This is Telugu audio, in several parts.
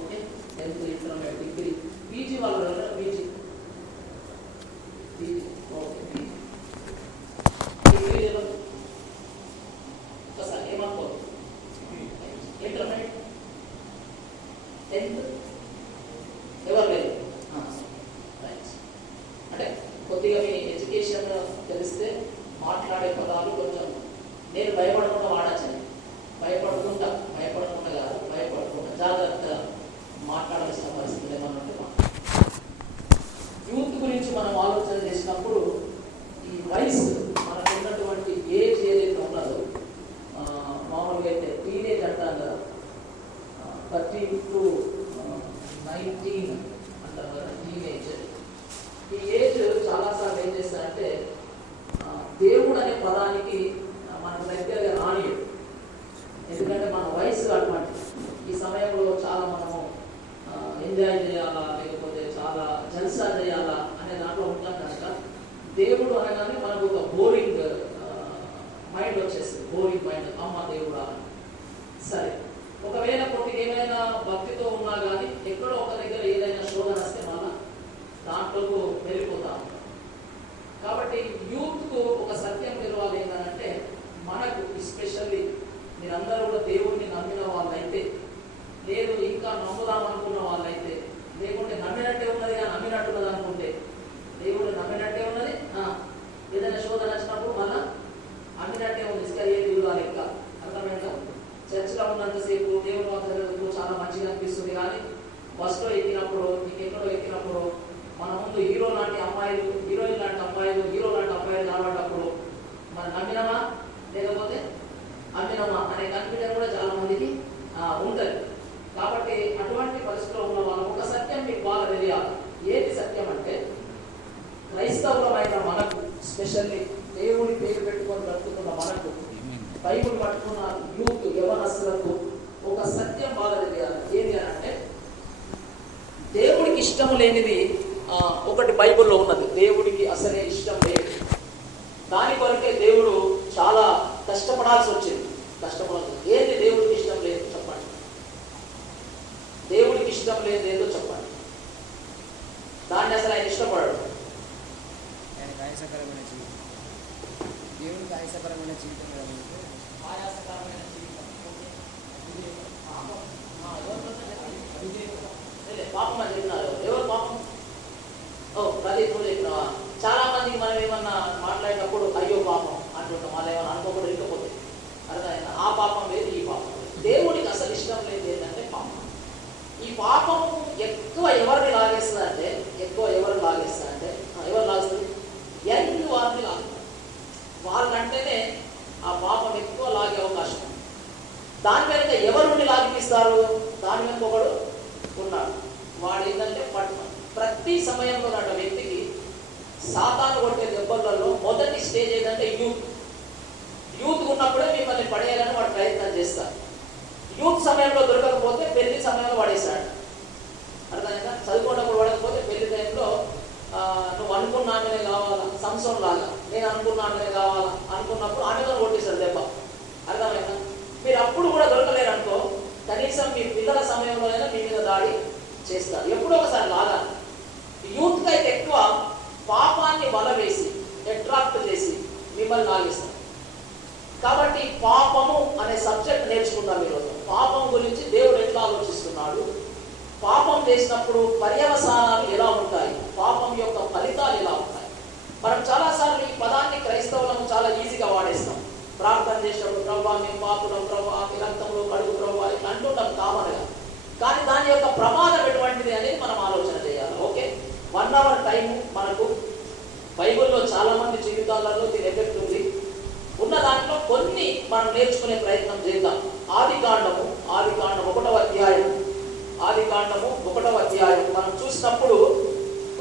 Okay, 10th intermediate degree PG వాళ్ళు పీజీ ఓకే పీజీ డిగ్రీ ఒకసారి ఏమనుకోదు ఇంటర్మీడియట్ 10th ఎవరు లేదు. అంటే కొద్దిగా మీ ఎడ్యుకేషన్ తెలిస్తే మాట్లాడే పదాలు కొంచెం నేను భయపడకుండా వాడచ్చని, భయపడకుండా కాదు, భయపడకుండా జాగ్రత్తగా మాట్లాడాల్సిన పరిస్థితులు ఏమన్నా ఉంటే యూత్ గురించి మనం ఆలోచన చేసినప్పుడు ఈ వయసు మనకు ఉన్నటువంటి ఏజ్ ఏదైతే ఉన్నదో మామూలుగా అయితే టీనేజ్ అంటాం కదా, 13 to 19 అంటాం కదా టీనేజ్. ఈ ఏజ్ చాలాసార్లు ఏం చేస్తారంటే దేవుడు అనే పదానికి మనకు దగ్గరగా రానియడు. ఎందుకంటే మన వయసు అటువంటి ఈ సమయంలో చాలా మనము ఎంజాయ్ చేయాలా లేకపోతే చాలా జల్సా చేయాలా అనే దాంట్లో ఉంటాం కనుక దేవుడు అనగానే మనకు ఒక బోరింగ్ మైండ్ వచ్చేస్తుంది, బోరింగ్ మైండ్. అమ్మ దేవుడా సరే, ఒకవేళ కొద్దిగా ఏమైనా భక్తితో ఉన్నా కానీ ఎక్కడో ఒక దగ్గర ఏదైనా శోధన వస్తే మళ్ళా దాంట్లోకి వెళ్ళిపోతాం. కాబట్టి యూత్కు ఒక సత్యం తెలవాలి ఏంటంటే మనకు ఎస్పెషల్లీ మీరందరూ కూడా దేవుడిని నమ్మిన వాళ్ళైతే, లేదు ఇంకా నమ్ముదాం అనుకున్న వాళ్ళైతే, లేకుంటే నమ్మినట్టే ఉన్నది కానీ నమ్మినట్టున్నది అనుకుంటే, దేవుడు నమ్మినట్టే ఉన్నది, ఏదైనా శోధన వచ్చినప్పుడు మళ్ళా అమ్మినట్టే ఉంది, ఇసుకరియే విలువ లెక్క. అర్థమైందా? చర్చిలో ఉన్నంతసేపు దేవుడు వాక్యం చాలా మంచిగా అనిపిస్తుంది, కానీ బస్సులో ఎక్కినప్పుడు ఇంకెక్కడో ఎక్కినప్పుడు మన ముందు హీరో లాంటి అమ్మాయిలు, హీరోయిన్ లాంటి అమ్మాయిలు, హీరో లాంటి అమ్మాయిలు కనబడ్డప్పుడు మనం నమ్మినమా లేకపోతే అమ్మినమా అనే కన్ఫ్యూజన్ కూడా చాలా మందికి ఉంటుంది. కాబట్టి అటువంటి పరిస్థితిలో ఉన్న వాళ్ళు ఒక సత్యం మీకు బాగా తెలియాలి. ఏది సత్యం అంటే క్రైస్తవులమైన మనకు, స్పెషల్లీ దేవుడి పేరు పెట్టుకొని బ్రతుకుతున్న మనకు, బైబుల్ పట్టుకున్న యూత్ యవనస్తులకు ఒక సత్యం బాగా తెలియాలి. ఏది అని అంటే దేవుడికి ఇష్టం లేనిది ఒకటి బైబుల్లో ఉన్నది. దేవుడికి అసలే ఇష్టం లేదు, దాని కొరకే దేవుడు చాలా కష్టపడాల్సి వచ్చింది. ఏది దేవుడికి ఇష్టం లేదు చెప్పండి, దేవుడికి ఇష్టం లేదు ఏదో చెప్పండి, దాన్ని అసలు ఆయన ఇష్టపడడు. దేవుడికి ఆయాసకరమైన జీవితం, ఆయాసకరమైన జీవితం పాపం అని చెప్పినారు. ఎవరు పాపం? ప్రదీప్ నువ్వు చెప్పినావా? చాలా మందికి మనం ఏమన్నా మాట్లాడినప్పుడు అయ్యో పాపం అంటుంటాం, వాళ్ళు ఏమన్నా అనుకోకుండా ఇకపోతే అర్థమైనా ఆ పాపం లేదు ఈ పాపం లేదు. దేవుడికి అసలు ఇష్టం లేదు ఏంటంటే పాపం. ఈ పాపం ఎక్కువ ఎవరిని లాగేస్తుందంటే ఎవరు లాగేస్తుంది? యంగ్ వారిని లాగుతుంది. వాళ్ళంటేనే ఆ పాపం ఎక్కువ లాగే అవకాశం ఉంది. దాని వెనుక ఎవరు నుండి లాగిపిస్తారు? దాని వెనుక ఒకడు ఉన్నాడు. వాడు ఏంటంటే ప్రతి సమయంలో నాట వ్యక్తికి సాతాను కొట్టే దెబ్బలలో మొదటి స్టేజ్ ఏంటంటే యూత్ ఉన్నప్పుడే మిమ్మల్ని పడేయాలని వాడు ప్రయత్నం చేస్తారు. యూత్ సమయంలో దొరకకపోతే పెళ్లి సమయంలో పడేశాడు. అర్థమైందా? చదువుకున్నప్పుడు పడకపోతే పెళ్లి టైంలో నువ్వు అనుకున్న ఆమెనే కావాలా, సంసోన్ లాగా నేను అనుకున్న ఆమెనే కావాలా అనుకున్నప్పుడు ఆమెతో కొట్టేశాడు దెబ్బ. అర్థమైందా? మీరు అప్పుడు కూడా దొరకలేరనుకో, కనీసం మీ పిల్లల సమయంలోనైనా మీ మీద దాడి చేస్తారు. ఎప్పుడో ఒకసారి లాగా. యూత్కి అయితే ఎక్కువ పాపాన్ని వల వేసి అట్రాక్ట్ చేసి మిమ్మల్ని లాగేస్తారు. కాబట్టి పాపము అనే సబ్జెక్ట్ నేర్చుకుందాం ఈరోజు. పాపం గురించి దేవుడు ఎట్లా ఆలోచిస్తున్నాడు, పాపం చేసినప్పుడు పర్యవసానాలు ఎలా ఉంటాయి, పాపం యొక్క ఫలితాలు ఎలా ఉంటాయి. మనం చాలాసార్లు ఈ పదాన్ని క్రైస్తవులను చాలా ఈజీగా వాడేస్తాం. ప్రార్థన చేసినప్పుడు ప్రభా మేము పాపులం, ప్రభా మీ రక్తంలో కడుగు ప్రభా ఇట్లా అంటుంటాం కామన్గా. కానీ దాని యొక్క ప్రమాదం ఎటువంటిది అనేది మనం ఆలోచన చేయాలి. ఓకే, 1 hour టైం మనకు బైబిల్లో చాలా మంది జీవితాలలో దీని ఎఫెక్ట్ ఉంది. ఉన్న దాంట్లో కొన్ని మనం నేర్చుకునే ప్రయత్నం చేద్దాం. ఆదికాండము 1వ అధ్యాయం, ఆదికాండము 1వ అధ్యాయం మనం చూసినప్పుడు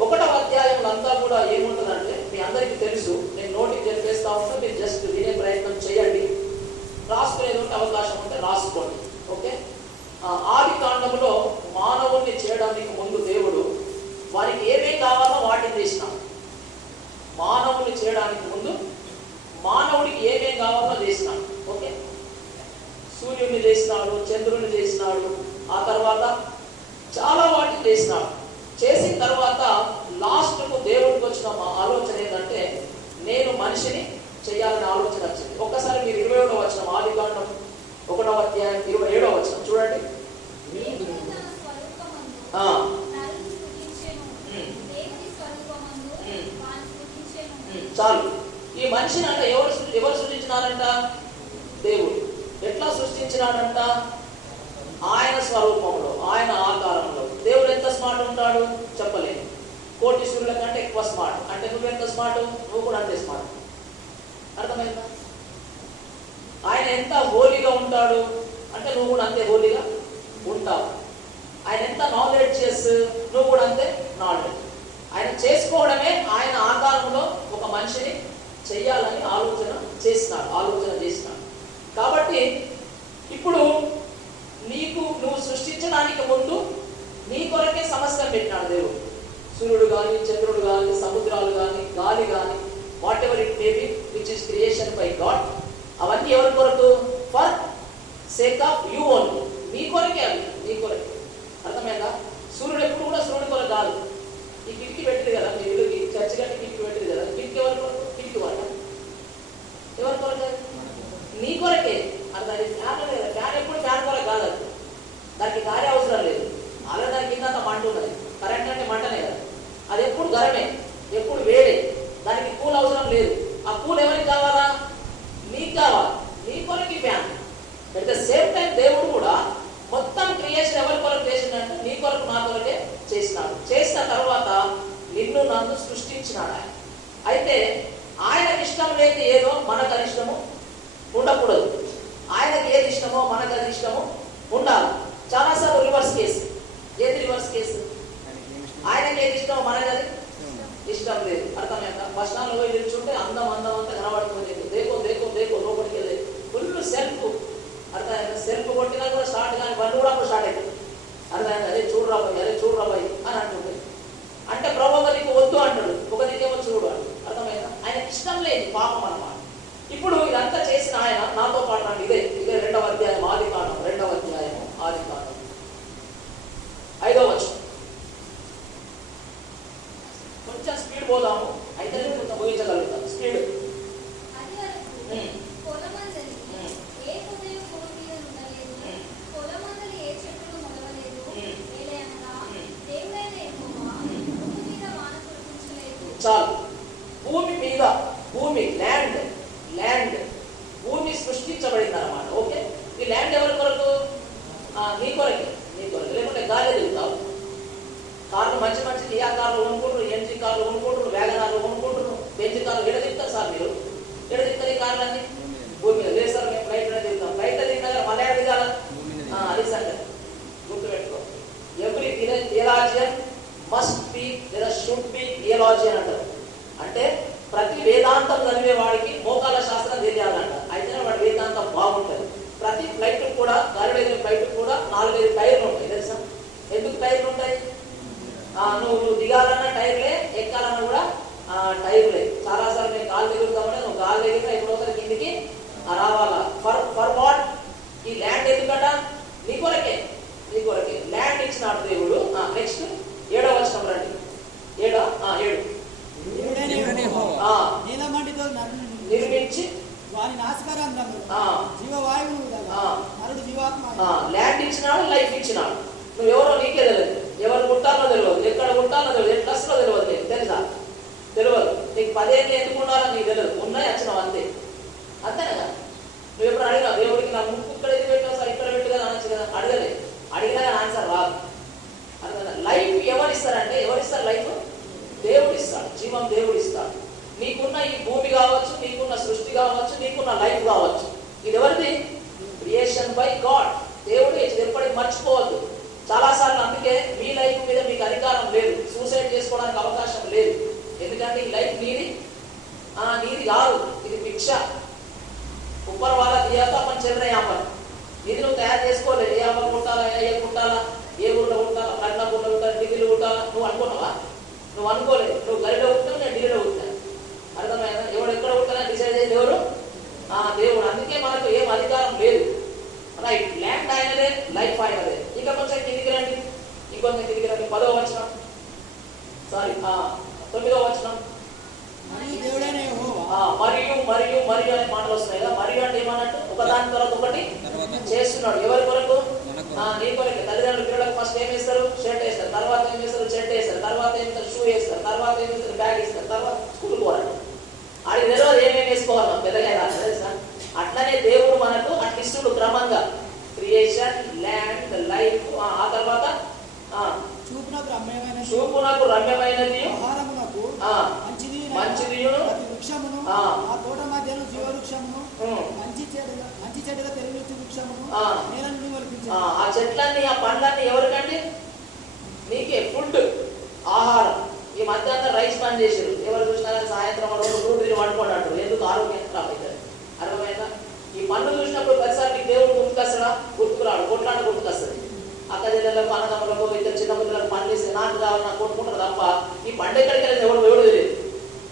1వ అధ్యాయంలో అంతా కూడా ఏముంటుందంటే మీ అందరికీ తెలుసు. నేను నోటికి చెప్పేస్తా ఉంటాను, మీరు జస్ట్ వినే ప్రయత్నం చేయండి. రాసుకునేది ఉంటే అవకాశం ఉంటే రాసుకోండి. ఓకే, ఆదికాండములో మానవుణ్ణి చేయడానికి ముందు దేవుడు వారికి ఏమేం కావాలో వాటిని చేసినాడు. మానవుని చేయడానికి ముందు మానవుడికి ఏమేం కావాలో చేసినాడు. ఓకే, సూర్యుడిని చేసినాడు, చంద్రుడిని చేసినాడు, ఆ తర్వాత చాలా వాటిని చేసినాడు. చేసిన తర్వాత లాస్ట్కు దేవుడికి వచ్చిన ఆలోచన ఏంటంటే, నేను మనిషిని చేయాలని ఆలోచన వచ్చింది. ఒక్కసారి మీరు 27వ వచనం, ఆదికాండం 1వ అధ్యాయం 27వ వచనం చూడండి. చాలు. ఈ మనిషిని అంటే ఎవరు సృష్టించినారంట? దేవుడు. ఎట్లా సృష్టించినాడంట? ఆయన స్వరూపంలో, ఆయన ఆకారంలో. దేవుడు ఎంత స్మార్ట్ ఉంటాడు చెప్పలేదు. కోటి సూర్యుల కంటే ఎక్కువ స్మార్ట్. అంటే నువ్వెంత స్మార్ట్, నువ్వు కూడా అంతే స్మార్ట్. అర్థమైందా? ఆయన ఎంత హోలీగా ఉంటాడు అంటే నువ్వు కూడా అంతే హోలీగా ఉంటావు. ఆయన ఎంత నాలెడ్జెస్, నువ్వు కూడా అంతే నాలెడ్జ్. ఆయన చేసుకోవడమే ఆయన ఆకారంలో ఒక మనిషిని చెయ్యాలని ఆలోచన చేసినాడు. కాబట్టి ఇప్పుడు నువ్వు సృష్టించడానికి ముందు నీ కొరకే సమస్తం పెట్టినాడు దేవుడు. సూర్యుడు కానీ, చంద్రుడు కానీ, సముద్రాలు కానీ, గాలి కానీ, what ever it may be which is creation by God, అవన్నీ ఎవరి కొరకు? For sake of you only. నీ కొరకే అవి, నీ కొరకే. అర్థమైందా? సూర్యుడు ఎప్పుడు కూడా సూర్యుడి కొరకు కాదు. ఈ కిటికీ పెట్టింది కదా, మీ ఇల్లుకి చర్చి గట్టి కిటికీ పెట్టింది కదా, కిటికీ ఎవరి కొరకు? కిటికీ వాడ ఎవరి కొరకు? నీ కొరకే. అర్థం? ఫ్యాన్ లేదు, ఫ్యాన్ ఎప్పుడు ఫ్యాన్ కొరకు కాదు. అది దానికి గాలి అవసరం లేదు. అలా దాని కింద అంత మంట ఉన్నది. కరెంట్ అంటే మంటనే కదా, అది ఎప్పుడు గరమే, ఎప్పుడు వేడే. దానికి కూల్ అవసరం లేదు. ఆ కూల్ ఎవరికి కావాలా? నీకు కావాలి. నీ కొరకి fan. At the same time దేవుడు కూడా మొత్తం క్రియేషన్ ఎవరి కొరకు చేసిందంటే నీ కొరకు, నా కొరకే చేసినాడు. చేసిన తర్వాత నిన్ను నన్ను సృష్టించినాడు ఆయన. అయితే ఆయనకి ఇష్టం లేని ఏదో మనకు అది ఇష్టము ఉండకూడదు. ఆయనకి ఏది ఇష్టమో మనకు అది ఇష్టము ఉండాలి. చాలాసార్లు రివర్స్ కేసు. ఏది రివర్స్ కేసు? ఆయనకి ఏది ఇష్టమో మనకు అది ఇష్టం లేదు. అర్థమైందా? బస్ స్టాండ్లో పోయి నిల్చుంటే అందం అంతా కనబడుతుంది. దేకో లోపలికి వెళ్ళి ఫుల్ సెల్ఫ్. అర్థమైందా? సెల్ఫ్ కొట్టినా కూడా స్టార్ట్ కానీ బండి కూడా స్టార్ట్ అవుతుంది. అర్థమైందా? అరే చూడరా బాయ్ అని అంటుంది. అంటే ప్రభు నీకు వద్దు అంటాడు, ఒక దిక్కేమో చూడు అంటాడు. అర్థమైందా? ఆయనకి ఇష్టం లేదు పాపం అన్నమాట. ఇప్పుడు ఇదంతా చేసిన ఆయన నాతో పాటు రండి. ఇదే 2వ అధ్యాయం ఆదికాండం, 2వ అధ్యాయం ఆదికాండం 5వ వచనం. కొంచెం స్పీడ్ పోదాము, అయితే కొంచెం ముగించగలుగుతాం. స్పీడ్. చాలు. భూమి ల్యాండ్ భూమి సృష్టించబడింది అన్నమాట. ఓకే, ఈ ల్యాండ్ ఎవరి కొరకు? నీ కొరకే. లేకుంటే గాలి దిగుతావు. కార్లు మంచి కియా కార్లు కొనుక్కుంటారు, ఎంజీ కార్లు కొనుక్కుంటారు, వ్యాగనార్లు కొనుక్కుంటారు, బెంజ్ కార్లు. ఎక్కడ దిగుతారు సార్ మీరు? ఎక్కడ దిగుతారు ఈ కార్లన్నీ? భూమి మీద. లేదు సార్ మేము ఫ్లైట్ మీద దిగుతాం. ఫ్లైట్ దిగినా మళ్ళీ ఎక్కడ దిగాల? అది సంగతి గుర్తుపెట్టుకో. Every theologian must be, should be theologian అంటారు. అంటే ప్రతి వేదాంతం చదివే వాడికి మోకాల శాస్త్రం తెలియాలంట. అయితేనే వాడి వేదాంతం బాగుంటుంది. ప్రతి ఫ్లైట్ కూడా, గాలిలో ఫ్లైట్ కూడా 4-5 టైర్లు ఉంటాయి. తెలుసా ఎందుకు టైర్లు ఉంటాయి? నువ్వు దిగాలన్నా టైర్లే, ఎక్కాలన్నా కూడా టైర్లే. చాలాసార్లు నేను గాలి దిగుతామని, నువ్వు గాలి దిగినా ఎప్పుడోసారి కిందికి రావాలా. For what? ఈ ల్యాండ్ ఎందుకట? నీ కొరకే. ల్యాండ్ ఇచ్చినాడు దేవుడు. నెక్స్ట్ 7వ వచనం రండి. 7 నిర్మించి ల్యాండ్ ఇచ్చినాడు, లైఫ్ ఇచ్చినాడు. నువ్వు ఎవరో నీకే తెలియదు. ఎవరు పుట్టాలో తెలియదు, ఎక్కడ పుట్టాలో తెలియదు, ఎట్లా వస్తుందో తెలియదు. నీకు తెలుసా? తెలియదు. నీకు 10 ఏళ్ళు ఎందుకు ఉండాలో నీకు తెలియదు. ఉన్నాయి వచ్చినావు అంతే. అంతేనా కదా? నువ్వు ఎప్పుడు అడిగినావు దేవుడికి నా ముక్కు ఇక్కడ ఎది పెట్టావు సార్, ఇక్కడ పెట్టు కదా అనొచ్చు కదా? అడిగినా కానీ ఆన్సర్ రాదు. అర్థం? లైఫ్ ఎవరిస్తారంటే, ఎవరిస్తారు లైఫ్? దేవుడు ఇస్తాడు. జీవం దేవుడు ఇస్తాడు. నీకున్న ఈ భూమి కావచ్చు, నీకున్న సృష్టి కావచ్చు, నీకున్న లైఫ్ కావచ్చు, ఇది ఎవరిది? Creation by God. దేవుడు ఎప్పటికీ మర్చిపోవద్దు. చాలాసార్లు అందుకే మీ లైఫ్ మీద మీకు అధికారం లేదు, సూసైడ్ చేసుకోవడానికి అవకాశం లేదు. ఎందుకంటే ఈ లైఫ్ నీది కాదు, ఇది భిక్ష. ఉప్పర్ వాళ్ళ దియాతో మన చెందిన యాపర్. ఇది నువ్వు తయారు చేసుకోలేదు. ఏ యాపర్ కుట్టాలా, ఏ కుట్టాలా, ఏ ఊళ్ళో కుట్టాలా, కర్ణాపూర్లో కుట్టాలా, ఢిల్లీలో కుట్టాలా, నువ్వు అనుకున్నావా? నువ్వు అనుకోలేదు. నువ్వు గరిలో కుట్టావు, నేను ఢిల్లీలో కుట్టాను. అర్థమైనా? ఎవడు ఎక్కడ కుట్టాలని డిసైడ్ అయ్యేది ఎవరు? దేవుడు. అందుకే మనకు ఏం అధికారం లేదు. రైట్. ల్యాండ్ ఆయనదే, లైఫ్ ఆయనదే. ఇంకా కొంచెం కిందికి రండి. ఇంకో ఇస్తున్నాడు. ఎవరి కొరకు? నీ కొరకు. తల్లిదండ్రులు పిల్లలకు ఫస్ట్ ఏం వేస్తారు? షర్ట్ వేస్తారు, తర్వాత ఏం వేస్తారు? షర్ట్ వేస్తారు, తర్వాత ఏం వేస్తారు? షూ వేస్తారు, తర్వాత ఏం వేస్తారు? బ్యాగ్ ఇస్తారు, తర్వాత స్కూల్కి పోవాలి. ఆడికి తెలియదు ఏమేమి వేసుకోవాలి పెద్దగా తెలుసా. అట్లనే దేవుడు మనకు అట్లిస్తుడు క్రమంగా. క్రియేషన్, ల్యాండ్, లైఫ్, ఆ తర్వాత చూపునకు రమ్యమైనది మంచిదియును ఆ చెట్లన్నీ ఆ పండ్లన్నీ ఎవరికండి? నీకే ఫుడ్, ఆహారం. ఈ మధ్యాహ్నం రైస్ పని చేసారు. ఎవరు చూసినా కానీ సాయంత్రం రోజు తిరిగి వండుకోండి అంటారు. ఎందుకు? ఆరోగ్యం ఖరాబ్ అవుతుంది. అర్థమైందా? ఈ పండ్లు చూసినప్పుడు ప్రతిసారి నీకు దేవుడు గుర్తుకొస్తాడా? గుర్తుకురాడు. కొట్లాంటి గుర్తుకొస్తుంది. అక్క చెల్లెలకు, అన్నదమ్ములకు, ఇద్దరు చిన్న పిల్లలకు పండ్లు ఇస్తే నాకు కావాలి నాకు కొట్టుకుంటారు తప్ప ఈ పండు ఎక్కడికి వెళ్ళింది ఎవడు తెలియదు.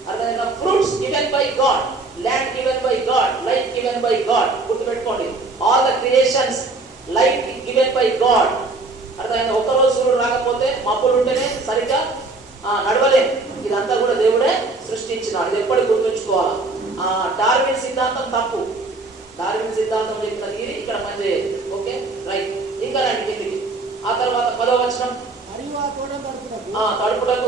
అర్థమైందా? Fruits given by God, land given by God, life given by God. గుర్తుపెట్టుకోండి. All the creations life given by God. అర్థమైందా? ఒక్కరోజు సూర్యుడు రాకపోతే మబ్బులు ఉంటేనే సరిగ్గా నడవలేం. ఇదంతా కూడా దేవుడే సృష్టించినాడు. ఇది ఎప్పటికి గుర్తుంచుకోవాలి. డార్విన్ సిద్ధాంతం తప్పు. డార్విన్ సిద్ధాంతం చెప్పిన తీరి ఇక్కడ పనిచేయదు. Okay, right. ఇంకా రండి కిందికి. ఆ తర్వాత 10వ వచనం. తడుపులకు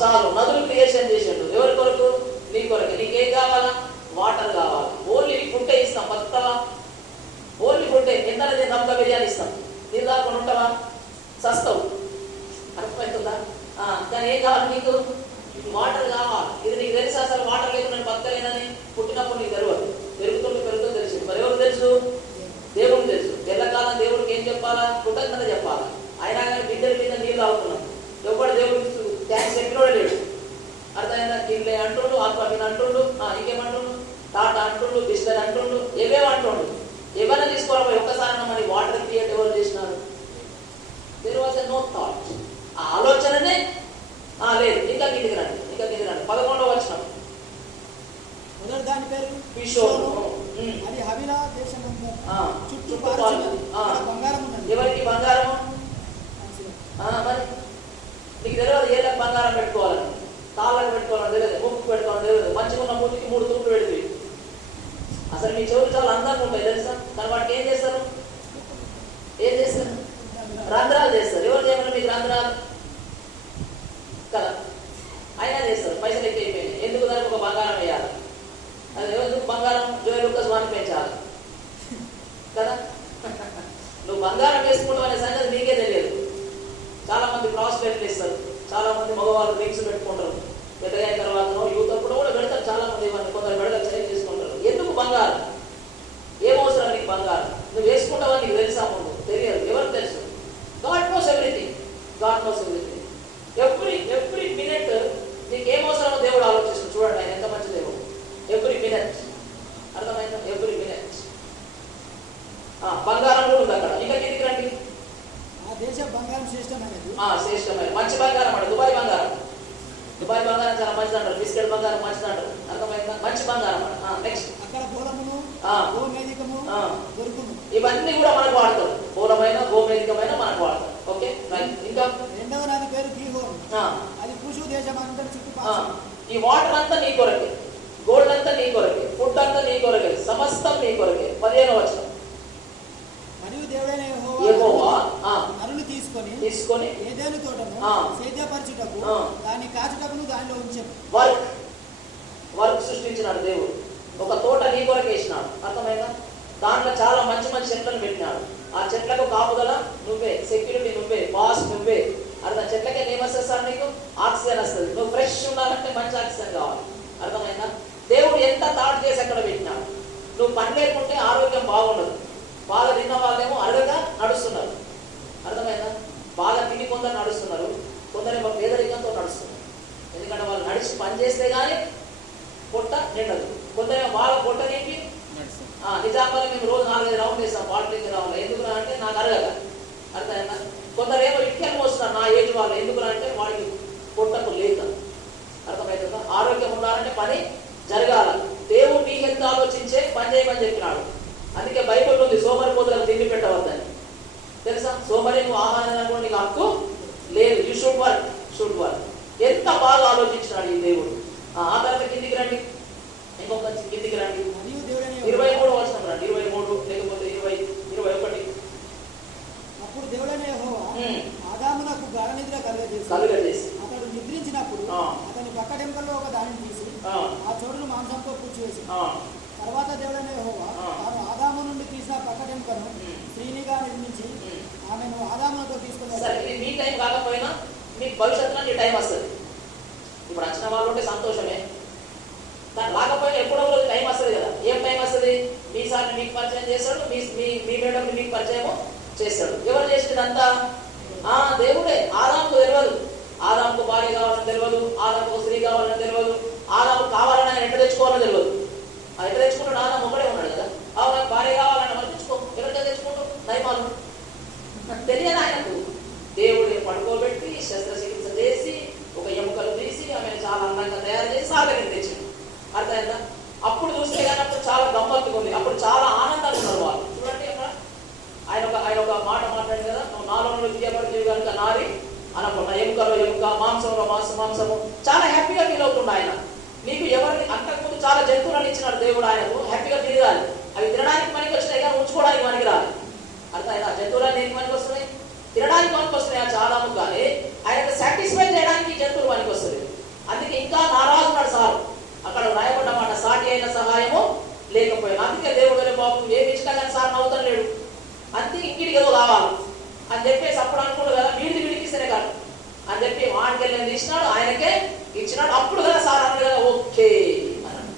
చాలు నదులు క్రియేషన్ చేసాడు. ఎవరి కొరకు? నీ కొరకు. నీకేం కావాలా? వాటర్ కావాలి. ఓన్లీ నీకు ఫుడ్డే ఇస్తాం. బతుకుతావా? ఓన్లీ ఫుడ్డే. ఎంత దమ్కా బిర్యానీ ఇస్తాం. నీళ్ళు దాకా ఉంటావా? సస్తావు. అర్థమవుతుందా? కానీ ఏం కావాలి నీకు? వాటర్ కావాలి. ఇది నీకు తెలుసు అసలు వాటర్ లేదు నేను బతకలేనని? పుట్టినప్పుడు నీకు తెలియదు. పెరుగుతుందో తెలిసింది. మరి ఎవరు తెలుసు? దేవుడు తెలుసు. ఎల్లకాలం దేవుడికి ఏం చెప్పాలా? కృతజ్ఞత చెప్పాలా. అయినా కానీ బిడ్డల మీద నీళ్ళు తాగుతున్నాం. ఎవరు దేవుడికి థ్యాంక్స్ చెప్పినోడే లేడు. అర్థమైందా? కిన్లే అంటుండు, ఆత్మహీన అంటుండు, ఇంకేమంటుండు, టాటా అంటుండు, బిస్లర్ అంటుండు, ఏవేమో అంటుండు. ఏమైనా తీసుకోవాలి. ఒక్కసారి మరి వాటర్ క్రియేట్ ఎవరు చేసినారు? There was a no thought. ఆ ఆలోచననే లేదు. ఇంకా కిందికి రండి. 11వ వచనం. మొదటి దాని పేరు పిషోను. అది హవిలా దేశం చుట్టూ బంగారం ఉన్నది. ఎవరికి బంగారము? మరి నీకు తెలియదు ఏళ్ళకి బంగారం పెట్టుకోవాలని, కాళ్ళకు పెట్టుకోవాలని తెలియదు, ముక్కు పెట్టుకోవాలని తెలియదు. మంచిగా ఉన్న మూతికి 3 తూట్లు పెడితే అసలు మీ చెవులు చాలా అందంగా ఉంటాయి తెలుసా. కానీ వాటికి ఏం చేస్తారు? రంధ్రాలు చేస్తారు. ఎవరు చేయమని మీకు రంధ్రాలు కదా? అయినా చేస్తారు. పైసలు ఎక్కువ అయిపోయినాయి. ఎందుకు? దానికి ఒక బంగారం వేయాలి. అది ఎందుకు బంగారం? జోయ్ లూకాస్ వాడిని పెంచాలి కదా. నువ్వు బంగారం వేసుకుంటావు అనే సంగతి నీకే తెలియదు. చాలా మంది ప్రాస్పెక్ట్లు ఇస్తారు. చాలా మంది మగవాళ్ళు రింగ్స్ పెట్టుకుంటారు. పెద్దగా అయిన తర్వాత యూత్ అప్పుడు కూడా పెడతారు. చాలా మంది కొందరు మెడలు చేంజ్ చేసుకుంటారు. ఎందుకు బంగారం? ఏం అవసరం నీకు బంగారం? నువ్వు వేసుకుంటావని నీకు తెలుసా? ముందు తెలియదు. ఎవరికి తెలుసు? God knows everything. God knows everything. Every minute నీకు ఏం అవసరమో దేవుడు ఆలోచిస్తుంది. చూడండి ఆయన ఎంత మంచి దేవుడు. Every minute. అర్థమైందా? Every minute. బంగారం కూడా ఉంది అక్కడ. ఇంకా కిందికి రండి. బంగారం శ్రేష్టమైనది. శ్రేష్టమైన మంచి బంగారం అంట. దుబాయ్ బంగారం చాలా మంచిది అంటారు. బిస్కెట్ బంగారం మంచిది అంటారు. అర్థమైందా? మంచి బంగారం అంట. నెక్స్ట్ అక్కడ పూలమును గోమేధికము దొరుకును. ఇవన్నీ కూడా మనకు వాడతారు. పూలమైన గోమేధికమైన మనకు వాడతారు. ఓకే, ఇంకా 2వ నది పేరు గీహోన్. అది కూషు దేశం అంతా చుట్టూ. ఈ వాటర్ అంతా నీ కొరకే, గోల్డ్ అంతా నీ కొరకే, ఫుడ్ అంతా నీ కొరకే, సమస్తం నీ కొరకే. 15వ వచనం. మరియు దేవుడైన యెహోవా నరుని తీసుకొని ఏదైనా తోటను సేద్యపరచుటకు దాన్ని కాచుటకును దానిలో ఉంచాడు. వర్క్ సృష్టించినాడు దేవుడు. ఒక తోట నీ కొరకు వేసినాడు. అర్థమైందా? దాంట్లో చాలా మంచి చెట్లను పెట్టినాడు. ఆ చెట్లకు కాపుదల నువ్వే, సెక్యూరిటీ నువ్వే, బాస్ నువ్వే. అర్థం? చెట్లకే ఏమొస్తారు? నీకు ఆక్సిజన్ వస్తుంది. నువ్వు ఫ్రెష్ ఉండాలంటే మంచి ఆక్సిజన్ కావాలి. అర్థమైందా? దేవుడు ఎంత థాట్ చేసి అక్కడ పెట్టినాడు. నువ్వు పని లేకుంటే ఆరోగ్యం బాగుండదు. బాగా తిన్న వాళ్ళేమో అడగగా నడుస్తున్నారు. అర్థమైందా? బాగా తిని కొందరు నడుస్తున్నారు, కొందరేమో పేదరికంతో నడుస్తున్నారు. ఎందుకంటే వాళ్ళు నడిచి పని చేస్తే కానీ పొట్ట నిండదు. కొందరేమో బాగా పొట్ట నీకి నిజామాబాద్ మేము రోజు 4-5 రౌండ్ వేస్తాం. వాటికి రావాలి. ఎందుకు అంటే నాకు అడగక. అర్థమైందా? కొందరేమో ఇటుకలు మోస్తున్నారు నా ఏజ్ వాళ్ళు. ఎందుకు అంటే వాడికి పొట్టకు లేక. అర్థమవుతుందా? ఆరోగ్యం ఉండాలంటే పని జరగాల. దేవుడు నీ హెల్త్ ఆలోచించే పని చేయమని చెప్పినాడు. అందుకే బైబిల్ ఉంది సోమరిపోతులకు తిండి పెట్టవద్దని. తెలుసా? సోమరి నువ్వు ఆహారం నీకు హక్కు లేదు. You should work. ఎంత బాగా ఆలోచించినాడు ఈ దేవుడు. ఆ తర్వాత కిందికి రండి. ఇంకొక కిందికి రండి. మరియు దేవుడైన 23వ వచనం రండి, 23 లేకపోతే 20, 21. అప్పుడు దేవుడైన యెహోవా ఆదామునకు గాఢ నిద్ర కలుగజేసి అతడు నిద్రించినప్పుడు అతని పక్కటెంకల్లో ఒక దానిని తీసి ఆ చోటును మాంసంతో పూడ్చివేసి, తర్వాత దేవుడైన యెహోవా తాను ఆదాము నుండి తీసిన పక్కటెంకను స్త్రీనిగా నిర్మించి ఆమెను ఆదాములతో తీసుకున్నారు. సరే, ఇది మీ టైం కాకపోయినా మీకు భవిష్యత్తులో నీ టైం వస్తుంది. ఇప్పుడు వచ్చిన వాళ్ళు ఉంటే సంతోషమే, కానీ రాకపోయినా ఎప్పుడో రోజు టైం వస్తుంది కదా. ఏం టైం వస్తుంది? మీ సార్ని మీకు పరిచయం చేస్తాడు, మీ మేడంని మీకు పరిచయం చేస్తాడు. ఎవరు చేసేదంతా? దేవుడే. ఆదాముకు తెలియదు, ఆదాముకు భార్య కావాలని తెలియదు, ఆదాముకు స్త్రీ కావాలని తెలియదు, ఆదాము కావాలని ఆయన ఎట్లా తెచ్చుకోవాలని తెలియదు. ఎట్లా తెచ్చుకుంటాడు? ఆదాము ఒకడే ఉన్నాడు కదా. నాకు భార్య కావాలని మనం తెచ్చుకో, ఎవరికైనా తెచ్చుకుంటాం నయమాలు తెలియదు ఆయనకు. దేవుడే పడుకోబెట్టి శస్త్రచికిత్స చేసి ఒక ఎముకలు తీసి ఆమెను చాలా అందంగా తయారు చేసి సాగరికి తెచ్చింది. అర్థమైందా? అప్పుడు చూస్తే కానీ అప్పుడు చాలా గమ్మత్తుగా ఉంది, అప్పుడు చాలా ఆనందంగా ఉన్నారు వాళ్ళు. చూడండి అక్కడ ఆయన ఒక మాట మాట్లాడింది కదా, నాలో తీయబడి కనుక నారి అనకుండా ఎముకలో ఎముక, మాంసంలో మాంసము, చాలా హ్యాపీగా ఫీల్ అవుతుండే ఆయన. నీకు ఎవరిని అంతకుముందు చాలా జంతువులను ఇచ్చినాడు దేవుడు ఆయనకు, హ్యాపీగా ఫీల్ కాదు. అవి తినడానికి పనికి వచ్చినాయి కానీ ఉంచుకోవడానికి పనికి రాదు. అర్థమైందా? జంతువులు దేనికి పనికి వస్తున్నాయి? తినడానికి పనికి వస్తున్నాయి చాలా, కానీ ఆయనకు సాటిస్ఫై చేయడానికి జంతువులు పనికి వస్తుంది. అందుకే ఇంకా నారాజున్నాడు సార్. అక్కడ రాయబడ్డ మాట, సాటి అయిన సహాయము లేకపోయినా. అందుకే దేవుడు బాబు ఏమి ఇచ్చినా కానీ సార్ నవ్వుతాను లేడు, అంతే ఇంటికి ఏదో కావాలి అని చెప్పేసి అప్పుడు అనుకున్నాడు కదా, వీడికి ఇస్తేనే కాదు అని చెప్పి వాడికి వెళ్ళి ఇచ్చినాడు, ఆయనకే ఇచ్చినాడు. అప్పుడు కదా సార్ అన్నాడు కదా, ఓకే అన్నాడు,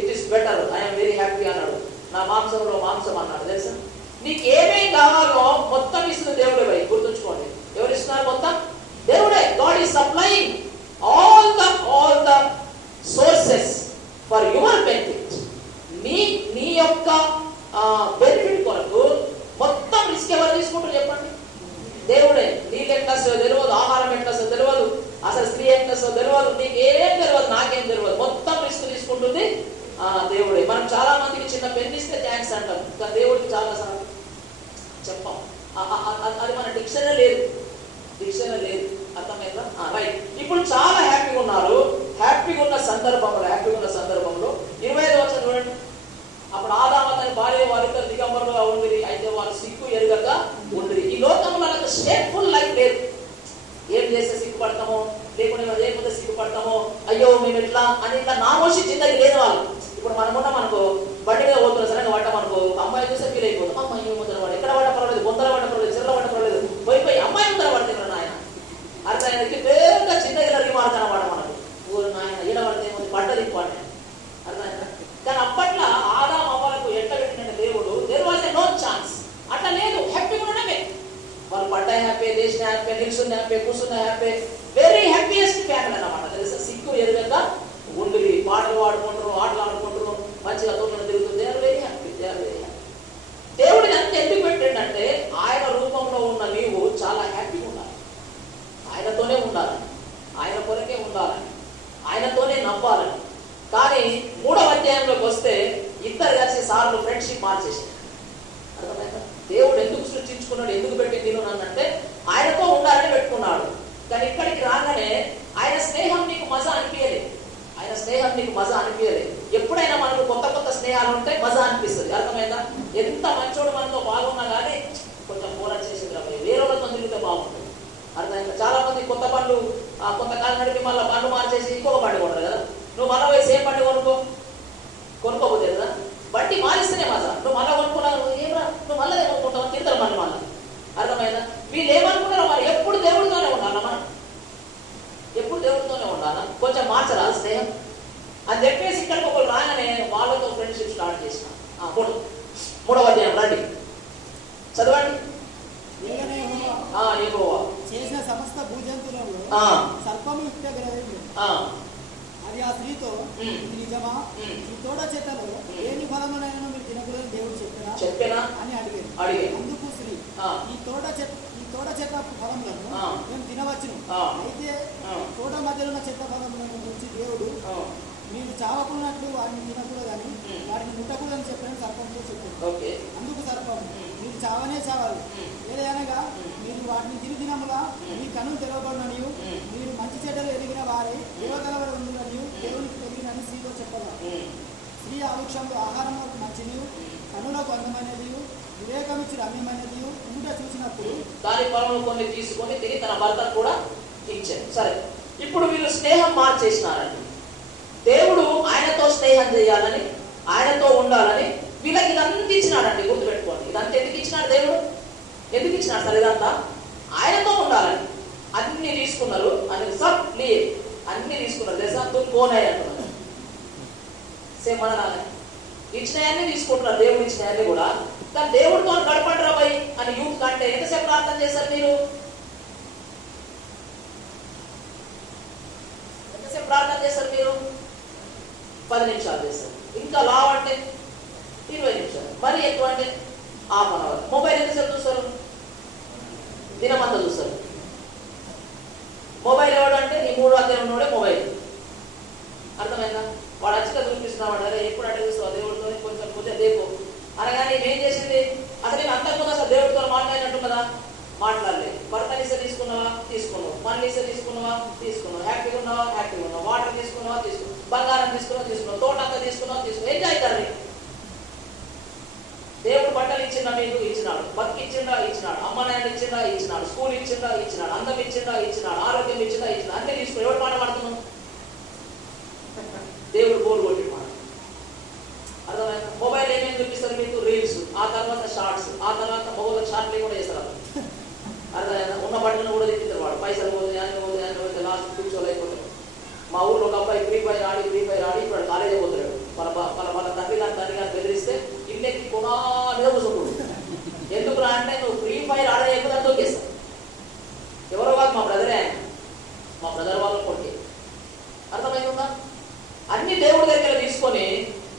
it is better, I'm very happy అన్నాడు. నా మాంసంలో మాంసం అన్నాడు. తెలుసా, నీకు ఏమేం కావాలో మొత్తం ఇస్తుంది దేవుడే. పోయి గుర్తుంచుకోండి, ఎవరు ఇస్తున్నారు? మొత్తం దేవుడే. God is supplying all the sources for your benefit. నీ యొక్క బెనిఫిట్ కొరకు మొత్తం రిస్క్ ఎవరు తీసుకుంటారు చెప్పండి? దేవుడే. నీకు ఎట్లా వస్తుందో తెలియదు, ఆహారం ఎట్లా వస్తుందో తెలియదు, అసలు స్త్రీ ఎట్లా వస్తుందో తెలియదు, నీకు ఏం తెలియదు, నాకేం తెలియదు, మొత్తం రిస్క్ తీసుకుంటుంది దేవుడే. మనం చాలా మందికి చిన్న పెన్ ఇస్తే థ్యాంక్స్ అంటాం, కానీ దేవుడికి చాలా సార్లు చెప్పాం. అది మన డిక్షనరీ లేదు. అర్థమైందా? రైట్. ఇప్పుడు చాలా హ్యాపీగా ఉన్నారు. హ్యాపీగా ఉన్న సందర్భంలో 25వ వచనం చూడండి. అప్పుడు ఆదాము అతని భార్య వారిద్దరు దిగంబరులుగా ఉండిరి, అయితే వారు సిగ్గు ఎరుగక ఉండిరి. ఈ లోకంలో నాకు షేమ్ఫుల్ లైఫ్ లేదు. ఏం చేస్తే సిగ్గుపడతామో, లేకపోతే సిగ్గుపడతామో, అయ్యో మేము ఎట్లా అని ఇట్లా నామోషి జిందగీ లేదు వాళ్ళు. ఇప్పుడు మనమున్న మనకు బండి మీద పోతున్నా సరే పడ్డాం అనుకో, అమ్మాయి చూస్తే ఫీల్ అయిపోతాం, అమ్మాయి ముందర పడ, ఎక్కడ పడ్డ పర్వాలేదు, బొందర పడ్డ పర్వాలేదు, చెర్ల పడ్డ పర్వాలేదు, పోయి అమ్మాయి ముందర పడుతున్నాడు ఆయన. అర్థమైనకి పెద్ద జిందగీలో రిమార్క్ అనమాట మనకు. ఊరు నాయన ఈడ పడితే ఏముంది, పడ్డది ఇంపార్టెంట్. అర్థమైనా? కానీ అప్పట్లో ఆదాము అవ్వలకు ఎట్లా పెట్టిన దేవుడు, there was a no chance. అట్లా లేదు, హ్యాపీగా ఉండడమే. వాళ్ళు పడ్డ హ్యాపీ, లేచిన హ్యాపీ, నిల్చున్న హ్యాపీ, కూర్చున్న హ్యాపీ, వెరీ హ్యాపీయెస్ట్ ఫ్యామిలీ అన్నమాట. తెలుసా, సిగ్గు ఎరుగక ఉండి పాటలు పాడుకుంటారు, ఆటలు ఆడుకుంటారు, మంచిగా తోటలు తిరుగుతుంది. They are very happy. దేవుడిని అంత ఎందుకు పెట్టిండంటే ఆయన రూపంలో ఉన్న నీవు చాలా హ్యాపీగా ఉండాలి, ఆయనతోనే ఉండాలని, ఆయన కొరకే ఉండాలని, ఆయనతోనే నవ్వాలని. కానీ 3వ అధ్యాయంలోకి వస్తే ఇద్దరు కలిసి సార్లు ఫ్రెండ్షిప్ మార్చేసారు. అర్థమైందా? దేవుడు ఎందుకు సృష్టించుకున్నాడు, ఎందుకు పెట్టింది అంటే ఆయనతో ఉండాలని పెట్టుకున్నాడు. కానీ ఇక్కడికి రాగానే ఆయన స్నేహం నీకు మజా అనిపించలేదు. ఎప్పుడైనా మనకు కొత్త స్నేహాలు ఉంటే మజా అనిపిస్తుంది. అర్థమైందా? ఎంత మంచోడు మనతో బాగున్నా కానీ కొంచెం పోరా చేసింది రాబోయే, వేరే వాళ్ళతో తిరిగితే బాగుంటుంది. అర్థమైందా? చాలా మంది కొత్త బండ్లు కొంతకాలం నడిపి మళ్ళీ బండ్లు మార్చేసి ఇంకొక బండి కొంటారు కదా. నువ్వు మళ్ళీ పోయి సేమ్ బండి కొనుక్కోపోతే కదా, బండి మారిస్తేనే మజా. నువ్వు మళ్ళీ కొనుక్కున్నావు, ఏమరా నువ్వు మళ్ళీ కొనుక్కుంటావు తిడతారు మళ్ళీ. అర్థమైందా? వీళ్ళు ఏమనుకుంటారో మరి, ఎప్పుడు దేవుడితోనే ఉండాలా మనం, కొంచెం మార్చరా స్నేహం అని చెప్పేసి ఇక్కడికి ఒకరు రాగానే వాళ్ళతో ఫ్రెండ్షిప్ స్టార్ట్ చేసిన. 3వ అధ్యాయం రండి, చదవండి. యెహోవా చేసిన సమస్త భూజంతువులలో సర్పము యుక్త గ్రహించింది. అది ఆ స్త్రీతో, ఇది నిజమా? ఈ తోట చెట్లలో ఏమి ఫలమునైనా మీరు తినకూడదని దేవుడు చెప్పినా అని అడిగాడు. అందుకు స్త్రీ, ఈ తోట చెట్ల ఫలములను మేము తినవచ్చును, అయితే తోట మధ్యలో ఉన్న చెట్ల ఫలములను గురించి దేవుడు మీరు చావకున్నట్లు వాటిని తినకూడదని వాటిని ముట్టకూడదని చెప్పిన సర్పంతో చెప్పాడు. అందుకు సర్పం, మీరు చావనే చావాలి, ఏదైనా మీరు వాటిని తినముగా మీ కన్ను తెరవబడిననియు మీరు మంచి చెడ్డలు ఎరిగిన వారే దేవతల ఉందని దేవునికి తెలియనని స్త్రీతో చెప్పగా, స్త్రీ ఆవృక్షంలో ఆహారములకు మంచిది, కనులకు అందమైనది, వివేకమిచ్చు రమ్యమైనది ఉంట చూసినప్పుడు దాని ఫలములు కొన్ని తీసుకొని తిని తన భర్తకు కూడా ఇచ్చాడు. సరే, ఇప్పుడు వీళ్ళు స్నేహం మార్చేసినారండి. దేవుడు ఆయనతో స్నేహం చేయాలని, ఆయనతో ఉండాలని వీళ్ళకి ఇదంతా ఇచ్చినాడండి. గుర్తుపెట్టుకోండి, ఇదంతా ఎందుకు ఇచ్చినాడు దేవుడు? ఎందుకు ఇచ్చినాడు సార్? ఇదంతా ఆయనతో ఉండాలని అన్ని తీసుకున్నారు. అని సబ్ లియే అన్ని తీసుకున్నారు. తెలుసా? తుమ్ కోనాయి అంటున్నారు. సేమ్ అనరాలే ఇచ్చినవన్నీ తీసుకుంటున్నారు, దేవుడు ఇచ్చినవన్నీ కూడా. కానీ దేవుడితో గడపండి రాబాయి అని యూత్ కంటే ఎంతసేపు ప్రార్థన చేశారు మీరు? ఎంతసేపు ప్రార్థన చేశారు మీరు? 10 నిమిషాలు చేస్తారు. ఇంకా లావ్ అంటే 20 నిమిషాలు, మరి ఎక్కువ అంటే ½ అవర్. మొబైల్ ఎంతసేపు చూస్తారు? దినమంతా చూస్తారు. మొబైల్ ఎవడు అంటే ఈ 3 అధ్యాయం ఉన్నోడే మొబైల్. అర్థమైందా? వాడు అచ్చిగా చూపిస్తున్నాడు, అరే ఎప్పుడు అంటే చూస్తావు దేవుడితో కొంచెం కొద్దిగా దేపు అనగానే ఏం చేసింది? అసలు నేను అంతకుముందు అసలు దేవుడితో మాట్లాడినట్టు కదా, మాట్లాడలేదు. భర్తనిసే తీసుకున్నావా? తీసుకున్నావు. మనీసే తీసుకున్నావా? తీసుకున్నావు. హ్యాపీగా ఉన్నావా? హ్యాపీగా ఉన్నావు. వాటర్ తీసుకున్నావా? తీసుకున్నావు. బంగారం తీసుకున్నావా? తీసుకున్నావు. తోటంతా తీసుకున్నావా? తీసుకున్నావు. Enjoy curry. దేవుడు బట్టలు ఇచ్చిందా? మీకు ఇచ్చినాడు. బతికి ఇచ్చిందా? ఇచ్చినాడు. అమ్మ నాయన ఇచ్చిందా? ఇచ్చినాడు. స్కూల్ ఇచ్చిందా? ఇచ్చినాడు. అందం ఇచ్చిందా? ఇచ్చినాడు. ఆరోగ్యం ఇచ్చిందా? ఇచ్చినాడు. అన్నీ తీసుకుని ఎవరు మాట పడుతున్నాం? దేవుడు బోర్ కొట్టి మాట. అర్థమైందా? మొబైల్ ఏమేమి చూపిస్తారు మీకు? రీల్స్, ఆ తర్వాత షార్ట్స్, ఆ తర్వాత మొబైల్ షార్ట్లే కూడా చేస్తారు. అర్థమైందా? ఉన్న బట్టలను కూడా తిప్పిస్తారు. వాడు పైసలు పోతుంది, అని పోతుంది, అని పోతే లాస్ట్ కూర్చోలు అయిపోతాడు. మా ఊళ్ళో ఒక అబ్బాయి ఫ్రీ ఫైర్ ఆడి ఇప్పుడు కాలేజీ పోతున్నాడు. వాళ్ళ తండ్రి గారిని బెదిరిస్తే ఇల్లెక్కి కొనాలిగా కూర్చోకూడదు. ఎందుకు రా అంటే నువ్వు ఫ్రీ ఫైర్ ఆడేయకుండా తోకేస్తావు. ఎవరో కాదు, మా బ్రదరే ఆయన. మా బ్రదర్ వాళ్ళ కొట్టి. అర్థమైందా? అన్ని దేవుడి దగ్గర తీసుకొని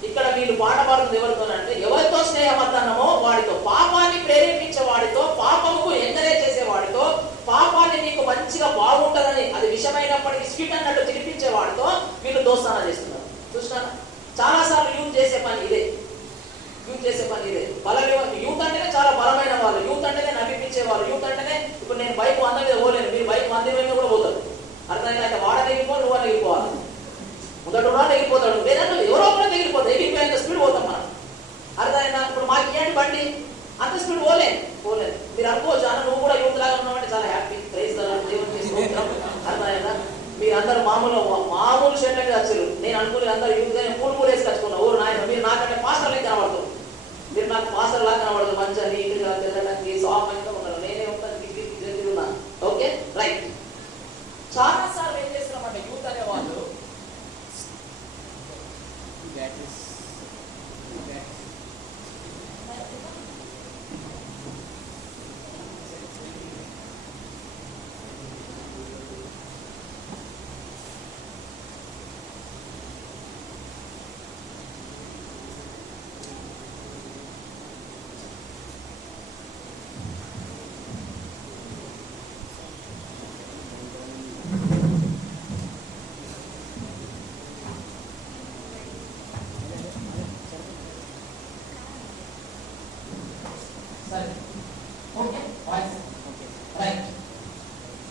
ఇక్కడ వీళ్ళు పాట పాడుతుంది ఎవరితోనంటే, ఎవరితో స్నేహమన్నామో వాడితో, పాపాన్ని ప్రేరేపించే వాడితో, పాపముకు ఎంకరేజ్ చేసే వాడితో, పాపాన్ని నీకు మంచిగా బాగుంటుందని అది విషమైనప్పటికీ స్వీట్ అన్నట్టు తినిపించే వాడితో వీళ్ళు దోస్తానా చేస్తున్నారు. చూసినారా? చాలాసార్లు యూత్ చేసే పని ఇదే. యూత్ అంటేనే చాలా బలమైన వాళ్ళు, యూత్ అంటేనే నవ్విపించే వాళ్ళు, యూత్ అంటేనే ఇప్పుడు నేను బైక్ 100 మీద పోలేను, మీరు బైక్ 100 మీద కూడా పోతారు. అర్థమైనా? వాడ ఎగిరిపో, నువ్వు ఎగిరిపోవాలి. మొదటి వాడు ఎగిరిపోతాడు, వేరే ఎవరో కూడా ఎగిరిపోతాడు. ఎగిరిపోయేంత స్పీడ్ పోతాం మనం. అర్థమైనా? ఇప్పుడు మాకు ఏంటి బండి అంత స్పీడ్ పోలేదు. మీరు అనుకోవచ్చు అన్న నువ్వు కూడా యూత్ లాగా ఉన్నావంటే చాలా హ్యాపీ. ప్రైజ్ దేవుని చేసుకుంటాం. అర్థమైనా? మీరందరూ మామూలు షెడ్లకి వచ్చారు. నేను అనుకునే అందరూ యూత్ గానే పూలు వేసి కచ్చుకున్నా. ఊరు నాయన మీరు నాకంటే పాస్టర్లే కనబడుతుంది. మీరు నాకు పాస్టర్ లాగా కనబడదు. మంచిగా నీట్గా తిరగడానికి సాఫ్ట్గా ఉన్నారు. నేనే ఉంటాను ఉన్నా. Okay, right. చాలా సార్లు ఏం చేస్తున్నామంటే యూత్ అనే వాళ్ళు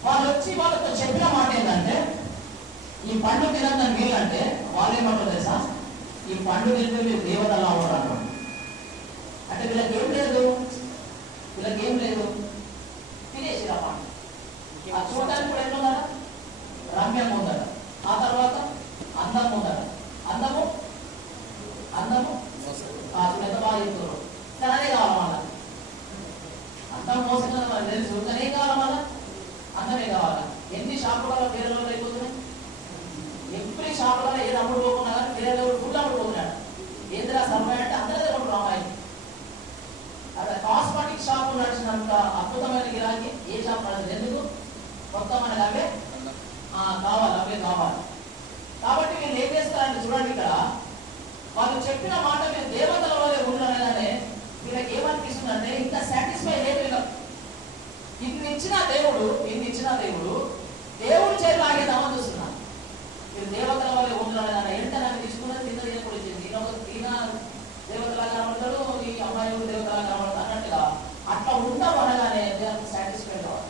వాళ్ళు వచ్చి వాళ్ళతో చెప్పిన మాట ఏంటంటే, ఈ పండు తినందని వీళ్ళంటే వాళ్ళు ఏమంటారు తెలుసా? ఈ పండు తింటే మీరు దేవతలా ఉన్నారు అంటే వీళ్ళకి ఏం లేదు, తినేసి ఆ పండు. ఆ చూడటానికి కూడా ఎట్లున్నారా? రమ్యంగా ఉందట. ఆ తర్వాత అందం ఉందట. అందము ఎంత బాగా చెప్తున్నారు. కానీ అదే కావాలి మళ్ళా. అందం మోసం మనకు తెలుసు, కానీ ఏం కావాలి మళ్ళా? అందమే కావాలా? ఎన్ని షాపులలో పేర్లు అయిపోతున్నాయి. ఎప్పుడు షాపులలో ఏది అమ్ముడు పోకున్నా కానీ పేర్లు ఫుడ్ అమ్ముడు పోతున్నాడు. ఏంద్రా సమయం అంటే అందరిదే కొంటారు అమ్మాయి. అదే కాస్మెటిక్ షాపు నడిచినంత అద్భుతమైన గిరాకీ ఏ షాప్ నడిచింది? ఎందుకు? మొత్తం మనకి అవే కావాలి. కాబట్టి వీళ్ళు ఏం చేస్తారంటే చూడండి, ఇక్కడ వాళ్ళు చెప్పిన మాట మీరు దేవతల వల్లే ఉండగానే వీళ్ళకి ఏమనిపిస్తుందంటే ఇంకా సాటిస్ఫై లేదు. ఇన్ని ఇచ్చిన దేవుడు చేతులు ఆగేదామని చూస్తున్నా. మీరు దేవతల వల్లే ఉండగానే ఏంటో నాకు తీసుకున్నది తిన్న దేవుడు ఇచ్చింది. ఈయన దేవతలా కనబడతాడు, ఈ అమ్మాయి దేవతలా కనబడతాడు అన్నట్టుగా అట్లా ఉండవు అనగానే సాటిస్ఫై కావాలి.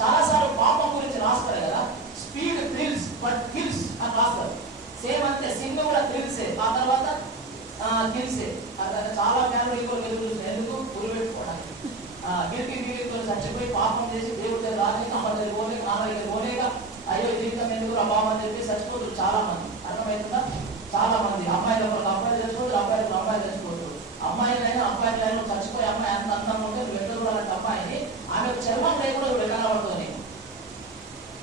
చాలాసార్లు పాపం గురించి రాస్తారు కదా, స్పీడ్ థ్రిల్స్ బట్ కిల్స్ అని రాస్తారు. సేమ్ అంతే, సినిమా కూడా థ్రిల్సే. ఆ తర్వాత చేసి దేవుడి దగ్గర రాలేక, అమ్మ దగ్గర పోలేక, నాన్న దగ్గర పోలేక, అయ్యో జీవితం ఎందుకు బాబు అని చెప్పి చచ్చిపోతారు చాలా మంది. అర్థమవుతుందా? చాలా మంది అమ్మాయిలు అబ్బాయిలు చచ్చిపోతారు, అబ్బాయిలు అమ్మాయిలు చచ్చిపోతారు. అమ్మాయిలైనా అబ్బాయిలైనా చచ్చిపోయి అమ్మాయి అంత అందంగా ఉంటే నువ్వు ఎక్కడ చూడాలంటే అమ్మాయిని ఆమెకు చర్మం లేకుండా నువ్వు ఎక్కడ పడుతుంది,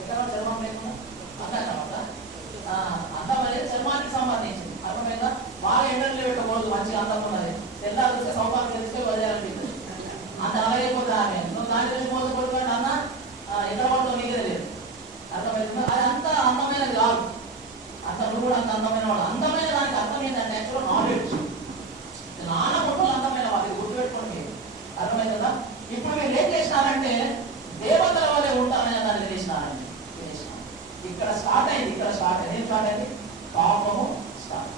ఎక్కడ చర్మం లేకుండా అన్నమాట. అందం అనేది చర్మానికి సంబంధించింది. అర్థమైందా? బాగా ఎండలు పెట్టకూడదు, మంచిగా అందం ఉన్నది. తెల్లారిస్తే సౌపాన్ని తెలిస్తే వదిలేయాలనిపిస్తుంది. అంత అలాగైపోతుంది ఆమె. నువ్వు దాని గురించి మోసపడుకోండి అన్న ఎక్కడ పడుతుంది నీకే లేదు. అర్థమవుతుందా? అది అంత అందమైనది కాదు. అంత నువ్వు కూడా అంత అందమైన వాడు. అందమైన దానికి అర్థం ఏంటంటే యాక్చువల్ నాలెడ్జ్. నాన్న పుట్టులు అందమైన వాళ్ళు గుర్తుపెట్టుకోండి మీరు. అర్థమైందా? ఇప్పుడు మీరు ఏం చేసినారంటే దేవతల వల్లే ఉంటారని దాన్ని తెలిసినారండి. ఇక్కడ స్టార్ట్ అయింది. ఏం స్టార్ట్ అయింది? పాపము స్టార్ట్.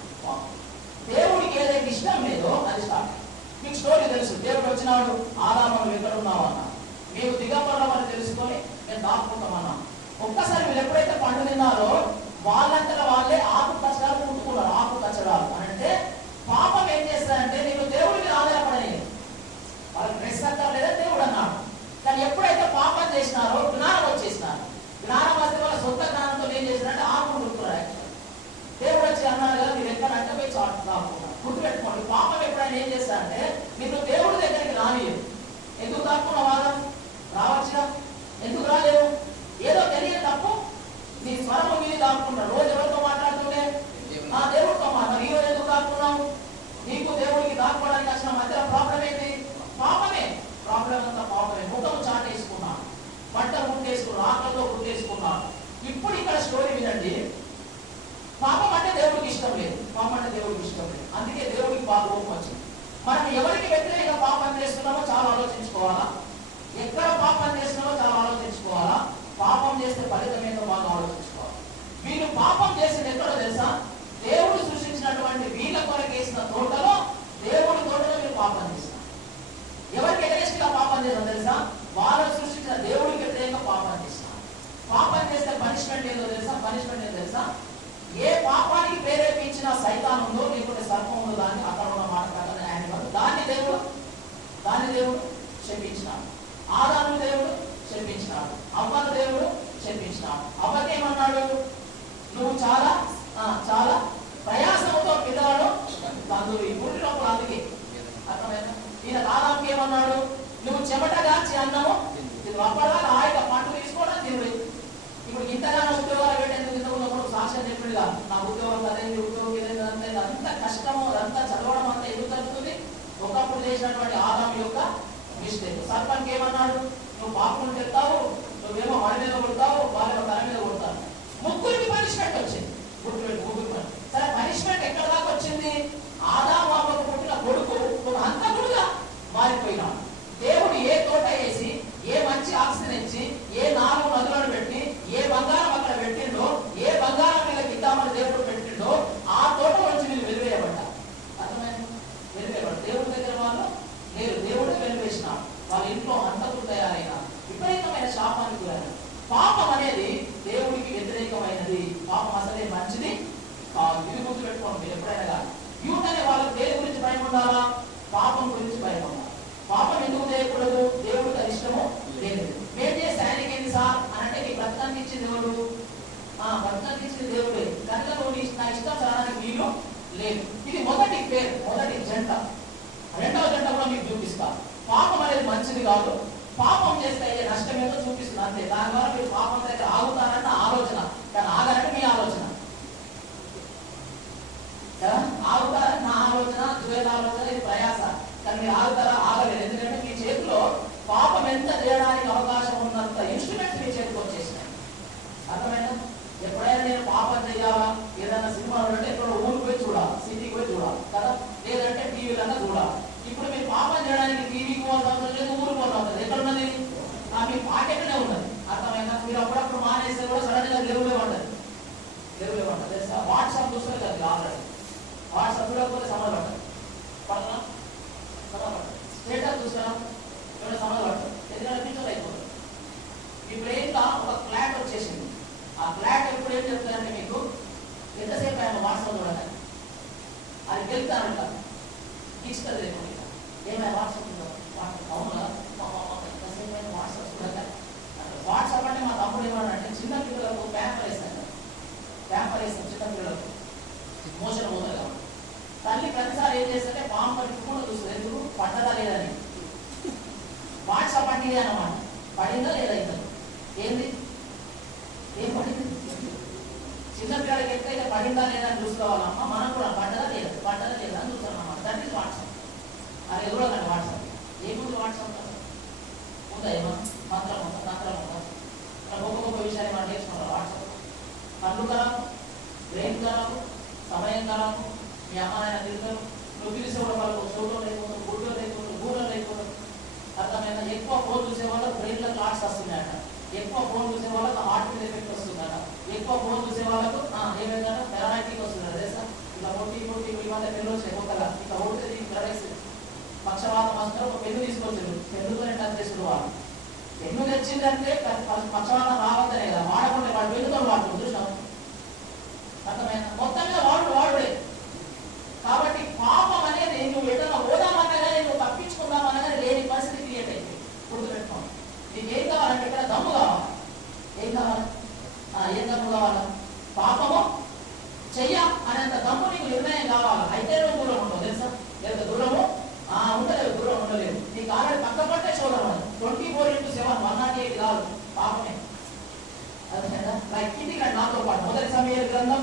దేవుడికి ఏదైతే ఇష్టం లేదో అది స్టార్ట్. మీకు స్టోరీ తెలుసు. దేవుడు వచ్చినాడు, ఆదాము నువ్వు ఎక్కడ ఉన్నావు అన్నా. మీకు దిగంబరం అని తెలుసుకొని నేను దాక్కుంటామన్నా. ఒక్కసారి మీరు ఎప్పుడైతే పండు తిన్నారో వాళ్ళంతగా వాళ్ళే ఆకు కచ్చడాలు పుట్టుకున్నారు. ఆకు కచ్చడాలు అని అంటే పాపం ఏం చేస్తారంటే నేను దేవుడికి ఆధారపడని వాళ్ళకి డ్రెస్ అక్కర్లేదా దేవుడు అన్నాడు. కానీ ఎప్పుడైతే పాపం చేసినారో జ్ఞానం వచ్చేసినారు. జ్ఞానం వస్తే వాళ్ళ సొంత జ్ఞానంతో ఏం చేసినారంటే ఆకు పుట్టుకున్నారు. దేవుడు వచ్చి అన్నాడు కదా మీరు ఎక్కడంటే పోయి చాటు దాక్కున్నారు. గుర్తుపెట్టుకోండి, పాపం ఎప్పుడైనా ఏం చేస్తారంటే నిన్ను దేవుడి దగ్గరికి రానియదు. ఎందుకు దాక్కున్న వాదం రావచ్చుగా, ఎందుకు రాలేవు? ఏదో తెలియదు తప్పు నీ స్వరము మీద దాక్కున్నాడు. రోజు ఎవరితో మాట్లాడుతుంటే దేవుడితో మాట్లాడు. ఈ రోజు ఎందుకు దాక్కున్నావు? నీకు దేవుడికి దాక్కోవడానికి వచ్చిన మధ్యలో ప్రాబ్లం ఏంటి? పాపమే. ప్రాబ్లం అంతా పాపమే. ముఖం చాటేసుకున్నాను, బట్ట గుట్టేసుకున్నాను, ఆకలితో గుట్టేసుకున్నాను. ఇప్పుడు ఇక్కడ స్టోరీ వినండి. పాపం అంటే దేవుడికి ఇష్టం లేదు. పాపం అంటే దేవుడికి ఇష్టం లేదు. అందుకే దేవుడికి బాగా కోపం వచ్చింది. మనం ఎవరికి వ్యతిరేకంగా పాపం చేస్తున్నామో చాలా ఆలోచించుకోవాలా. ఎక్కడ పాపం చేస్తున్నామో చాలా ఆలోచించుకోవాలా. పాపం చేస్తే ఫలితం ఏంటో బాగా ఆలోచించుకోవాలి. వీళ్ళు పాపం చేసింది ఎక్కడో తెలుసా? దేవుడు సృష్టించినటువంటి వీళ్ళ కొరకు వేసిన తోటలో, దేవుడి తోటలో మీరు పాపం చేస్తారు. ఎవరికి ఎగరెస్ట్గా పాపం చేస్తాం తెలుసా? వాళ్ళు సృష్టించిన దేవుడికి వ్యతిరేకంగా పాపం చేస్తారు. పాపం చేస్తే పనిష్మెంట్ ఏదో తెలుసా? పనిష్మెంట్ ఏదో తెలుసా? ఏ పాపానికి ప్రేరేపించిన సైతాన్ ఉందో, లేకుంటే సర్పం ఉందో, దాన్ని అక్కడ ఉన్న మాట ప్రకారం యానిమల్ దాన్ని దేవుడు క్షమించినాడు. ఆదాము దేవుడు క్షమించినాడు. అవ్వను దేవుడు క్షమించినాడు. అవ్వకేమన్నాడు? నువ్వు చాలా చాలా ప్రయాసంతో పిల్లలను తండ్రి పుట్టినప్పుడు. అందుకే అర్థమైనా ఈయన ఆదాముకి ఏమన్నాడు? నువ్వు చెమటగాచి అన్నము ఇది అప్పటిదాకా హాయిగా పంట తీసుకోవడం తినలేదు. ఇప్పుడు ఇంతగానో ఉద్యోగాలు పెట్టేందుకు ఇంతకున్నప్పుడు సాక్ష్యం చెప్పిందిగా నా ఉద్యోగం అదేంటి, ఉద్యోగం ఇదేంటి, అంతే అంత కష్టము, అదంతా చదవడం అంతా ఎందుకు జరుగుతుంది? ఒకప్పుడు చేసినటువంటి ఆదాము యొక్క మిస్టేక్. సర్పానికి ఏమన్నాడు? నువ్వు పాపం చెప్తావు, నువ్వేమో వాడి మీద కొడతావు, వాళ్ళేమో తల మీద కొడతారు. ముగ్గురికి పనిష్మెంట్ వచ్చింది. ముగ్గురు సరే, పనిష్మెంట్ ఎక్కడ దాకా వచ్చింది? ఆదాము అవ్వకు పుట్టిన కొడుకు ఒక హంతకుడుగా మారిపోయినాడు. దేవుడు ఏ తోట వేసి, ఏ మంచి ఆక్సిజన్ ఇచ్చి, ఏ 4 నదులను పెట్టి, ఏ బంగారం అక్కడ పెట్టిండో, ఏ బంగారం మీద గిద్దామని దేవుడు పెట్టిండో ఆ తోట నుంచి మీరు వెలివేయబడ్డారు. అర్థమైంది? వెలివేయబడ్డారు. దేవుడి దగ్గర వాళ్ళు లేరు. దేవుడు వెలివేసినాడు. వాళ్ళ ఇంట్లో హంతకుడు తయారైన విపరీతమైన శాపానికి గురైన. పాపం అనేది దేవుడికి వ్యతిరేకమైనది. పాపం అసలే మంచిది కాదు. ఇది గుర్తు పెట్టుకోండి మీరు ఎప్పుడైనా కానీ. యూత్ అనే వాళ్ళకి దేని గురించి భయం ఉండాలా? పాపం గురించి భయం ఉండాలి. పాపం ఎందుకు చేయకూడదు? దేవుడికి అది ఇష్టము లేదు. మేము చేసే ఆయనకి ఏంటి సార్ అని అంటే నీ బ్రతకానికి ఇచ్చింది దేవుడు. బ్రతకానికి ఇచ్చింది దేవుడే కనుక నువ్వు నా ఇష్టం రావడానికి వీలు లేదు. ఇది మొదటి పేరు, మొదటి జంట. రెండవ జంట కూడా మీకు చూపిస్తా. పాపం అనేది మంచిది కాదు, పాపం చేస్తే అయ్యే నష్టం ఏదో చూపిస్తుంది అంతే. దాని ద్వారా మీరు పాపం దగ్గర ఆగుతారంటే ఆలోచన, కానీ ఆగారంటే మీ ఆలోచన. ఆగుతారని నా ఆలోచన, ద్వేద ఆలోచన, ఇది ప్రయాస. కానీ మీరు ఆగుతారా? ఆగలేదు. ఎందుకంటే మీ చేతిలో పాపం ఎంత చేయడానికి అవకాశం ఉన్నంత ఇన్స్ట్రుమెంట్స్ మీ చేతికి వచ్చేసినాయి. అర్థమైనా? ఎప్పుడైనా నేను పాపం చేయాలా, ఏదైనా సినిమాలు అంటే ఎక్కడ ఊరికి పోయి చూడాలి, సిటీకి పోయి చూడాలి కదా, లేదంటే టీవీలన్నా చూడాలి. ఇప్పుడు మీరు పాపం చేయడానికి టీవీకి పోవాల్సిన అవసరం లేదు, ఊరికి పోవాల్సిన అవసరం లేదు. ఎక్కడ ఉన్నది? మీ పాకెట్లోనే ఉన్నది. అర్థమైనా? మీరు అప్పుడప్పుడు మానేస్తే కూడా సడన్ గా లేవులే ఉండదు. వాట్సాప్ చూస్తారు కదా ఆల్రెడీ. వాట్సాప్ చూడకపోతే సమయం పడదు. స్టేటస్ చూస్తారా? పండిది అన్నమాట. పడిందా లేదా ఇంకా ఏంది ఏం పడింది? చిన్నపిల్లలకి ఎట్లయితే పడిందా లేదా అని చూసుకోవాలమ్మా, మనం కూడా పడ్డదా లేదా అని చూస్తాం అన్నమాట. That is WhatsApp. అది ఎదురు కానీ వాట్సాప్ ఏముంది? వాట్సాప్ ఉందా? ఏమన్నా మంత్రం ఉందా? తంత్రం ఉందా? గొప్ప గొప్ప విషయాన్ని మనం నేర్చుకోవాలి. వాట్సాప్ కళ్ళు ఖరాబు, బ్రెయిన్ ఖరాబు, సమయం ఖరాబు, మీ అమ్మ నాయన తిరుగుతారు, నువ్వు పిలిచే కూడా వాళ్ళకు చోట్లో లేకపోతారు, గుడ్లో లేకపోతారు, గూడలో లేకపోతారు. అర్థమైనా? ఎక్కువ ఫోన్ చూసే వాళ్ళకి బ్రెయిన్లో క్లాట్స్ వస్తున్నాయట, ఎక్కువ ఫోన్ చూసే వాళ్ళకి హార్ట్ మీద ఎఫెక్ట్ వస్తుందట, ఎక్కువ ఫోన్ చూసే వాళ్ళకు ఏమైందట పెరాలైటిక్ వస్తుందట. తెలుసా? ఇలా కొట్టి మీ వాళ్ళ పెన్ను వచ్చాయి ఒకలా ఇట్లా ఓడితే ప్రవేశ పక్షవాతం వస్తారు. ఒక పెన్ను తీసుకొచ్చారు, పెన్నుతోనే టచ్ చేసుకుని వాళ్ళు పెన్ను తెచ్చిందంటే పక్షవాతం రావద్దనే కదా, వాడకుండా వాడు పెన్నుతో వాడుతుంది. చూసినాం? అర్థమైనా? మొత్తం మీద వాడుడే. కాబట్టి పాపం అనేది నువ్వు ఏదైనా పోదామన్నా కానీ నువ్వు తప్పించుకుందామన్నా కానీ లేని పరిస్థితి క్రియేట్ అయింది. గుర్తుపెట్టుకోండి. నీకు ఏం కావాలంటే ఇక్కడ దమ్ము కావాలి. ఏం కావాలి? ఏం దమ్ము కావాలా? పాపము చెయ్య అనేంత దమ్ము నీకు నిర్ణయం కావాలి. అయితే నువ్వు దూరం ఉండవు. తెలుసా? ఎంత దూరము ఉండలేవు, దూరం ఉండలేవు. నీకు ఆల్రెడీ పక్క పట్టే చూడడం 24/7 108 కాదు పాపమే. అదేనా? లైక్ ఇది నాతో పాటు మొదటి సమయాల గ్రంథం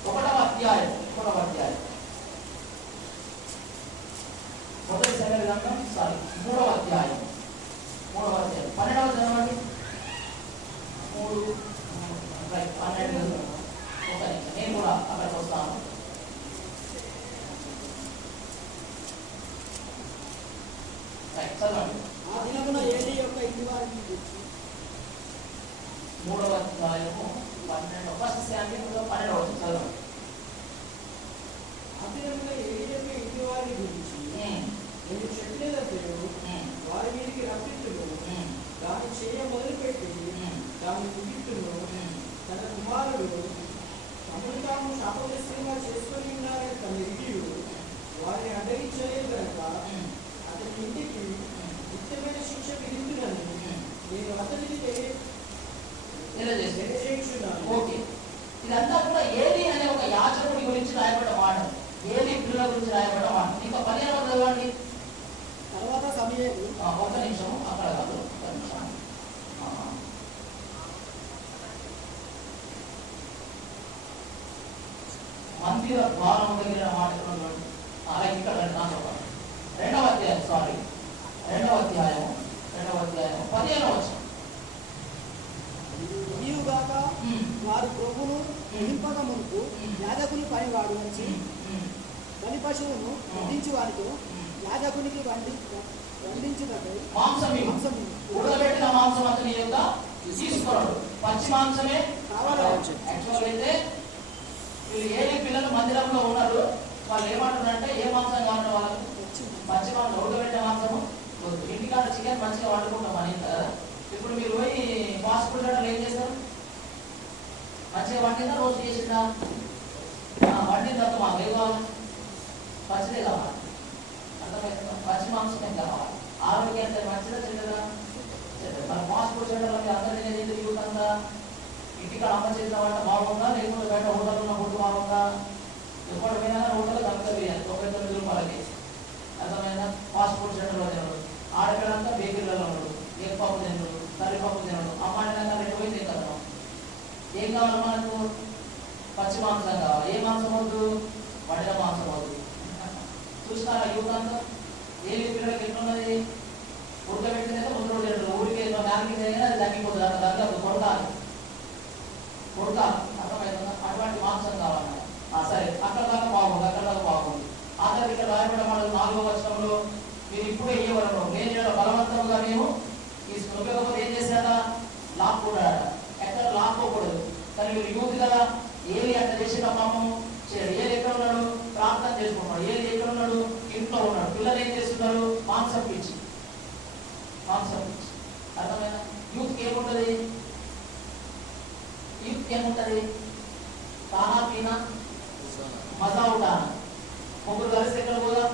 1వ అధ్యాయం మొదటి సమయాల గ్రంథం 3వ అధ్యాయం 12వ జనవరి 12 నేను కూడా అక్కడికి వస్తాను. ఆ దినమున ఏలీ యొక్క ఇంటి వారిని గురించి 3వ అధ్యాయము 12 ఫస్ట్ శామ్యూయల్ 12వ చదవండి. ఆ దినమున ఏలీ యొక్క ఇంటి వారిని గురించి నేను చెప్పినప్పుడు వారి మీదకి రప్పించును, దాన్ని చేయ మొదలుపెట్టి దాన్ని ముగిట్టును. తన కుమారుడు తమను తాము శాపగ్రస్తంగా చేసుకొని ఉన్నారని తన ఎరిగి వారిని అడ్డగించలేదు కనుక అతని ఇంటికి నిత్యమైన శిక్ష విధించునని నేను అతనికి తెలియజేస్తున్నాను. ఓకే, ఇదంతా కూడా ఏలీ అనే ఒక యాజకుడి గురించి రాయబడ్డ మాట, ఏలీ పిల్లల గురించి రాయబడ్డ మాట. ఇంకా 15వ చదవండి. తర్వాత సమయాలు ఒక్క నిమిషం అక్కడ కాదు, ఒక్క నిమిషం. మందిర ద్వారం దగ్గర మాట అలా ఇక్కడ 2వ అధ్యాయం 15వ వచనం. నీవుగాక వారు ప్రభువును నింపక మునుపు యాజకుని పని వాడు వచ్చి బలి పశువును వధించి వారితో యాజకునికి వండించుటకై మాంసం ఉడకబెట్టిన మాంసం అతని యొక్క తీసుకున్నాడు. పచ్చి మాంసమే కావాలి. యాక్చువల్ అయితే వీళ్ళు ఏలీ పిల్లలు మందిరంలో ఉన్నారు. వాళ్ళు ఏమంటున్నారంటే ఏ మాంసం కావాలంటే వాళ్ళకు పచ్చి మాంసం, ఉడకబెట్టిన మాంసము వద్దు. ఇంటికాడ చికెన్ మంచిగా వండుకుంటాం అని కదా. ఇప్పుడు మీరు పోయి ఫాస్ట్ ఫుడ్ అంటే ఏం చేస్తారు? మంచిగా వండిందా, రోజు చేసిందా? వండిన తర్వాత మాకు ఏం కావాలి? పచ్చిదే కావాలి. అర్థమైందా? పచ్చి మాంసమే కావాలి. ఆరోగ్యానికి మంచిదా చెడ్డదా? చెడ్డదా. మన ఫాస్ట్ ఫుడ్ సెంటర్లకి అందరూ తినేది తిరుగుతుందా? ఇంటికాడ అమ్మ చేసిన వంట బాగుందా, లేకపోతే బయట హోటల్ ఉన్న ఫుడ్ బాగుందా? ఎప్పుడు పోయినా హోటల్ తక్కువ బిర్యానీ 99 రూపాయలకి. అర్థమైందా? ఫాస్ట్ ఫుడ్ సెంటర్లో తినడు. ఆడపిల్లంతా బేకరీలలో ఉండడు, ఎగ్ పప్పు తినడు, కర్రీపప్పు తినడు. అమ్మాయినా 2 పోయి తింటాను. ఏం కావాలి మనకు? పచ్చి మాంసం కావాలి. ఏ మాంసం వద్దు? వండిన మాంసం వద్దు. చూసినారా యూత్ అంతా? ఏలి పిల్లలకి ఎట్లున్నది? ఉడకబెట్టినైతే ముందు రోజు ఊరికి నాలుగు చేయగానే అది తగ్గిపోతుంది. దాంట్లో కొడతాను. అర్థమవుతుందా? అటువంటి మాంసం కావాలి. సరే, అక్కడ దాకా బాగుంది. ఆఖరి ఇక్కడ రాయబడ్డ మాట 4వ వచనంలో మీరు ఇప్పుడే ఇవ్వగలరు, నేను బలవంతంగా మేము తీసుకుని ఏం చేశాడ? లాక్కున్నాడ. ఎక్కడ లాక్కోకూడదు. కానీ మీరు యూత్ కదా, ఏలి అట్లా చేసిన పాపము చేయడు. ఏలి ఎక్కడ ఉన్నాడు? ప్రార్థన చేసుకుంటున్నాడు. ఏలి ఎక్కడ ఉన్నాడు? ఇంట్లో ఉన్నాడు. పిల్లలు ఏం చేస్తున్నారు? మాంసం పిచ్చి. అర్థమైన యూత్కి ఏముంటుంది? తానా పీనా మజా ఉంటానా. ముగ్గురు కలిసి ఎక్కడ పోదాం?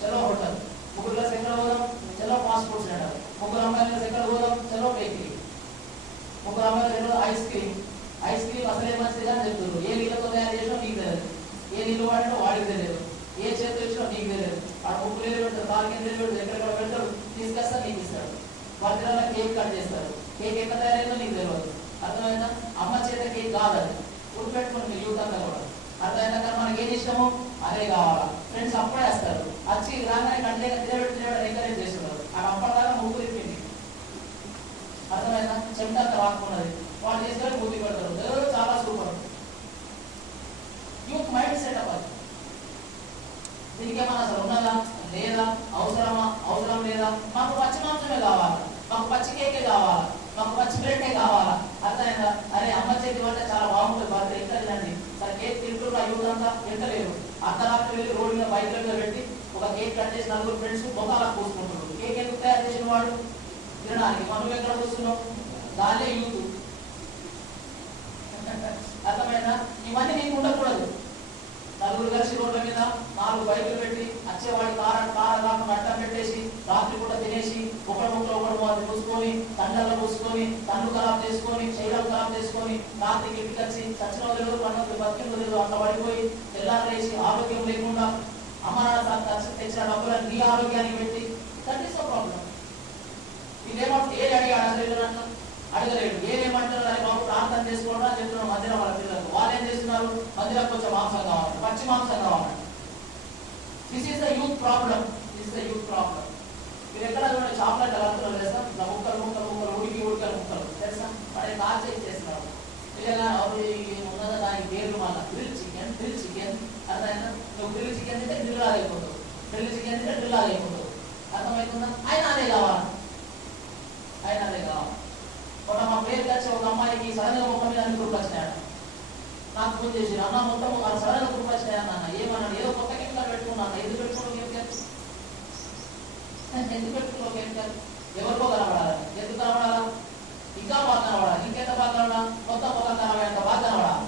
చలో హోటల్. ముగ్గురు కలిసి ఎక్కడ పోదాం? చలో ఫాస్ట్ ఫుడ్ సెంటర్. ముగ్గురు అమ్మాయిలు కలిసి ఎక్కడ పోదాం? చలో బేకరీ. ముగ్గురు అమ్మాయిలు ఐస్ క్రీమ్ అసలే మంచిది అని చెప్తున్నారు. ఏ నీళ్ళతో తయారు చేసినా నీకు తెలియదు, ఏ నీళ్ళు వాడినా వాడికి తెలియదు, ఏ చేతితో ఇచ్చినా నీకు తెలియదు. ఆ ముగ్గురు ఏదో పెడతారు, తాలికి ఏదో పెడతారు, ఎక్కడెక్కడ పెడతారు, కట్ చేస్తారు. కేక్ ఎట్లా తయారైందో నీకు తెలియదు. అర్థమైందా? అమ్మ చేత కేక్ కాదు అది. గుర్తుపెట్టుకుని మీరు యూత్ అంతా కూడా అర్థమైందా? కానీ మనకి ఏది ఇష్టమో అదే కావాలా. ఫ్రెండ్స్ అప్పుడే వేస్తారు, వచ్చి రాగానే కంటే తినబెట్టి ఎంకరేజ్ చేస్తున్నారు. అది అప్పటిదాకా ముగ్గు తిప్పింది. అర్థమైందా? చెమట రాకున్నది వాళ్ళు చేస్తారు, ముద్దు పెడతారు. చాలా సూపర్. యూత్ మైండ్ సెటప్ అది. దీనికి ఏమన్నా అసలు ఉన్నదా లేదా, అవసరమా అవసరం లేదా? మాకు పచ్చి మాంసమే కావాలా, మాకు పచ్చి కేకే కావాలా, మాకు పచ్చి బ్రెడ్డే కావాలా. అర్థమైందా? అరే అమ్మ చేతి వంట చాలా బాగుంటుంది, బాగా ఎంత తినండి. సరే కేక్ తింటున్న యూత్ అంతా తింటలేరు. అర్ధరాత్రి వెళ్ళి రోడ్డు మీద బైక్ల మీద పెట్టి ఒక కేక్ కట్ చేసి నలుగురు ఫ్రెండ్స్ ముఖాలకు పూసుకుంటున్నారు. కేక్ ఎందుకు తయారు చేసిన వాడు? తినడానికి. మనం ఎక్కడ చూస్తున్నాం? దానిలో యూత్. అర్థమైందా? ఇవన్నీ నీకు ఉండకూడదు. నలుగురు కలిసి రోడ్ల మీద 4 బైకులు పెట్టి వచ్చేవాడి కారాకు అడ్డం పెట్టేసి రాత్రి పూట తినేసి ఒకటి పూసుకొని తండ్రులు పూసుకొని తన్ను ఖరాబ్ చేసుకొని శరీరం ఖరాబ్ చేసుకొని రాత్రికి ఇంటికి వచ్చి చచ్చిన వదిలేదు పండుగ బతికిన వదిలేదు అట్లా పడిపోయి తెల్లారేసి ఆరోగ్యం లేకుండా అమ్మ తెచ్చిన డబ్బులను నీ ఆరోగ్యానికి పెట్టి దట్ ఈస్ ద ప్రాబ్లం. ఇదేమంటే ఏది అడిగాడు అసలు అడగలేడు. ఏమేమంటారు? అని బాబు ప్రార్థన చేసుకోవడం అని చెప్తున్నాం మధ్యలో వాళ్ళ పిల్లలకు. వాళ్ళు ఏం చేస్తున్నారు? మధ్యలో కొంచెం మాంసం కావాలి, పచ్చి మాంసం కావాలి. This is the youth problem. This the youth problem. మీరు ఎక్కడ చూడండి చాక్లెట్ కలుపుతున్నారు తెలుసా? ఇట్లా ముక్కలు ఉడికలు ముక్కలు తెలుసా? వాడే కాల్చే ఇచ్చేస్తున్నారు. నిజంగా ఉన్నదా దానికి పేర్లు మళ్ళీ గ్రిల్ చికెన్ అర్థమైందా? నువ్వు గ్రిల్ చికెన్ తింటే డ్రిల్ అయిపోతావు, డ్రిల్ చికెన్ తింటే డ్రిల్ అయిపోతావు. అర్థమవుతుందా? ఆయన అదే కావాలి, ఆయన అదే కావాలి. ఒక మా పేరు వచ్చి ఒక అమ్మాయికి సడన్గా ముఖం మీద అన్ని గ్రూప్ వచ్చినాయట. నాకు ఫోన్ చేసి అన్న మొత్తం సడన్గా గ్రూప్ వచ్చినాయన్న. ఏమన్నాడు? ఏదో కొత్త కెమికల్ పెట్టుకున్నాను. ఎందుకు పెట్టుకోవడం కెమికల్? ఎందుకు పెట్టుకోవడం కెమికల్? ఎవరికో కనబడాలి. ఎందుకు కనబడాలా? ఇంకా బాగా కనబడాలి. ఇంకెంత బాగా కనబడాలి? కొత్త పొగ కనబడి అంత బాగా కనబడాలి.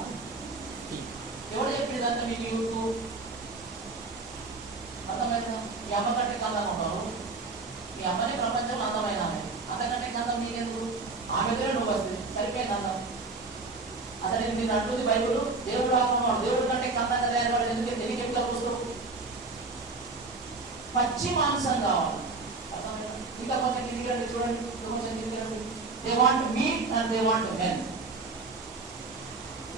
ఎవరు చెప్పింది అంతా మీకు యూత్? అర్థమైందా? మీ అమ్మ కంటే కందంగా ఉంటారు. మీ అమ్మని ప్రపంచంలో అందమైన ఆమె. అంతకంటే కందం నీకెందుకు? ఆమె దగ్గర నువ్వు వస్తుంది సరిపోయింది అందం. అసలు నేను అంటుంది బైబుల్ దేవుడు రాకున్నాడు. దేవుడు కంటే కందంగా తయారు ఎందుకంటే తెలియక ఎట్లా పుస్తకం పచ్చి మాంసం కావాలి. అర్థమైందా? ఇంకా కొంచెం కిందికి చూడండి, కొంచెం కిందికి. They want meet and they want men.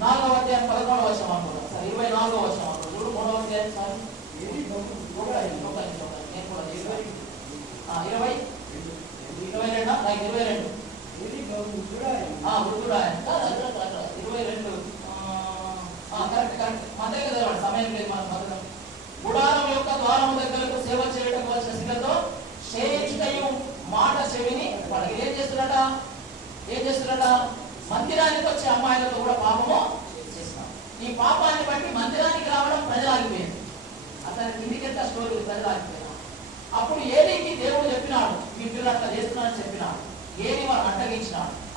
4వ అధ్యాయం 11వ వచనం అనుకుంటా సార్, 24వ వచనం అనుకుంటా. చూడు 3వ అధ్యాయం సార్, నేను కూడా 22 సమయం లేదు మన బతుకం. గుడారం యొక్క ద్వారం దగ్గరకు సేవ చేయడం వచ్చిన శిలతో శేషికయు మాట చెవిని వాడికి ఏం చేస్తున్నట? మందిరానికి వచ్చే అమ్మాయిలతో కూడా పాపము చేస్తున్నాం. ఈ పాపాన్ని బట్టి మందిరానికి రావడం ప్రజలాగిపోయింది. అతని కిందికెంత స్టోరీ ప్రజలాగిపోయినా. అప్పుడు ఏలికి దేవుడు చెప్పినాడు, మీ పిల్లలు అట్లా చేస్తున్నారని చెప్పినాడు. ఏలి వాడు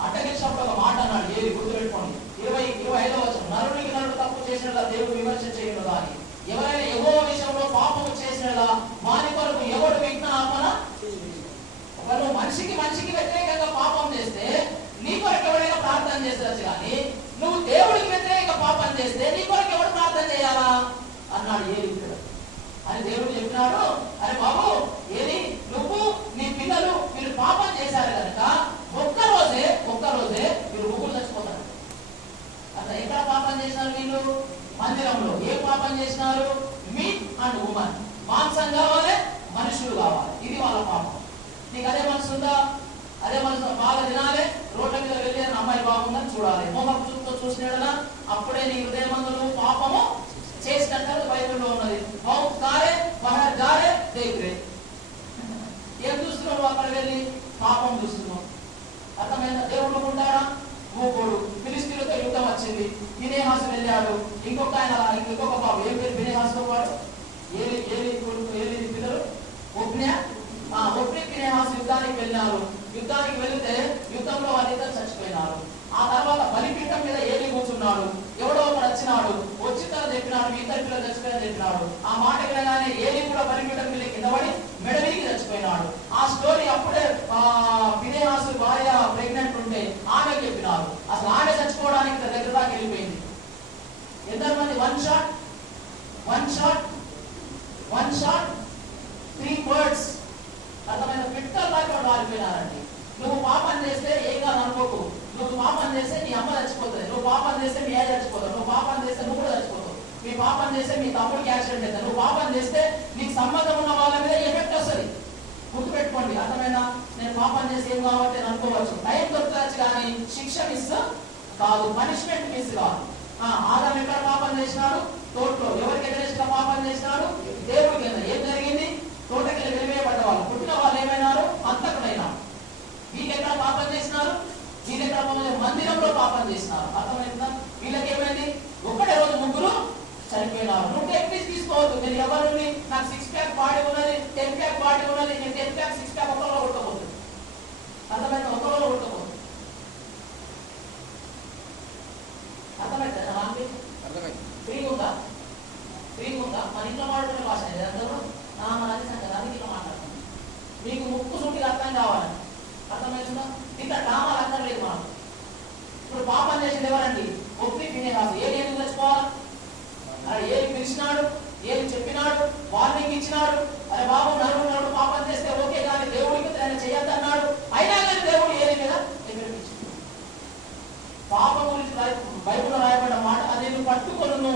అడ్డగించినప్పుడు ఒక మాట అన్నాడు. ఏలి గుర్తుపెట్టుకోండి. 25వ వచనం, నరునికి నరుడు తప్పు చేసినలా దేవుడు విమర్శ చేయను కానీ ఎవరైనా యెహోవా విషయంలో పాపము చేసినలా వాని కొరకు ఎవడు విజ్ఞాపన. ఒకరు మనిషికి వ్యతిరేకంగా పాపం చేస్తే నీ కొరకు ఎవరైనా ప్రార్థన చేస్తారు, కానీ నువ్వు దేవుడికి వ్యతిరేకంగా పాపం చేస్తే నీ కొరకు ఎవరు ప్రార్థన చేయాలా అన్నాడు ఏలి అని దేవుడు చెప్పినాడు. అరే బాబు ఏలి, నువ్వు నీ పిల్లలు మీరు పాపం చేశారు కనుక ఒక్కరోజే మీరు ముగ్గురు చచ్చిపోతారు. అట్లా ఎక్కడ పాపం చేసినారు వీళ్ళు? మందిరంలో. ఏ పాపం చేసినారు? Meet and women. మాంసం కావాలి, మనుషులు కావాలి. ఇది వాళ్ళ పాపం. నీకు అదే మనసు ఉందా? అదే మనసు బాగా తినాలి, రోడ్ల మీద వెళ్ళి అమ్మాయి బాగుందని చూడాలి, మోహం చూపుతో చూసినాడనా అప్పుడే నీ హృదయమందులు పాపము చేసినట్టు బైబిల్లో ఉన్నది. ఏం చూస్తున్నావు? అక్కడ వెళ్ళి పాపం చూస్తున్నావు. అర్థమైందా? దేవుడు ఉంటాడా? ఊకోడు. ఫిలిస్తీన్లతో యుద్ధం వచ్చింది, ఫినెహాసు వెళ్ళాడు. ఇంకొక బాబు ఏం పేరు ఫినెహాసు వాడు? ఏలి పిల్లలు ఒప్నే ఫినెహాసు యుద్ధానికి వెళ్ళినారు. యుద్ధానికి వెళితే యుద్ధంలో వాళ్ళిద్దరు చచ్చిపోయినారు. ఆ తర్వాత బలిపీఠం మీద ఏలి కూర్చున్నాడు. ఎవడో ఒకడు వచ్చినాడు, వచ్చి తన చెప్పినాడు మీ ఇద్దరు పిల్లలు చచ్చిపోయినా చెప్పినాడు. ఆ మాట వినగానే ఏలి కూడా బలిపీఠం మీద కింద పడి మెడవికి చచ్చిపోయినాడు. ఆ స్టోరీ అప్పుడే ఫినెహాసు భార్య ప్రెగ్నెంట్ ఉంటే ఆమె చెప్పినారు. అసలు ఆమె చచ్చిపోవడానికి దగ్గర దాకా వెళ్ళిపోయింది. ఎంతమంది? One shot 3 words. అర్థమైన పిట్టల దాకా వాడిపోయినారండి. నువ్వు పాపం చేసి పాపం చేస్తే మీ అయ్య చచ్చిపోతావు, నువ్వు పాపం చేస్తే నువ్వు కూడా చచ్చిపోతావు, మీ పాపం చేస్తే మీ తమ్ముడికి యాక్సిడెంట్ అవుతుంది, నువ్వు పాపం చేస్తే నీకు సంబంధం ఉన్న వాళ్ళ మీద ఎఫెక్ట్ వస్తుంది. గుర్తుపెట్టుకోండి, అర్థమైనా? నేను పాపం చేసి ఏం కావాలి అనుకోవచ్చు, టైం దొరకవచ్చు, కానీ శిక్ష మిస్ కాదు, పనిష్మెంట్ మిస్ కాదు. ఆదాం ఎక్కడ పాపం చేసినాడు? తోటలో. ఎవరికి ఎదురేసిన పాపం చేసినాడు? దేవుడికి. ఏం జరిగింది? తోటకి వెలివేయబడ్డ వాళ్ళు, పుట్టిన వాళ్ళు ఏమైనారు? అంతకుడైనా. వీళ్ళెక్కడ పాపం చేసినారు? వీళ్ళెక్కడ మందిరంలో పాపం చేసినారు. అర్థమైందా? వీళ్ళకి ఏమైంది? ఒక్కడే రోజు ముగ్గురు చనిపోయినారు. నువ్వు టెక్నిక్ తీసుకోవద్దు. నేను ఎవరిని నాకు 6 ప్యాక్ బాడీ ఉన్నది, 10 ప్యాక్ బాడీ ఉన్నది, నేను 10 ప్యాక్ 6 ప్యాక్ ఒకరిలో కొట్టబోతుంది. అర్థమైందా? ఒకరిలో కొట్టబోతుంది. అర్థమైందా? ఫ్రీగా ఉందా? ఫ్రీగా ఉందా? మన ఇంట్లో మాట్లాడుకునే భాష అందరూ మన అది సంగతి అది ఇంట్లో మాట్లాడుతుంది. మీకు ముక్కు సూటిగా అర్థం కావాలని. అర్థమవుతుందా? ఇంకా డ్రామాలు అర్థం లేదు మనం. ఇప్పుడు పాపం చేసింది ఎవరండి? ఒప్పి వినే కాదు. ఏది ఎందుకు తెచ్చుకోవాలి? అరే ఏది పిలిచినాడు, ఏది చెప్పినాడు, వార్నింగ్ ఇచ్చినాడు. అరే బాబు నలుగురు పాపం చేస్తే ఓకే, కానీ దేవుడికి ఆయన చేయొద్దన్నాడు. అయినా కానీ దేవుడు ఏది మీద ఎదురుపించింది. పాపం గురించి బైబిల్లో రాయబడ్డ మాట, అది పట్టుకొను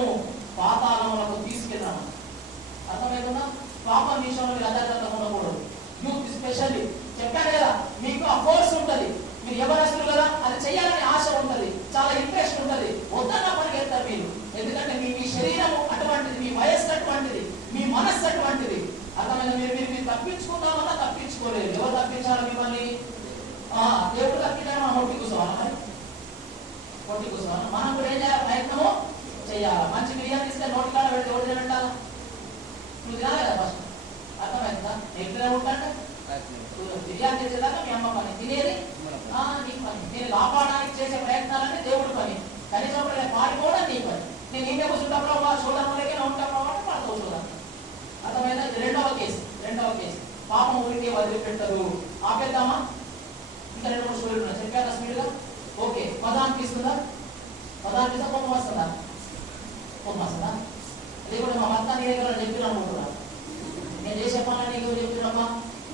పాతాళములకు తీసుకెళ్ళాను. అర్థమవుతుందా? పాపం విషయంలో మీరు అజాగ్రత్తగా ఉండకూడదు. యూత్ స్పెషల్లీ చెప్పాను కదా, మీకు ఆ ఫోర్స్ ఉంటుంది. మీరు ఎవరస్తులు కదా, అది చెయ్యాలని ఆశ ఉంటుంది, చాలా ఇంట్రెస్ట్ ఉంటుంది. వద్దన్న పరిగెత్తారు మీరు. ఎందుకంటే మీ శరీరం అటువంటిది, మీ వయస్సు అటువంటిది, మీ మనస్సు అటువంటిది. అర్థమైనా? మీరు తప్పించుకుందామన్నా తప్పించుకోలేదు. ఎవరు తప్పించాలి మిమ్మల్ని? దేవుడు తప్పించాలి. మనం ఒట్టి కూర్చోవాలి, మరి ఒట్టి కూర్చోవాలి. మనం కూడా ఏం చేయాలి? ప్రయత్నము చేయాలి. మంచి బిర్యానీ ఇస్తే నోటి కాడ పెడితే ఎవరు తినంటారా? నువ్వు తినాలి కదా ఫస్ట్. అర్థమైందా? ఎక్కడ ఉంటాంటే బిర్యానీ చేసేదాకా మీ అమ్మ పని, తినేది నీ పని. నేను కాపాడడానికి చేసే ప్రయత్నాలన్నీ దేవుడి పని. కనీసం పాడిపోవడం నీ పని. నేను ఇంకే కూర్చుంటప్పుడు చూడడానికి ఉంటాను కాబట్టి పడతావు చూడాలి. అర్థమైందా? రెండవ కేసు పాపం ఊరికే వదిలిపెట్టరు. ఆపేద్దామా? ఇంకా 2-3 స్టోరీలు ఉన్నాయి, చెప్పాక స్పీడ్గా. ఓకే, పదానికి ఇస్తుందా? పదానికి ఇస్తా కోపం వస్తుందా? కోపం వస్తుందా? లేకుంటే మా భర్త నీ దగ్గర చెప్పిన అనుకుంటున్నా, నేను చేసే పనులు నీకు చెప్పినమ్మా.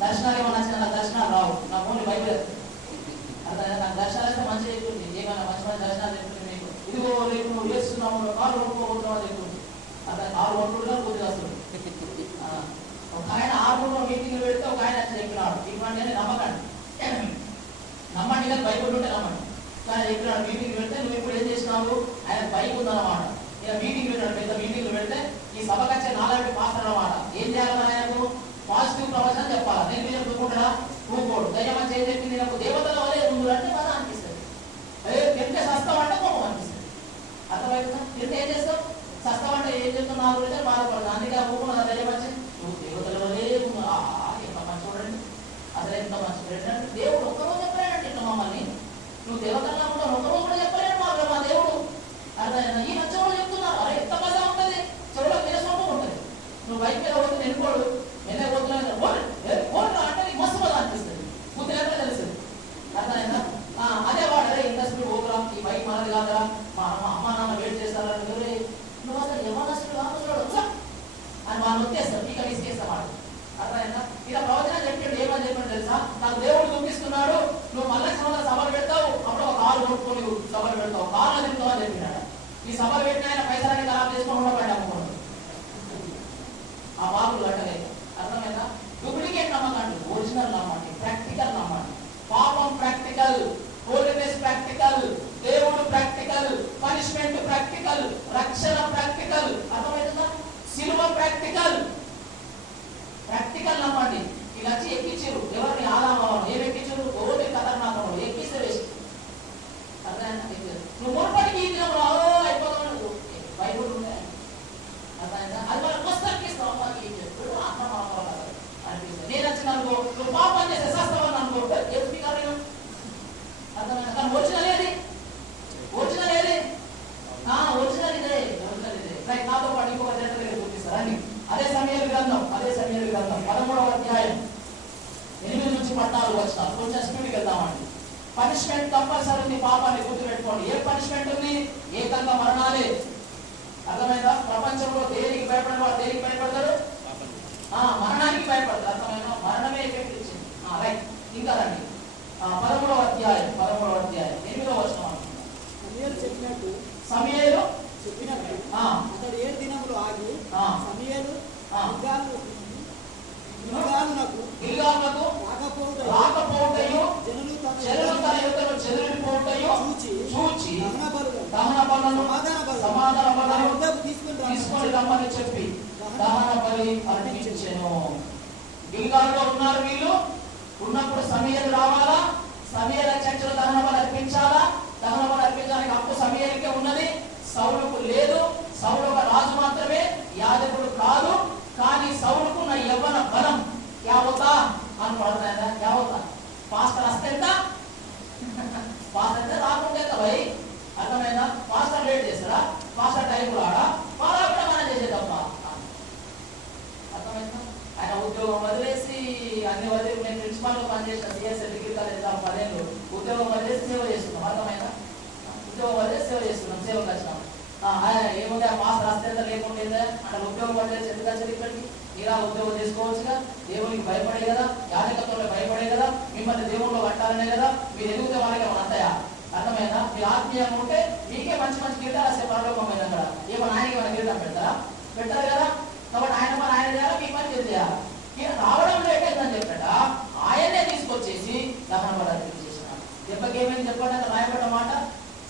దర్శనాలు ఏమన్నా వచ్చినా నాకు దర్శనాలు రావు, నా ఫోన్ బైబిల్. అర్థమైనా? నాకు దర్శనాలు అయితే మంచిగా చెప్తుంది, ఏమైనా మంచి మంచి దర్శనాలు చెప్తుంది మీకు. ఇదిగో రేపు నువ్వు చేస్తున్నావు, కారు కొనుక్కోబోతున్నావు చెప్తుంది. అతను కారు కొనుక్కుంటున్నా పూజ చేస్తుంది. ఒక ఆయన 6 మీటింగ్లు పెడితే ఒక ఆయన వచ్చి చెప్పినాడు, ఇటువంటి అని నమ్మకండి, నమ్మండి కానీ బైబిల్ ఉంటే నమ్మండి. కానీ చెప్పినాడు మీటింగ్ పెడితే నువ్వు ఇప్పుడు ఏం చేసినావు? ఆయన బైక్ ఉందన్నమాట. ఇలా మీటింగ్ పెట్టాడు, పెద్ద మీటింగ్లు పెడితే ఈ సభకు వచ్చే 4 పాస్టర్ అన్నమాట. ఏం చేయాలి? ఆయనకు పాజిటివ్ ప్రవచనం చెప్పాలి. నేను మీరు ఒప్పుకుంటారా? ఒప్పుకోడు. దయ్యం అని చేసి చెప్పింది నాకు దేవతల వల్లే ముందు అంటే బాధ అనిపిస్తుంది. అదే తింటే సస్తం అంటే కోపం అనిపిస్తుంది. అర్థమవుతుందా? తింటే ఏం చేస్తావు? సస్తం అంటే ఏం చెప్తావు? 4 రోజులు బాధపడదు. అందుకే ఒప్పుకున్నా దయ్యం వచ్చి నువ్వు దేవతల వల్లే ఎంత మంచి చూడండి, అసలు ఎంత మంచి చూడండి. దేవుడు ఒక్కరోజు చెప్పలేనంటే ఇట్లా మమ్మల్ని నువ్వు దేవతల్లో ఉంటావు, ఒక్కరోజు కూడా చెప్పలేడు మా దేవుడు. అర్థమైనా? ఈ మధ్య కూడా చెప్తున్నారు, అరే ఎంత మజా ఉంటుంది, చెవులో వినసొంపం ఉంటుంది. నువ్వు బైక్ మీద పోతే నిలుకోడు, ఎన్న పోతున్నా అంటే నీకు మస్తు మజా అనిపిస్తుంది, బుద్ధి లేక తెలుస్తుంది. అర్థమైనా? అదే వాడు అరే ఇండస్ట్రీ పోకురా, ఈ బైక్ మనది కాదురా, మా అమ్మ నాన్న వెయిట్ చేస్తారా, నువ్వు అసలు ఎవరు కాదు అని వాళ్ళు వచ్చేస్తారు, ఇక విసిగేస్తాం వాడు. అర్థమైనా? ఇలా ప్రవచనం చెప్పాడు, ఏమని చెప్పాడు తెలుసా? నాకు దేవుడు చూపిస్తున్నాడు, నువ్వు మళ్ళీ సభలు పెడతావు, అప్పుడు ఒక కారు కొనుక్కొని సభలు పెడతావు, కారు తింటావు అని చెప్పినాడు. ఈ సభలు పెట్టిన ఆయన పైసలన్నీ ఖరాబ్ చేసుకొని ఉండబడి అమ్ముకోండి ఆ బాబులు అట్టలేదు. అర్థమైనా? డూప్లికేట్ నమ్మకండి, ఒరిజినల్ నమ్మండి, ప్రాక్టికల్ నమ్మండి. పాపం ప్రాక్టికల్, హోలీనెస్ ప్రాక్టికల్, దేవుడు ప్రాక్టికల్, పనిష్మెంట్ ప్రాక్టికల్, రక్షణ ప్రాక్టికల్. అర్థమవుతుందా? సిలువ ప్రాక్టికల్. ప్రాక్టికల్ నమ్మండి. ఇలా వచ్చి ఎక్కించారు ఎవరిని? ఆదామవరం. ఏం ఎక్కించారు? ఓటి ఖతర్నాకముడు ఎక్కిస్తే వేస్ట్. అర్థమైనా? నువ్వు మునుపటికి అయిపోతావు బైబుల్ ఉన్నాయి. అర్థమైందా? అది మనం మస్తు అనిపిస్తావు, అమ్మకి ఏం చెప్తాడు అమ్మ అనిపిస్తుంది. నేను వచ్చిన అనుకో, నువ్వు పాపం చేస్తే శాస్త్రం అనుకో, ఎందుకు కాదు? అర్థమైనా? కానీ ఒరిజినల్ ఏది? ఒరిజినల్ ఏది? ఒరిజినల్ ఇదే, ఒరిజినల్ ఇదే. రైట్, నాతో పాటు ఇంకొక జంట దగ్గర చూపిస్తారు అండి. అదే సమయాలు గ్రంథం 13వ అధ్యాయం 8 నుంచి 14 వచనాలు. కొంచెం స్పీడ్కి వెళ్దామండి. పనిష్మెంట్ కంపల్సరీ ఉంది, పాపాన్ని గుర్తుపెట్టుకోండి. ఏ పనిష్మెంట్ ఉంది? ఏకంగా మరణాలే. అర్థమైందా? ప్రపంచంలో దేనికి భయపడిన వాడు దేనికి భయపడతాడు? మరణానికి భయపడతాడు. అర్థమైనా? మరణమే ఎఫెక్ట్ ఇచ్చింది. రైట్, ఇంకా రండి. 13వ అధ్యాయం 8వ వచనం. సమూయేలు చెప్పినట్టు ఆ, అతడు 7 దినములు ఆగి ఆ, సమూయేలు ఆ. గిల్గాలునకు గిల్గాలునకు రాకపోవుటయు జనులు చెరువు తన యుద్ధలో చెదిరిపోవుటయు చూచి దహన బలులను సమాధాన బలులను తీసుకొని రమ్మని చెప్పి దహన బలి అర్పించెను. గిల్గాలులో ఉన్నారు వీళ్ళు. ఉన్నప్పుడు సమూయేలు రావాలా, సమూయేలు చర్చలో దహన బలి అర్పించాలా. దహన బలి అర్పించడానికి హక్కు సమూయేలుకే ఉన్నది, సౌలుకు లేదు. సౌలు ఒక రాజు మాత్రమే, యాజకుడు కాదు. కానీ సౌలుకున్న యవ్వన బలం యావతా అని పడుతున్నాయన. యావతా పాస్టర్ వస్తే ఎంత, పాస్టర్ అయితే రాకుండా ఎంత భయ్, అర్థమైందా? పాస్టర్ లేట్ చేస్తారా, పాస్టర్ టైం రాడా, వాళ్ళ కూడా మనం చేసేదప్ప. అర్థమైందా? ఆయన ఉద్యోగం వదిలేసి అన్ని వదిలి, నేను ప్రిన్సిపాల్ గా పనిచేసిన సిఎస్ఎల్ డిగ్రీ కాలేజ్ 10 ఏళ్ళు ఉద్యోగం వదిలేసి సేవ చేస్తున్నాం. అర్థమైందా? ఉద్యోగం వదిలేసి సేవ చేస్తున్నాం, సేవకు వచ్చినాం. ఏముంది ఆ పాస్ రాస్తే లేకుండా అక్కడ ఉద్యోగం వదిలేసి ఎందుకు వచ్చారు ఇక్కడికి? ఇలా ఉద్యోగం చేసుకోవచ్చుగా, దేవునికి భయపడే కదా, యాజకత్వంలో భయపడే కదా, మిమ్మల్ని దేవుళ్ళు కట్టాలనే కదా. మీరు ఎదుగుతే వాళ్ళకి ఏమైనా అంతయా? అర్థమైందా? మీరు ఆత్మీయంగా ఉంటే మీకే మంచి మంచి కిరీటాలు వస్తే పరలోకమైంది. అక్కడ ఏమన్నా ఆయనకి ఏమైనా కిరీటం పెడతారా? పెట్టారు కదా. కాబట్టి ఆయన పని ఆయన చేయాలా, మీ పని మీరు చేయాలి. రావడం లేటైందని చెప్పట ఆయనే తీసుకొచ్చేసి దహన బలి అర్పించేసినాడు. దెబ్బకి ఏమైంది చెప్పండి? అక్కడ రాయబడ్డ మాట,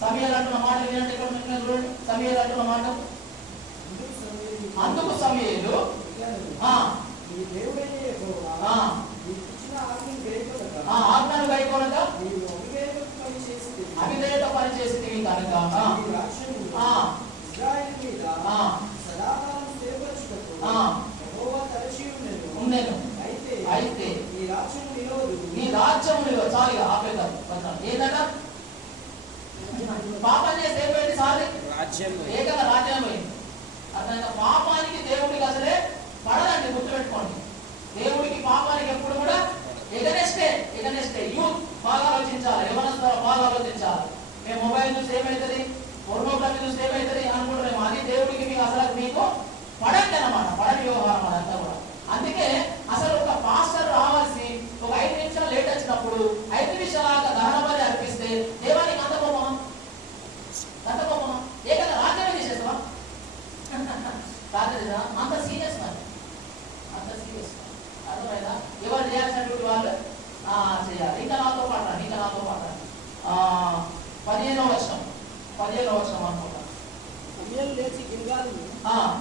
సమూయేలు అంటున్న మాట వినండి. ఇక్కడ చూడండి, సమూయేలు అంటున్న మాట, అందుకు సమూయేలు ఆజ్ఞను గైకొనక అవిధేయత పని చేసింది కనుక ఉండేను. అయితే నీ రాజ్యం నిలవదు. చాలు ఆపేద్దాం. ఏంటంట? పాపం చేస్తే ఏమైంది? సారి ఏకంగా రాజ్యం పోయింది. అర్థమైందా? పాపానికి దేవుడికి అసలే పడదండి, గుర్తుపెట్టుకోండి. దేవుడికి పాపానికి ఎప్పుడు కూడా ఎగనెస్టే. యూత్ బాగా ఆలోచించాలి, యవనస్తులు బాగా ఆలోచించాలి. మేము మొబైల్ చూస్తే ఏమవుతుంది, పొర్నోగ్రఫీ చూస్తే ఏమవుతుంది అనుకుంటారేమో. అది దేవుడికి మీకు అసలు మీకు పడండి అన్నమాట, పడని వ్యవహారం అదంతా కూడా. అందుకే అసలు ఒక పాస్టర్ రావాల్సి ఒక 5 నిమిషాలు లేట్ వచ్చినప్పుడు 5 నిమిషాలుగా దహన బలి అర్పిస్తే దేవానికి అంత కోపమా? ఏకన్నా రాజ్యమే తీసేస్తావా? రాజ్యం అంత సీరియస్ మరి, అంత సీరియస్. అర్థమైందా? ఎవరు చేయాల్సినటువంటి వాళ్ళు చేయాలి. ఇంకా నాతో పాటు 15వ వచనం అనుకుంటా. సమూయేలు లేచి గిల్గాలును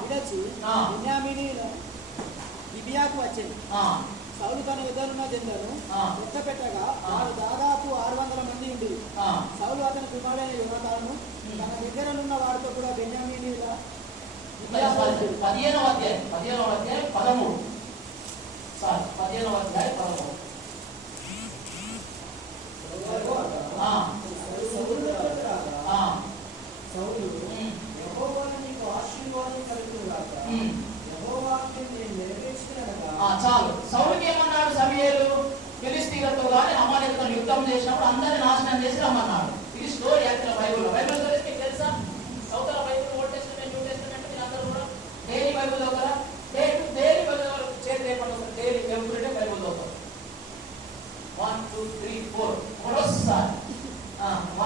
విడచి బెన్యామీనీయుల గిబియాకు వచ్చాడు. సౌలు తన యుద్ధమున్న జనులను లెక్కపెట్టగా వారు దాదాపు 600 మంది ఉండి, సౌలు అతని కుమారుడైన యోనాతానును తన దగ్గరనున్న వారితో కూడా బెన్యామీనీయుల 15వ అధ్యాయం 13. సార్ 15వ అధ్యాయం 13. సౌలు యెహోవా నీకు ఆశీర్వాదం కలుగునుగాక, యెహోవా ఆజ్ఞను నేను నెరవేర్చుకొనగా. చాలు. సౌలుకి ఏమన్నాడు సమూయేలు? ఫిలిష్తీయులతో కానీ అమాలేకులతో యుద్ధం చేసినప్పుడు అందరిని నాశనం చేసి రమ్మన్నాడు. ఇది స్టోరీ యాక్చువల్ బైబుల్లో. బైబిల్ స్టోరీస్ మీకు తెలుసా? సౌతల Bible, old testament, new testament మీరు అందరూ కూడా డైలీ బైబుల్ చదువుతారా? డైలీ బైబుల్ చేతి రేపటి డైలీ ఎవ్రీడే బైబుల్ చదువుతారు. 1 2 3 4 మరోసారి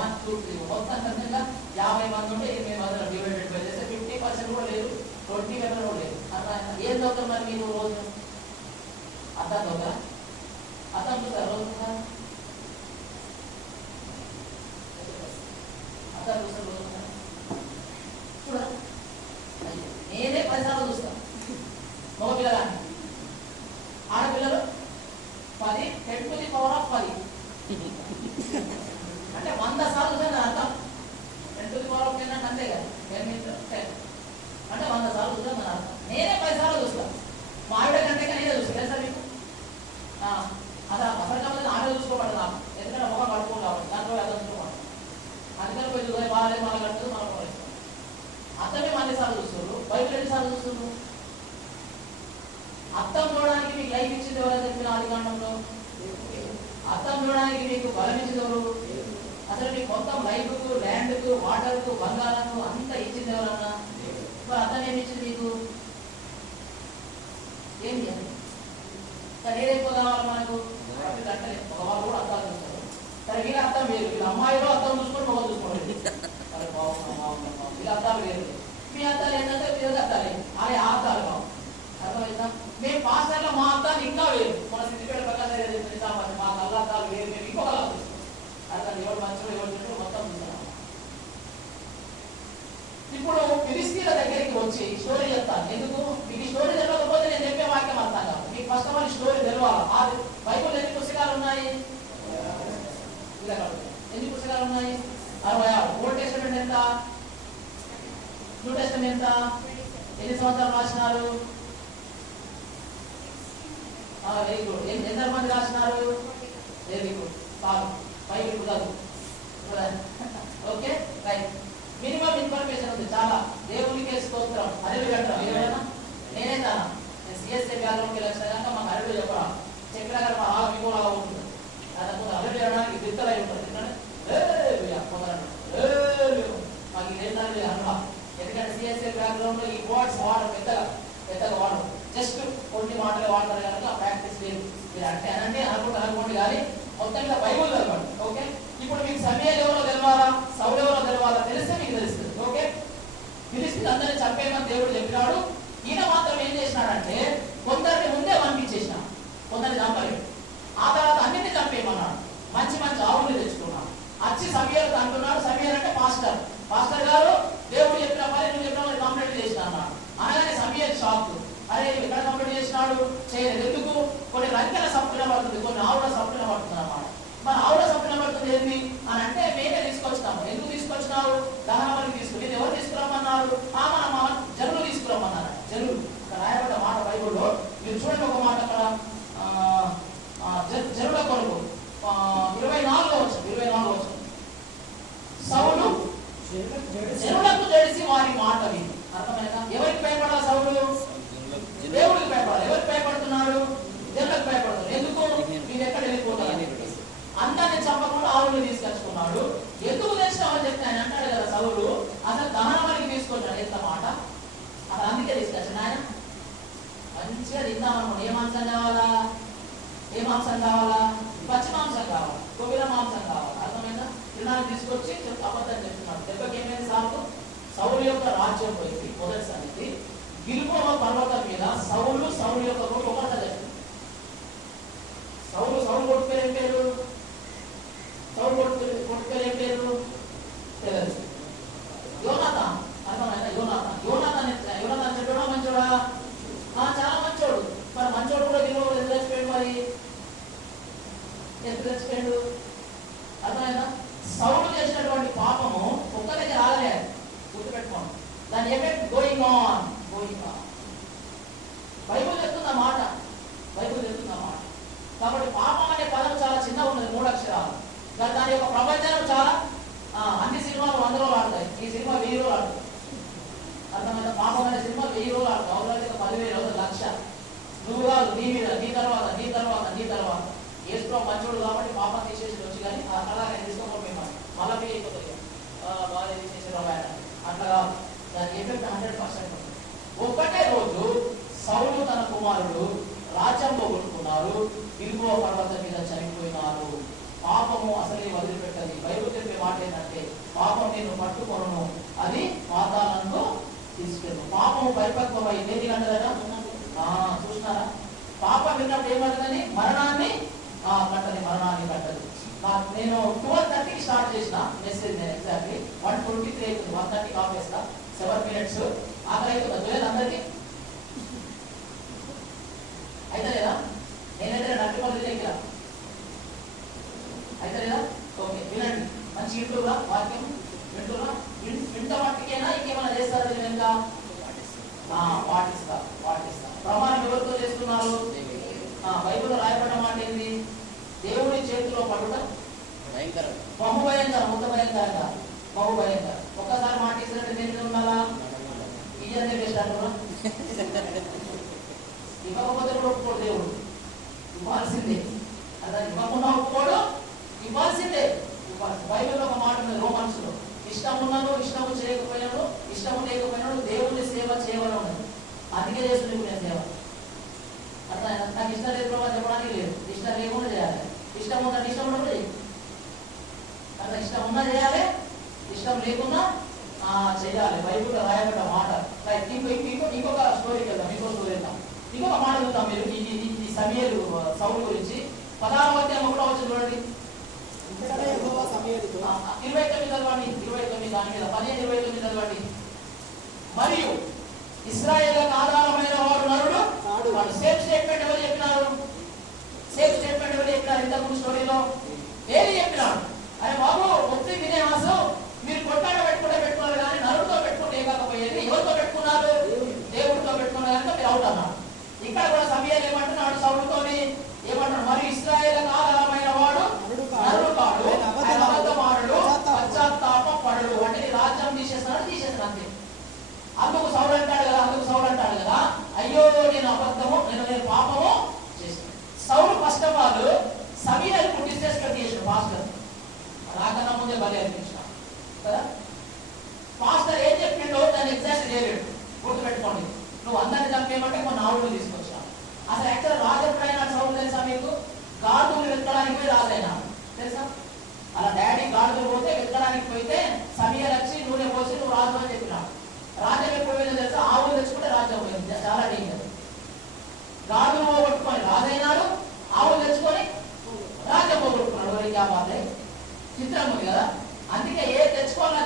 1 2 3 మొత్తం ఖచ్చితంగా 50 మంది ఉంటే 20 మంది డివైడెడ్ బై చేస్తే 50% కూడా లేదు, 20% కూడా లేదు. అట్లా ఏం చదువుతారు మరి మీరు రోజు? అర్థం చదువుతారా? అర్థం చూస్తారా రోజు? అర్థం చూస్తారు రోజు చూడ. నేనే 10 సార్లు చూస్తాను. మగ పిల్లలని, ఆడపిల్లలు 10 10 to the power of 10 అంటే 100 సార్లు చూసాను. అర్థం 10 to the power of 10 అంటే అంతే కదా, 10 into 10 అంటే 100 సార్లు చూసాను అర్థం. నేనే 10 సార్లు చూస్తాను. మా ఆవిడ కంటే నేనే చూస్తాను. తెలుసా మీకు? అసలు కాబట్టి ఆవిడ చూసుకోబడదు నాకు, ఎందుకంటే ముఖం కట్టుకోం కాబట్టి దాంట్లో అర్థం చూసుకోబడదు. అందుకని పోయి చూద్దాం, బాగాలేదు, మళ్ళీ కట్టుతుంది, మనం పోయిస్తాం. అర్థమే మళ్ళీ సార్లు చూస్తారు. బైబిల్ ఎన్నిసార్లు చూస్తున్నారు? అర్థం చూడడానికి మీకు లైఫ్ ఇచ్చింది ఎవరైనా చెప్పిన ఆదికాండంలో? అర్థం చూడడానికి మీకు బలం ఇచ్చింది ఎవరు? అసలు మీకు మొత్తం లైఫ్కు, ల్యాండ్కు, వాటర్కు, బంగారంకు అంతా ఇచ్చింది ఎవరన్నా? ఇప్పుడు అర్థం ఏమి ఇచ్చింది మీకు? ఏం చేయాలి? సరే ఏదైపో కావాలి మనకు? అంటే ఒక వాళ్ళు కూడా అర్థాలు చూస్తారు. సరే వీళ్ళ అర్థం వేరు, వీళ్ళ అమ్మాయిలో అర్థం చూసుకొని మొగలు చూసుకోండి. సరే బాగున్నా వచ్చి స్టోరీ చెప్తాను. ఎందుకు మీకు స్టోరీ తెలియకపోతే నేను చెప్పే వాక్యం అర్థం కాదు. మీకు ఫస్ట్ ఆఫ్ ఆల్ స్టోరీ తెలవాలి. ఆ బైబుల్ ఎన్ని పుస్తకాలు ఉన్నాయి? ఎన్ని పుస్తకాలు ఉన్నాయి? 66. ఓల్డ్ టెస్టమెంట్ ఎంత? న్యూ టెస్టమెంట్ ఎంత? ఎన్ని సంవత్సరాలు రాసినారు? Very good. ఎందరు మంది రాసినారు? Very good. చాలు, బైబిల్ కాదు. Okay right. మినిమం ఇన్ఫర్మేషన్ ఉంది చాలా. దేవునికి స్తోత్రం. హల్లెలూయా అంటారా ఎవరైనా? నేనే తానా నేను సిఎస్ఏ బ్యాక్గ్రౌండ్కి వచ్చిన కనుక మాకు హల్లెలూయా చెప్పరా? చక్ర గారు మా మీకు లాగా ఉంటుంది. దాని హల్లెలూయా అనడానికి బిత్తలై ఉంటుంది. మాకు లేదు అనుభవ. ఎందుకంటే సిఎస్ఏ బ్యాక్గ్రౌండ్ లో ఈ వర్డ్స్ వాడరు, పెద్దగా వాడరు. జస్ట్ కొన్ని మాటలు వాడతారు కనుక ప్రాక్టీస్ లేదు. మీరు అంటే అనుకోండి కానీ మొత్తం మీద బైబుల్ చదవండి. ఓకే, ఇప్పుడు మీకు సమయాలు ఎవరో తెలవాలా, సౌలు ఎవరో తెలవాలా తెలిస్తే మీకు తెలుస్తుంది. ఓకే, ఫిలిష్తీయులు అందరినీ చంపేయమని దేవుడు చెప్పినాడు. ఈయన మాత్రం ఏం చేసినాడంటే కొందరిని ముందే పంపించేసిన, కొందరిని చంపలేడు. ఆ తర్వాత అన్నింటినీ చంపేయమన్నాడు. మంచి మంచి ఆవులు తెచ్చుకున్నాడు. వచ్చి సమయాలు అంటున్నాడు. సమయాలు అంటే పాస్టర్ గారు దేవుడు చెప్పిన పని నువ్వు చెప్పిన పని కంప్లీట్ చేసిన అన్నాడు. అనగానే సమయాలు షాక్. అరే ఎక్కడ కంప్లీట్ చేసినాడు? చేయలేదు. ఎందుకు? కొన్ని రంకెల సప్పున పడుతుంది, కొన్ని ఆవుల సప్పున పడుతుంది అన్నమాట. మన ఆవుల సప్పున పడుతుంది ఏంటి అని అంటే మేమే తీసుకొచ్చినాము. ఎందుకు తీసుకొచ్చినావు? దహనబలికి తీసుకుని. మీరు ఎవరు తీసుకురమ్మన్నారు? మన జనులు తీసుకురమ్మన్నారు. జనులు రాయబడ్డ మాట బైబుల్లో మీరు చూడండి ఒక మాట అక్కడ జనుల కొరకు 24 వచ్చు. సౌలు జనులకు జడిసి వారి మాట విని. అర్థమైనా? ఎవరికి భయపడాలి సౌలు? దేవుడికి భయపడాలి. ఎవరికి భయపడుతున్నాడు? జనులకు భయపడుతున్నాడు. ఎందుకు? మీరు ఎక్కడ వెళ్ళిపోతారు? అందరిని చంపకుండా ఆవులు తీసుకొచ్చుకున్నాడు. ఎందుకు తెచ్చినామని చెప్తే ఆయన అంటాడు కదా సౌలు, అసలు దహనబలికి తీసుకొచ్చాడు. ఎంత మాట అసలు అందుకే తీసుకొచ్చాడు ఆయన. మంచిగా తిందామనుకోండి. ఏ మాంసం కావాలా? పచ్చి మాంసం కావాలి, కొవ్విన మాంసం కావాలి. అర్థమైందా? తినడానికి తీసుకొచ్చి అబద్ధం చెప్తున్నాడు. దెబ్బకి ఏమైంది? సౌలు యొక్క రాజ్యం పోయింది. మొదటి సంగతి, గిల్బోవ పర్వతం మీద సౌలు యొక్క కొడుకు ఒకట జరిగింది. సౌలు కొడుకు ఏం పేరు? తెలుసు, యోనాతాన్. అర్థమైందా? యోనాతాన్ చెప్పడా మంచోడా? చాలా మంచోడు. మరి మంచోడు కూడా గిల్బోవ ఎందుకు చచ్చిపోయాడు? మరి ఎందుకు చచ్చిపోయాడు? అర్థమైందా? సౌలు చేసినటువంటి పాపము ఒక్క దగ్గర ఆగలేదు. గుర్తుపెట్టుకోండి. దాని ఎఫెక్ట్ గోయింగ్ ఆన్. బైబుల్ చెప్తున్న మాట. కాబట్టి పాపం అనే పదం చాలా చిన్నగా ఉన్నది, 3 అక్షరాలు. కానీ దాని యొక్క ప్రపంచం చాలా అన్ని సినిమాలు 100 రోజులు ఆడతాయి. ఈ సినిమా 1000 రోజులు ఆడుతుంది. అర్థమైందా? పాపం అనే సినిమా 1000 రోజులు ఆడుతాయి. అవసరం 10,000, 1,00,000. నువ్వు కాదు, నీ మీద, నీ తర్వాత ఏసులో మంచోడు కాబట్టి పాపం తీసేసి వచ్చి కానీ అలాగే తీసుకోకపోయినాడు. మళ్ళీ మీరు అయిపోతుంది బాగా తీసేసి రావాయన అట్లా కాదు. దాని ఎఫెక్ట్ 100% ఉంటుంది. ఒక్కటే రోజు సౌలు తన కుమారుడు రాజ్యం పోగొట్టుకున్నారు. గిల్బోవ పర్వతం మీద చనిపోయినారు. పాపము అసలే వదిలిపెట్టది. బైబిల్ చెప్పే మాట ఏంటంటే పాపం నేను పట్టుకొను, అది పాతాళంలో తీసుకెళ్ళు. పాపము పరిపక్వమై దేని అంటారా? చూసినారా? పాపం విన్నప్పుడు ఏమంటుందని? మరణాన్ని కట్టదు. నేను 12:30కి స్టార్ట్ చేసిన మెసేజ్. నేను ఎగ్జాక్ట్లీ 1:23 అవుతుంది. 1:30కి ఆపేస్తా. 7 minutes ఆకలి అవుతుందా? చూడలేదు అందరికి? అయితే లేదా? నేనైతే నట్టి మంది దగ్గర అయితే లేదా? ఓకే, వినండి. మంచి ఇంటుగా వాక్యం వింట మట్టికైనా ఇంకేమైనా చేస్తారా? ఇంకా పాటిస్తా. ప్రమాణం ఎవరితో చేస్తున్నారు? బైబిల్లో రాయబడిన మాట ఏంది? దేవుడి చేతిలో పడుట బహుభయంకరం. బహుభయంకరం. ఒక్కసారి మాట ఇచ్చినట్టు నేను ఉండాలా? ఇయ్యందే బెస్ట్ అంటున్నా. ఇవ్వకపోతే కూడా ఒప్పుకోడు దేవుడు. ఇవ్వాల్సిందే. అదే ఇవ్వకుండా ఒప్పుకోడు, ఇవ్వాల్సిందే. బైబిల్లో ఒక మాట ఉంది రోమన్స్లో, ఇష్టమున్నాను ఇష్టము చేయకపోయినాడు, ఇష్టము లేకపోయినాడు దేవుని సేవ చేయవలే ఉన్నది. అందుకే చేస్తుంది ఇప్పుడు నేను సేవ. అట్లా నాకు ఇష్టం లేదు ప్రభావం చెప్పడానికి లేదు. ఇష్టం లేకుండా చేయాలి. ఇష్టం ఉందంటే ఇష్టం ఉన్నప్పుడు చేయాలి. అట్లా ఇష్టం ఉన్నా చేయాలి, ఇష్టం లేకుండా చేయాలి. బైబిల్లో రాయబడ్డ మాట. ఇంకొక స్టోరీకి వెళ్దాం. ఇంకొక మాట చూద్దాం. మీరు ఈ సమయలు సౌలు గురించి 16వ అధ్యాయం 1వ వచనం చూడండి. 29 చదవండి. 29 దాని మీద 15-29 చదవండి. మరియు ఇశ్రాయేలుకు ఆధారమైన వాడు నరుడు వాడు. సేఫ్ స్టేట్మెంట్ ఎవరు చెప్పినారు? సేఫ్ స్టేట్మెంట్ ఎవరు చెప్పినారు? ఇంతకు స్టోరీలో ఏది చెప్పినాడు? అరే బాబు ఒత్తి వినేహాసు మీరు కొట్టాడ పెట్టుకున్నారు కానీ నరుడితో పెట్టుకుంటే కాకపోయేది. ఎవరితో పెట్టుకున్నారు? దేవుడితో పెట్టుకున్నారు కనుక మీరు అవుట్ అన్నాడు. ఇక్కడ కూడా సమయాలు ఏమంటున్నాడు? సౌలుతోని ఏమంటున్నాడు? మరి ఇశ్రాయేలుకు ఆధారమైన వాడు నరుడు కాడు, ఆయన అబద్ధమాడుడు, పశ్చాత్తాప పడుడు. అంటే రాజ్యం తీసేస్తాడు అంతే. అందుకు సౌలు అంటాడు కదా అయ్యో నేను అబద్ధము, నేను పాపము చేస్తాను. సౌలు ఫస్ట్ ఆఫ్ ఆల్ సమయాలకు డిస్రెస్పెక్ట్ చేసిన పాస్టర్ రాకన్నా ముందే బలి అర్పించిన కదా. పాస్టర్ ఏం చెప్పిండో దాన్ని ఎగ్జాక్ట్ చేయలేడు. గుర్తుపెట్టుకోండి, నువ్వు అందరిని చంపేయమంటే కొన్ని ఆవులు తీసుకొచ్చావు. అసలు యాక్చువల్ రాజు ఎప్పుడైనా సౌలు తెలుసా మీకు? గాడులు వెతకడానికి పోయి రాజైనా తెలుసా? అలా డాడీ గాడులు పోతే వెతకడానికి పోయితే సమయాలు వచ్చి నూనె పోసి నువ్వు రాజు అని చెప్పినాడు. రాజ్యం ఎప్పుడు పోయిందో తెలుసా? ఆవులు తెచ్చుకుంటే రాజ్యం పోయింది. చాలా డేంజర్. గాడులు పోగొట్టుకొని రాజైనాడు, ఆవులు తెచ్చుకొని రాజ్యం పోగొట్టుకున్నాడు. చిత్రం ఉంది కదా. అందుకే ఏ తెచ్చుకోవాలి,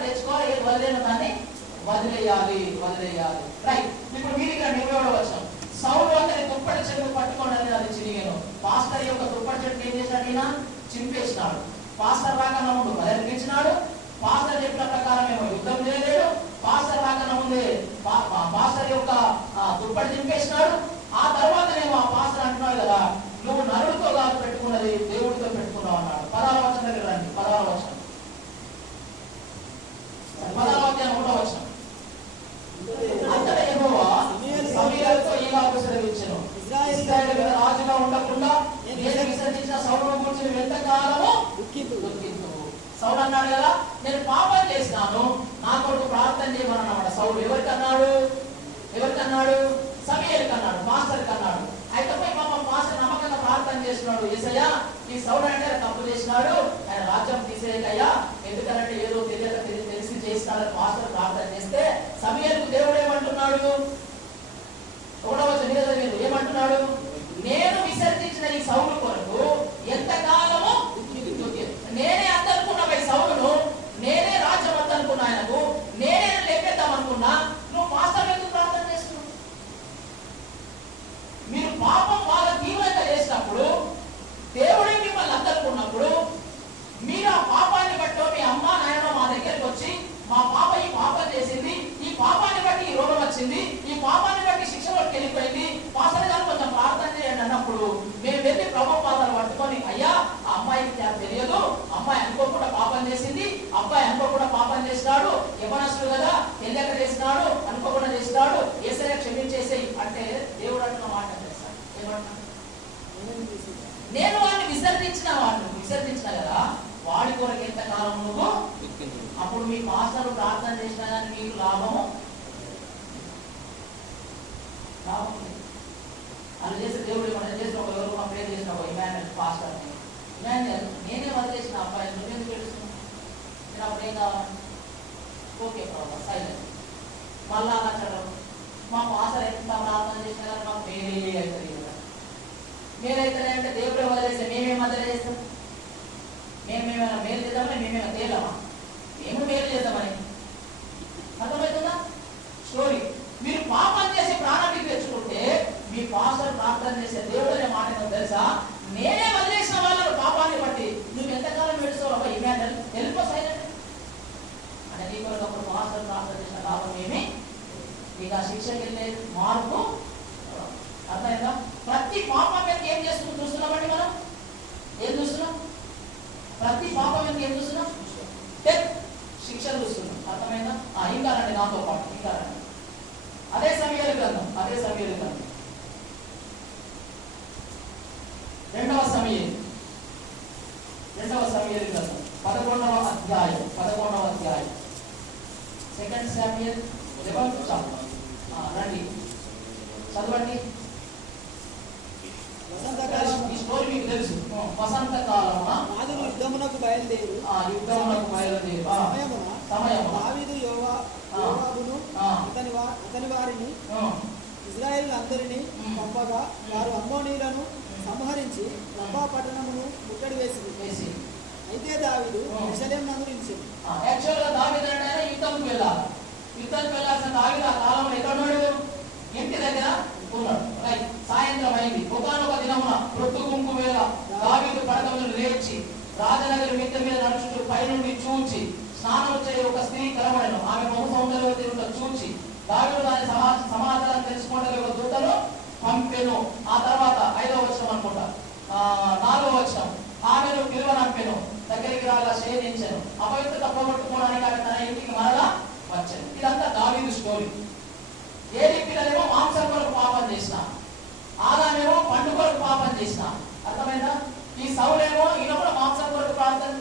ఏది వదిలేను దాన్ని వదిలేయాలి. రైట్. ఇప్పుడు మీరు ఇక్కడ 27వ వచనం. సౌలు అతని దుప్పటి చెట్టు పట్టుకోండి అది చిరిగాను. పాస్టర్ యొక్క దుప్పటి చెట్టు ఏం చేశాడు? ఈయన చింపేసినాడు. పాస్టర్ రాకన్నా ముందు బలర్పించినాడు. పాస్టర్ చెప్పిన ప్రకారం ఏమో యుద్ధం చేయలేడు. పాస్టర్ రాకన్నా ముందే పాస్టర్ యొక్క దుప్పటి చింపేసినాడు. ఆ తర్వాతనేమో ఆ పాస్టర్ అంటున్నాడు కదా నువ్వు నరుడితో కాదు పెట్టుకున్నది దేవుడితో పెట్టుకున్నావు అన్నాడు. 16వ వచనం దగ్గర రండి. 16వ వచనం 16వ అధ్యాయం 1వ వచనం. అంతటా యెహోవా సమూయేలుతో ఇలాగు సెలవిచ్చెను, ఇశ్రాయేలు మీద రాజుగా ఉండకుండా నేను విసర్జించిన సౌలును గురించి ఎంతకాలము దుఃఖింతువు. సౌలు అన్నాడు కదా నేను పాపం చేసినాను, నా కొరకు ప్రార్థన చేయమని అన్నమాట. సౌలు ఎవరికన్నాడు? సమూయేలుకి అన్నాడు, మాస్టర్కి అన్నాడు. అయితే పోయి పాపం మాస్టర్ నమ్మకంగా ప్రార్థన చేస్తున్నాడు. యేసయ్యా ఈ సౌలు అంటే తప్పు చేసినాడు, ఆయన రాజ్యం తీసేయకయ్యా, ఎందుకంటే ఏదో తెలిసి చేసినాడని మాస్టర్ ప్రార్థన చేస్తే సమూయేలుకు దేవుడు ఏమంటున్నాడు? 1వ వచనం ఏమంటున్నాడు? నేను విసర్జించిన ఈ సౌలు కొరకు ఎంతకాలము నేనే అందనుకున్నా ఈ సౌలును, నేనే రాజ్యం అందనుకున్నా, ఆయనకు నేనే లేపేద్దామనుకున్నా, నువ్వు మాస్టర్ ఎందుకు ప్రార్థన చేస్తున్నావు? మీరు పాపం బాగా తీవ్రంగా చేసినప్పుడు, దేవుడే మిమ్మల్ని అందనుకున్నప్పుడు, మీరు ఆ పాపాన్ని బట్టో మీ అమ్మ నాయన మా దగ్గరికి వచ్చి మా పాప ఈ పాపం చేసింది, ఈ పాపాన్ని బట్టి ఈ రోగం వచ్చింది, ఈ పాపాన్ని బట్టి శిక్షలోకి వెళ్ళిపోయింది, పాస్టర్ గారు కొంచెం ప్రార్థన చేయండి అన్నప్పుడు మేము వెళ్ళి ప్రభు పాదాలు పట్టుకొని అయ్యా ఆ అమ్మాయికి తెలియదు, అమ్మాయి అనుకోకుండా పాపం చేసింది, అబ్బాయి అనుకోకుండా పాపం చేసినాడు, యవనస్తుడు కదా తెలియక చేసినాడు, అనుకోకుండా చేసినాడు, యేసయ్య క్షమించేసేయి అంటే దేవుడు అంటున్న మాట చేస్తాడు. ఏమంటున్నా? నేను వాడిని విసర్జించిన కదా, వాడి కొరకు ఎంతకాలం నువ్వు అప్పుడు మీ పాస్టర్ ప్రార్థన చేసినా కానీ మీకు లాభము అలా చేస్తే దేవుడు మనం చేసిన ఎవరు ప్రేర్ చేసిన ఇమాన్యుయల్ పాస్టర్ ఇమాన్యుయల్ నేనే వదిలేసిన అబ్బాయి నువ్వెందుకు తెలుస్తున్నావు? నేను అప్పుడు ఏం కావాలి? Okay problem silent. మళ్ళా నచ్చడం మా పాస్టర్ ఎంత ప్రార్థన చేసినా కానీ మాకు మేలే అవుతుంది కదా. మేలైతే అంటే దేవుడే వదిలేస్తే మేమేం వదిలేస్తాం? మేమేమైనా మేలు చేద్దామని మేమేమైనా తేలమా? మేము మేలు చేద్దామని అర్థమవుతుందా స్టోరీ? మీరు పాపం చేసి ప్రాణానికి తెచ్చుకుంటే మీ పాస్టర్ ప్రార్థన చేసే దేవుడు అనే మాట తెలుసా? నేనే వదిలేసిన వాళ్ళను పాపాన్ని బట్టి నువ్వు ఎంతకాలం పెడుస్తావు? ఇమాన్యుయల్ హెల్ప్ సైలెంట్ అంటే నీ కొరకు అప్పుడు పాస్టర్ ప్రార్థన చేసిన లాభం ఏమి? నీకు ఆ శిక్షకి వెళ్ళే మార్పు అర్థమైందా? ప్రతి పాపం మీద ఏం చేస్తున్నాం చూస్తున్నామండి మనం? ఏం చూస్తున్నాం? ప్రతి పాపం మీద ఏం చూస్తున్నాం? శిక్షలు చూస్తున్నాం. అర్థమైందా? ఇంకా రండి నాతో పాటు, ఇంకా రండి. అదే సమయాలు గ్రంథం 2వ సమయాలు గ్రంథం 11వ అధ్యాయం 2 సామ్యూయల్ 11th chapter. రండి చదవండి. ఈ స్టోరీ మీకు తెలుసు. వసంత కాలమున రాజులు యుద్ధమునకు బయలుదేరు సమయమున దావీదు యోవాబును అతని వారిని ఇశ్రాయేలులందరినీ పంపగా వారు అమ్మోనీయులను సంహరించి రబ్బా పట్టణమును ముట్టడి వేసి అయితే దావీదు యెరూషలేము నందు నిలిచెను. యాక్చువల్ గా దావీదు అంటే యుద్ధానికి వెళ్ళాల్సిన దావీదు ఆ కాలంలో ఎక్కడ ఉన్నాడు? మిద్దె మీద నడుచుచు పైనుండి చూచి స్నానం చేయ ఒక స్త్రీ కనబడెను. ఆమె బహు సౌందర్యవతి చూచి దావీదు దాని సమాచారం తెలుసుకోవడానికి ఒక దూతను పంపెను. ఆ తర్వాత 5వ వచనం అనుకుంటా, 4వ వచనం, ఆమెను పిలువనంపెను, దగ్గరికి రాగా శయనించెను, అపవిత్రత పోగొట్టుకోవడానికి ఆమె తన ఇంటికి మరలా వచ్చాను. ఇదంతా దావీదు స్టోరీ. ఏలి పిల్లలేమో మాంసం కొరకు పాపం చేసిన, ఆదామేమో పండు కొరకు పాపం చేసిన. అర్థమైందా? ఈ సౌలేమో ఈయన కూడా మాంసం కొరకు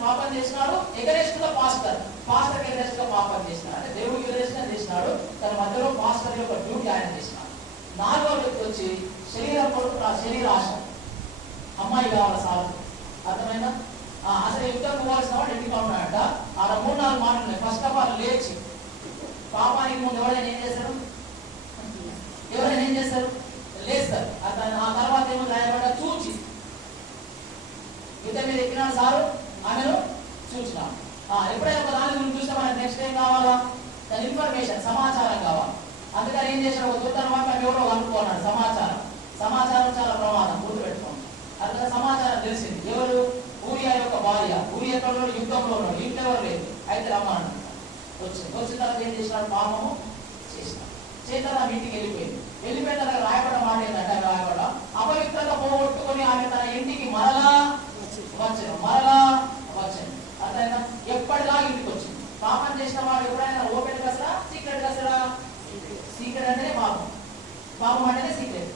పాపం చేసినాడు, ఎగరెస్ట్ గా పాస్టర్ ఎగరెస్ట్ గా పాపం చేసినాడు. అంటే దేవుడికి ఎగరెస్ట్ గా చేసినాడు, తన మధ్యలో పాస్టర్ యొక్క డ్యూటీ ఆయన చేసినాడు. 4వ వ్యక్తి వచ్చి శరీరం కొరకు శరీరాశ, అమ్మాయి కావాలి సార్. అర్థమైందా? అసలు యుద్ధం పోవాల్సిన వాడు ఇంటికి ఉన్నాడంట. ఆడ 3-4 మాటలు ఉన్నాయి. ఫస్ట్ ఆఫ్ ఆల్ లేచి, పాపానికి ముందు ఎవరైనా ఏం చేస్తారు? లేస్తారు. ఆ తర్వాత ఏమో రాయబడ్డ చూచి, యుద్ధం మీద ఎక్కినాడు సారు, ఆమెను చూచినా. ఎప్పుడైనా ఒక దాని గురించి చూస్తే మనకి నెక్స్ట్ ఏం కావాలా? దాని ఇన్ఫర్మేషన్, సమాచారం కావాలి. అందుకని ఏం చేశాడు? ఒక దూతను మాత్రం ఎవరో అనుకున్నాడు. సమాచారం చాలా ప్రమాదం, గుర్తుపెట్టుకోండి. అందుకని సమాచారం తెలిసింది. ఎవరు? ఊరియా యొక్క భార్య. ఊరియా ఎక్కడ యుద్ధంలో ఉన్నాడు, ఇంట్లో ఎవరు లేదు. అయితే రమ్మన్నాడు. వచ్చిన తర్వాత ఏం చేసినాడు? పాపము చేసినాడు. చేత ఇంటికి వెళ్ళిపోయిన తర్వాత రాయబడ్డ మాట ఏంటంటే, రాయబడ్డ అపవిత్రత పోగొట్టుకొని ఆమె తన ఇంటికి మరలా వచ్చాను. అర్థమైనా? ఎప్పటిలా ఇంటికి వచ్చింది. పాపం చేసిన వాడు ఎప్పుడైనా ఓపెన్ కసరా, సీక్రెట్ కసరా? సీక్రెట్ అంటేనే పాపం అంటేనే సీక్రెట్.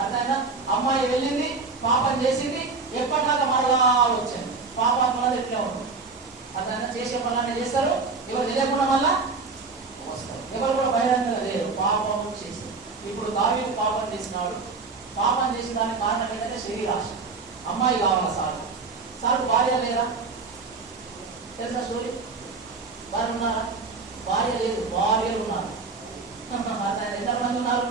అర్థమైనా? అమ్మాయి వెళ్ళింది, పాపం చేసింది, ఎప్పటిలాగా మరలా వచ్చాను. పాపాత్మలో ఎట్లా ఉంటుంది. అర్థమైనా? చేసే పనులన్నీ చేస్తారు, ఎవరు తెలియకుండా మళ్ళా వస్తారు. ఎవరు కూడా బహిరంగంగా లేరు, పాపం చేసి. ఇప్పుడు దావీదు పాపం చేసినాడు. పాపం చేసిన దానికి కారణం ఏంటంటే శరీరాశ. అమ్మాయి కావాలా సార్ భార్య లేరా? తెలుసా స్టోరీ? భార్య ఉన్నారా? భార్య లేదు, భార్యలు ఉన్నారు. ఎంతమంది ఉన్నారు?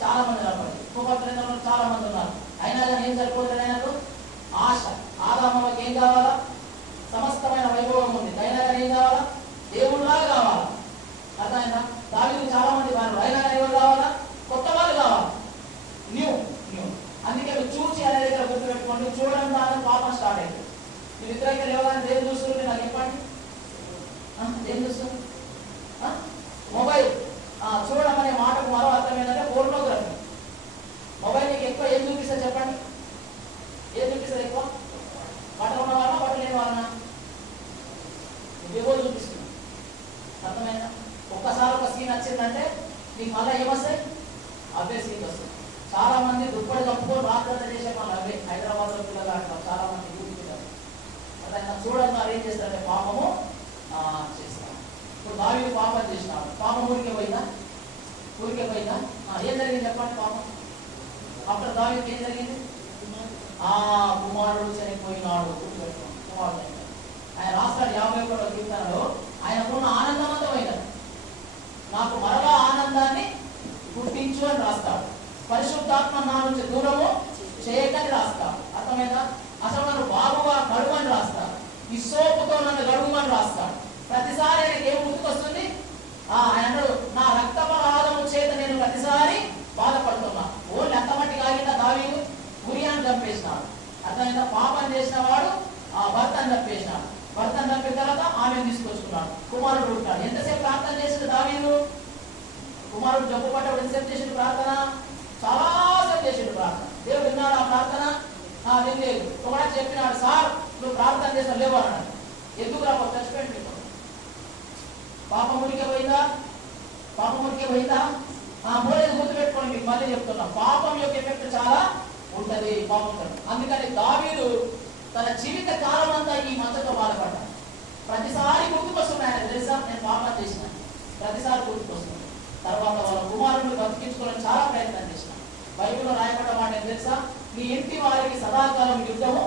చాలా మంది ఉన్నారు. ఉపపత్రంలో చాలా మంది ఉన్నారు. అయినా కానీ ఏం సరిపోతుంది? ఆయనకు ఆశ. ఆదాములకు ఏం కావాలా? సమస్తమైన వైభవం ఉంది. అయినా కానీ ఏం కావాలా? దేవుడిలాగా కావాలా. అర్థమైందా? దావీదు చాలా మంది భార్యలు, అయినా కానీ ఎవరు కావాలా? కొత్త వాళ్ళు కావాలి. న్యూ. అందుకే మీరు చూసి అనే దగ్గర గుర్తుపెట్టుకోండి. చూడడం ద్వారా పాపం స్టార్ట్ అయింది. మీరు ఇద్దరికి లేవగానే దేని చూస్తుంది? నాకు చెప్పండి. దేని చూస్తుంది? మొబైల్. చూడడం అనే మాటకు మరో అర్థం ఏంటంటే పోర్నోగ్రఫీ. మొబైల్ మీకు ఎక్కువ ఏం చూపిస్తారు చెప్పండి? ఏం చూపిస్తారు ఎక్కువ? బట్టలు ఉన్న వాళ్ళ, బట్టలు లేని వాళ్ళనా? ఏవో చూపిస్తుంది. అర్థమైందా? ఒక్కసారి ఒక సీన్ వచ్చిందంటే మీకు మళ్ళీ ఏమొస్తాయి? అవే సీన్ వస్తాయి. చాలా మంది దుప్పటి కప్పుకొని రాత్రంతా చేసే పనులు అవే. హైదరాబాద్లో పిల్లలు అంటారు, చాలా మంది యూత్ పిల్లలు. అదైనా చూడండి వారు ఏం చేస్తారంటే పాపము చేస్తారు. ఇప్పుడు దావీదు పాపం చేసినాడు. పాపం ఊరికే పోయిందా? ఏం జరిగింది చెప్పండి? పాపం అప్పుడు దావీదుకి ఏం జరిగింది? కుమారుడు చనిపోయినాడు. కుమారుడు ఆయన రాస్తాడు 51వ కీర్తనలో, ఆయనకున్న ఆనందం అంతా పోయినాడు. నాకు మరలా ఆనందాన్ని పుట్టించు అని రాస్తాడు. పరిశుద్ధాత్మ నా నుంచి దూరము చేయకని రాస్తాడు. అర్థమైందా? అసలు నన్ను బాగుగా కడుగని రాస్తాడు. ఈ సోపుతో నన్ను గడుగుమని రాస్తాడు. ప్రతిసారి ఆయనకి ఏం గుర్తుకొస్తుంది? ఆయన అన్నాడు, నా రక్తపరాధము చేత నేను ప్రతిసారి బాధపడుతున్నా. ఓన్లీ అంతమట్టి కాగిత దావీదు ఉరియాన్ని చంపేసినాడు. అర్థమైందా? పాపం చేసిన వాడు భర్తను చంపేసినాడు. భర్తను చంపిన తర్వాత ఆమెను తీసుకొచ్చుకున్నాడు. కుమారుడు ఉంటాడు. ఎంతసేపు ప్రార్థన చేసిన దావీదు? కుమారుడు జబ్బు పడ్డప్పుడు ఎంతసేపు చేసిన ప్రార్థన? చాలాసేపు చేసిన ప్రార్థన. దేవుడు విన్నాడు ఆ ప్రార్థన? వినలేదు. ఒకటే చెప్పినాడు, సార్ నువ్వు ప్రార్థన చేసిన లేవు అన్నాడు. ఎందుకు రా చచ్చిపోయింది? పాపం మురికి పోయిందా? పోలేదు. గుర్తుపెట్టుకోండి, మీకు మళ్ళీ చెప్తున్నా, పాపం యొక్క ఎఫెక్ట్ చాలా ఉంటది పాపం. అందుకని దావీదు తన జీవిత కాలం అంతా ఈ మంచతో బాధపడ్డాడు. ప్రతిసారి గుర్తుకొస్తున్నాయి ఆయన, తెలుసా నేను పాపం చేసిన, ప్రతిసారి గుర్తుకొస్తున్నాడు. తర్వాత వాళ్ళ కుమారుడిని బతికించుకోవాలని చాలా ప్రయత్నం చేసిన. బైబిల్లో రాయబడ్డ మాట ఏం తెలుసా? నీ ఇంటి వారికి సదాకాలం యుద్ధము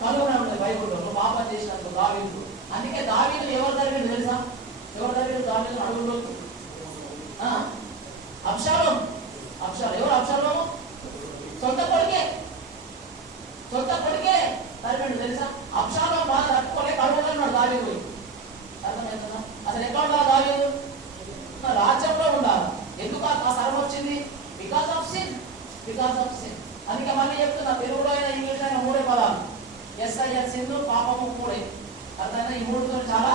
కలుగునే ఉంది బైబిల్లో, నువ్వు పాపం చేసినందుకు దావీదు. అందుకే దావీదు ఎవరు జరిగింది తెలుసా? దావీదు అడుగులో అబ్షాలోం. ఎవరు అబ్షాలోము? సొంత కొడుకే తరిమిండు తెలుసా? అబ్షాలోం బాధ తట్టుకోలేక అడుగుతున్నాడు దావీదు. అర్థమవుతుందా? అసలు ఎక్కడ ఉండాలి దావీదు? రాజ్యంలో ఉండాలి. ఎందుకు ఆ తరం వచ్చింది? Because of sin. అందుకే మళ్ళీ చెప్తున్నా, తెలుగులో అయినా ఇంగ్లీష్ అయినా 3 పదాలు. ఎస్ఐఎస్ సింధు, పాపము 3. అర్థమైనా? ఈ మూడుతో చాలా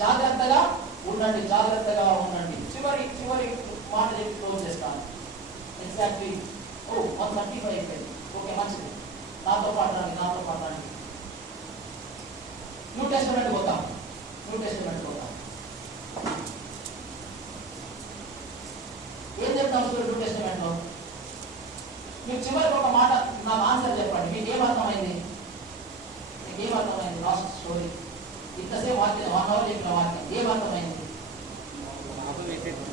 జాగ్రత్తగా ఉండండి, జాగ్రత్తగా ఉండండి. చివరి మాట చెప్పి క్లోజ్ చేస్తాను. ఎగ్జాక్ట్లీ 135 అయిపోయింది. ఓకే, మంచిది. నాతో పాడడానికి న్యూ టెస్టమెంట్ పోతాం. ఏం చెప్తాం న్యూ టెస్టమెంట్ లో? మీకు చివరికి ఒక మాట నాకు ఆన్సర్ చెప్పండి. మీకు ఏమర్థమైంది? లాస్ట్ స్టోరీ ఇంతసేపు వాక్యం 1 అవర్ చెప్పిన వాక్యం ఏమర్థమైంది?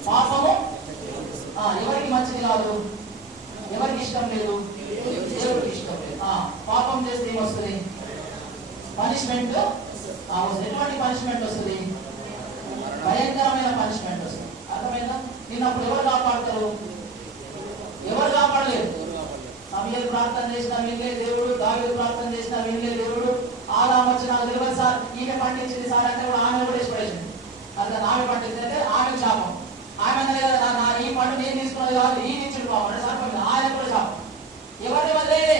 పాపము ఎవరికి మంచిది కాదు, ఎవరికి ఇష్టం లేదు, దేవుడికి ఇష్టం లేదు. పాపం చేస్తే ఏమొస్తుంది? పనిష్మెంట్. ఎటువంటి పనిష్మెంట్ వస్తుంది? భయంకరమైన పనిష్మెంట్ వస్తుంది. అర్థమైందా? నిన్నప్పుడు ఎవరు కాపాడతారు? ఎవరు కాపాడలేదు. సమయలు ప్రార్థన చేసిన వీళ్ళే దేవుడు, దావీదు ప్రార్థన చేసిన వీళ్ళే దేవుడు. ఆదాము వచ్చి నాకు తెలియదు సార్, ఈమె పండించింది సార్ అంటే కూడా ఆమె కూడా ఇష్టపడేసింది. అర్థం? ఆమె పండించింది అంటే ఆమె శాపం. ఆమె అన్నది కదా, ఈ పండు నేను తీసుకున్నది కాదు, ఈ ఇచ్చుడు బాగుండే శాపం. ఆయన కూడా శాపం. ఎవరిని వదిలేయలే?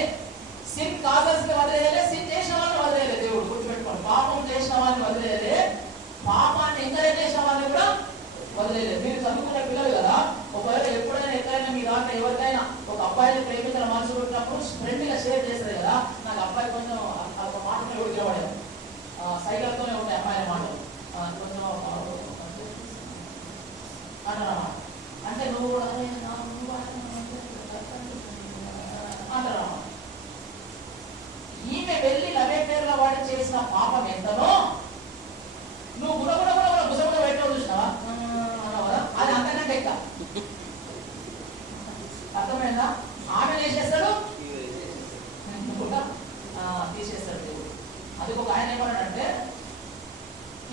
సిన్ కాజర్స్ ని వదిలేయలే, సిన్ చేసిన వాళ్ళని వదిలేయలే. దేవుడు గుర్తుపెట్టుకోండి, పాపం చేసిన వాళ్ళని వదిలేయలే, పాపాన్ని ఎంకరేజ్ చేసిన వాళ్ళని కూడా వదిలేదు. మీరు చదువుకునే పిల్లలు కదా, ఒకవేళ ఎప్పుడైనా ఎక్కడైనా మీ దాంట్లో ఎవరికైనా ఒక అబ్బాయిని ప్రేమించిన మనసు పెట్టినప్పుడు ఫ్రెండ్గా షేర్ చేస్తారు కదా. నాకు అబ్బాయి కొంచెం ఒక మాటనే ఉడికేవాడు, సైకిల్తోనే ఉంటాయి అమ్మాయిల మాటలు కొంచెం అంటారన్నమాట. అంటే నువ్వు కూడా అంటారన్నమాట. ఈమె వెళ్ళి లవే పేరుగా వాడి చేసిన పాపం ఎంతనో నువ్వు గుణగుణ గుసగుణ పెట్టావు చూసినావా కదా, అది అంతకంటే ఎక్క. అర్థమైందా? ఆమె వేసేస్తాడు, తీసేస్తాడు దేవుడు. అది ఒక ఆయన ఏమన్నాడంటే,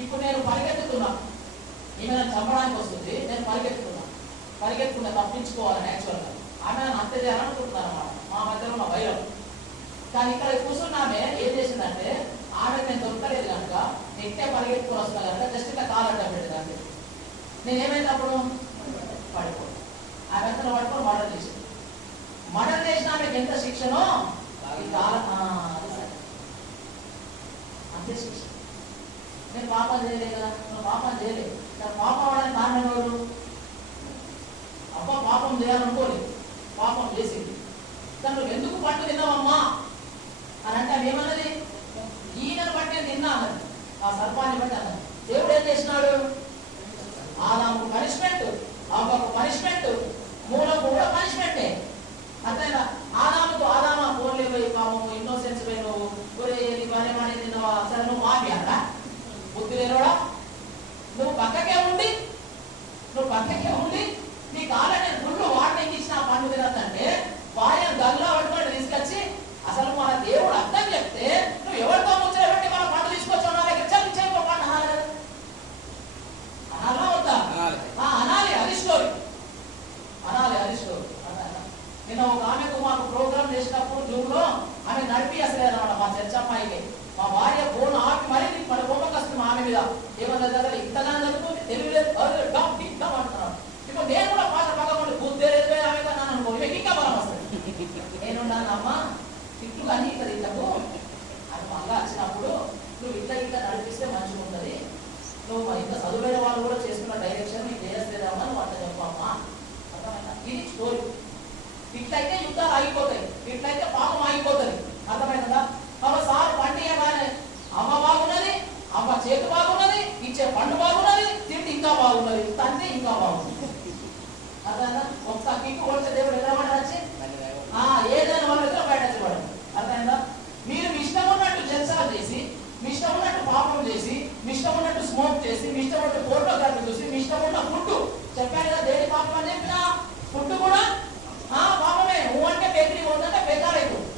ఇప్పుడు నేను పరిగెత్తుతున్నా, ఈమె నన్ను చంపడానికి వస్తుంది, నేను పరిగెత్తుకున్నా తప్పించుకోవాలని యాక్చువల్గా ఆమె నన్ను హత్య చేయాలనుకుంటున్నాను అన్నమాట. మా మధ్యలో ఉన్న భయం. కానీ ఇక్కడ కూర్చున్నామే ఏం చేసిందంటే, ఆమె నేను దొరకలేదు కనుక నెట్టే పరిగెత్తుకొని వస్తున్నా కనుక జస్ట్ ఇంకా కాలు అడ్డం పెట్టేదాన్ని. నేనేమైనప్పుడు పడిపోను. ఆమె ఎంత పడుకొని మర్డర్ చేసిన ఆమెకి ఎంత శిక్షనో అంతే శిక్ష. నేను పాపం చేయలే కదా, నువ్వు పాపం చేయలేదు. పాపం అవడానికి కారణం ఎవరు? అబ్బ పాపం చేయాలనుకోలేదు, పాపం చేసింది. కానీ నువ్వు ఎందుకు పండు తిన్నావమ్మా అని అంటే అవి ఏమన్నది? ఈయనను బట్టి నేను తిన్నా అన్నది, ఆ సర్పాన్ని బట్టి అన్నది. దేవుడు ఏం చేసినాడు? ఆదాముకు పనిష్మెంట్, అవ్వకు పనిష్మెంట్, మూలకు కూడా పనిష్మెంటే. అర్థమైనా? ఆదామా ఫోన్లే పోయి పాపము ఇన్నోసెన్స్ పోయి నువ్వు బాగా తిన్నావా, సరే నువ్వు మాఫీ అన్నా బుద్ధి లేనోడా. నువ్వు పక్కకే ఉండి నీ కాళ్ళని గుళ్ళు వాడడానికి ఇచ్చిన పండు తినద్దంటే భార్య గల్లా పట్టుకొని తీసుకొచ్చి అసలు మన దేవుడు అర్థం చెప్తే నువ్వు ఎవరితో ముచ్చబెట్టి మన పండు తీసుకొచ్చావు నా దగ్గర చెప్పి పండు అనాలా వద్దా? అనాలి. అది స్టోరీ. నిన్న ఒక ఆమెకు మాకు ప్రోగ్రామ్ చేసినప్పుడు జూమ్ లో ఆమె నడిపి అసలు అన్నమాట మా చర్చ అమ్మాయికి. మా భార్య ఫోన్ ఆపి మరీ మన కోపం వస్తుంది ఆమె మీద. ఏమన్నా ఇంతగా జరుగుతుంది తెలియలేదు అంటున్నాను. ఇప్పుడు నేను కూడా పాట పక్కకుండా బుద్ధి ఆమె కదా అనుకో, ఇంకా బలం వస్తుంది. నేనున్నానమ్మా తిట్టు కానీ ఇక్కడ ఇంతకు అది మళ్ళా వచ్చినప్పుడు నువ్వు ఇంత నడిపిస్తే మంచిగా ఉంటుంది. నువ్వు ఇంత చదువులైన వాళ్ళు కూడా చేసుకున్న డైరెక్షన్ నీకు చేయలేదమ్మా, నువ్వు అంత చెప్పమ్మా. అర్థమైందా? ఇది స్టోరీ. ఇట్లయితే యుద్ధాలు ఆగిపోతాయి, ఇట్లయితే పాపం ఆగిపోతుంది. అర్థమైందా? కాబట్టి సార్ పండియగానే అమ్మ బాగున్నది, అమ్మ చేతి బాగున్నది, ఇచ్చే పండు బాగున్నది, తిండి ఇంకా బాగున్నది, తండ్రి ఇంకా బాగుంది. అర్థమైందా? ఒకసారి కిక్కు కొడితే దేవుడు ఎక్కడ వచ్చి ఏదైనా వాళ్ళ దగ్గర బయట వచ్చేవాడు. అర్థమైందా? మీరు మీ ఇష్టం ఉన్నట్టు జల్సాలు చేసి, మీ ఇష్టం ఉన్నట్టు పాపం చేసి, మీ ఇష్టం ఉన్నట్టు స్మోక్ చేసి, మీ ఇష్టం ఉన్నట్టు ఫోటోగ్రఫీ చూసి, మీ ఇష్టం ఉన్న ఫుడ్ చెప్పాను కదా, దేని పాపం అని చెప్పిన ఫుడ్ కూడా పాపమే. ఊ అంటే బేకరీ పోతుందంటే బేకార్ అయిపోతుంది.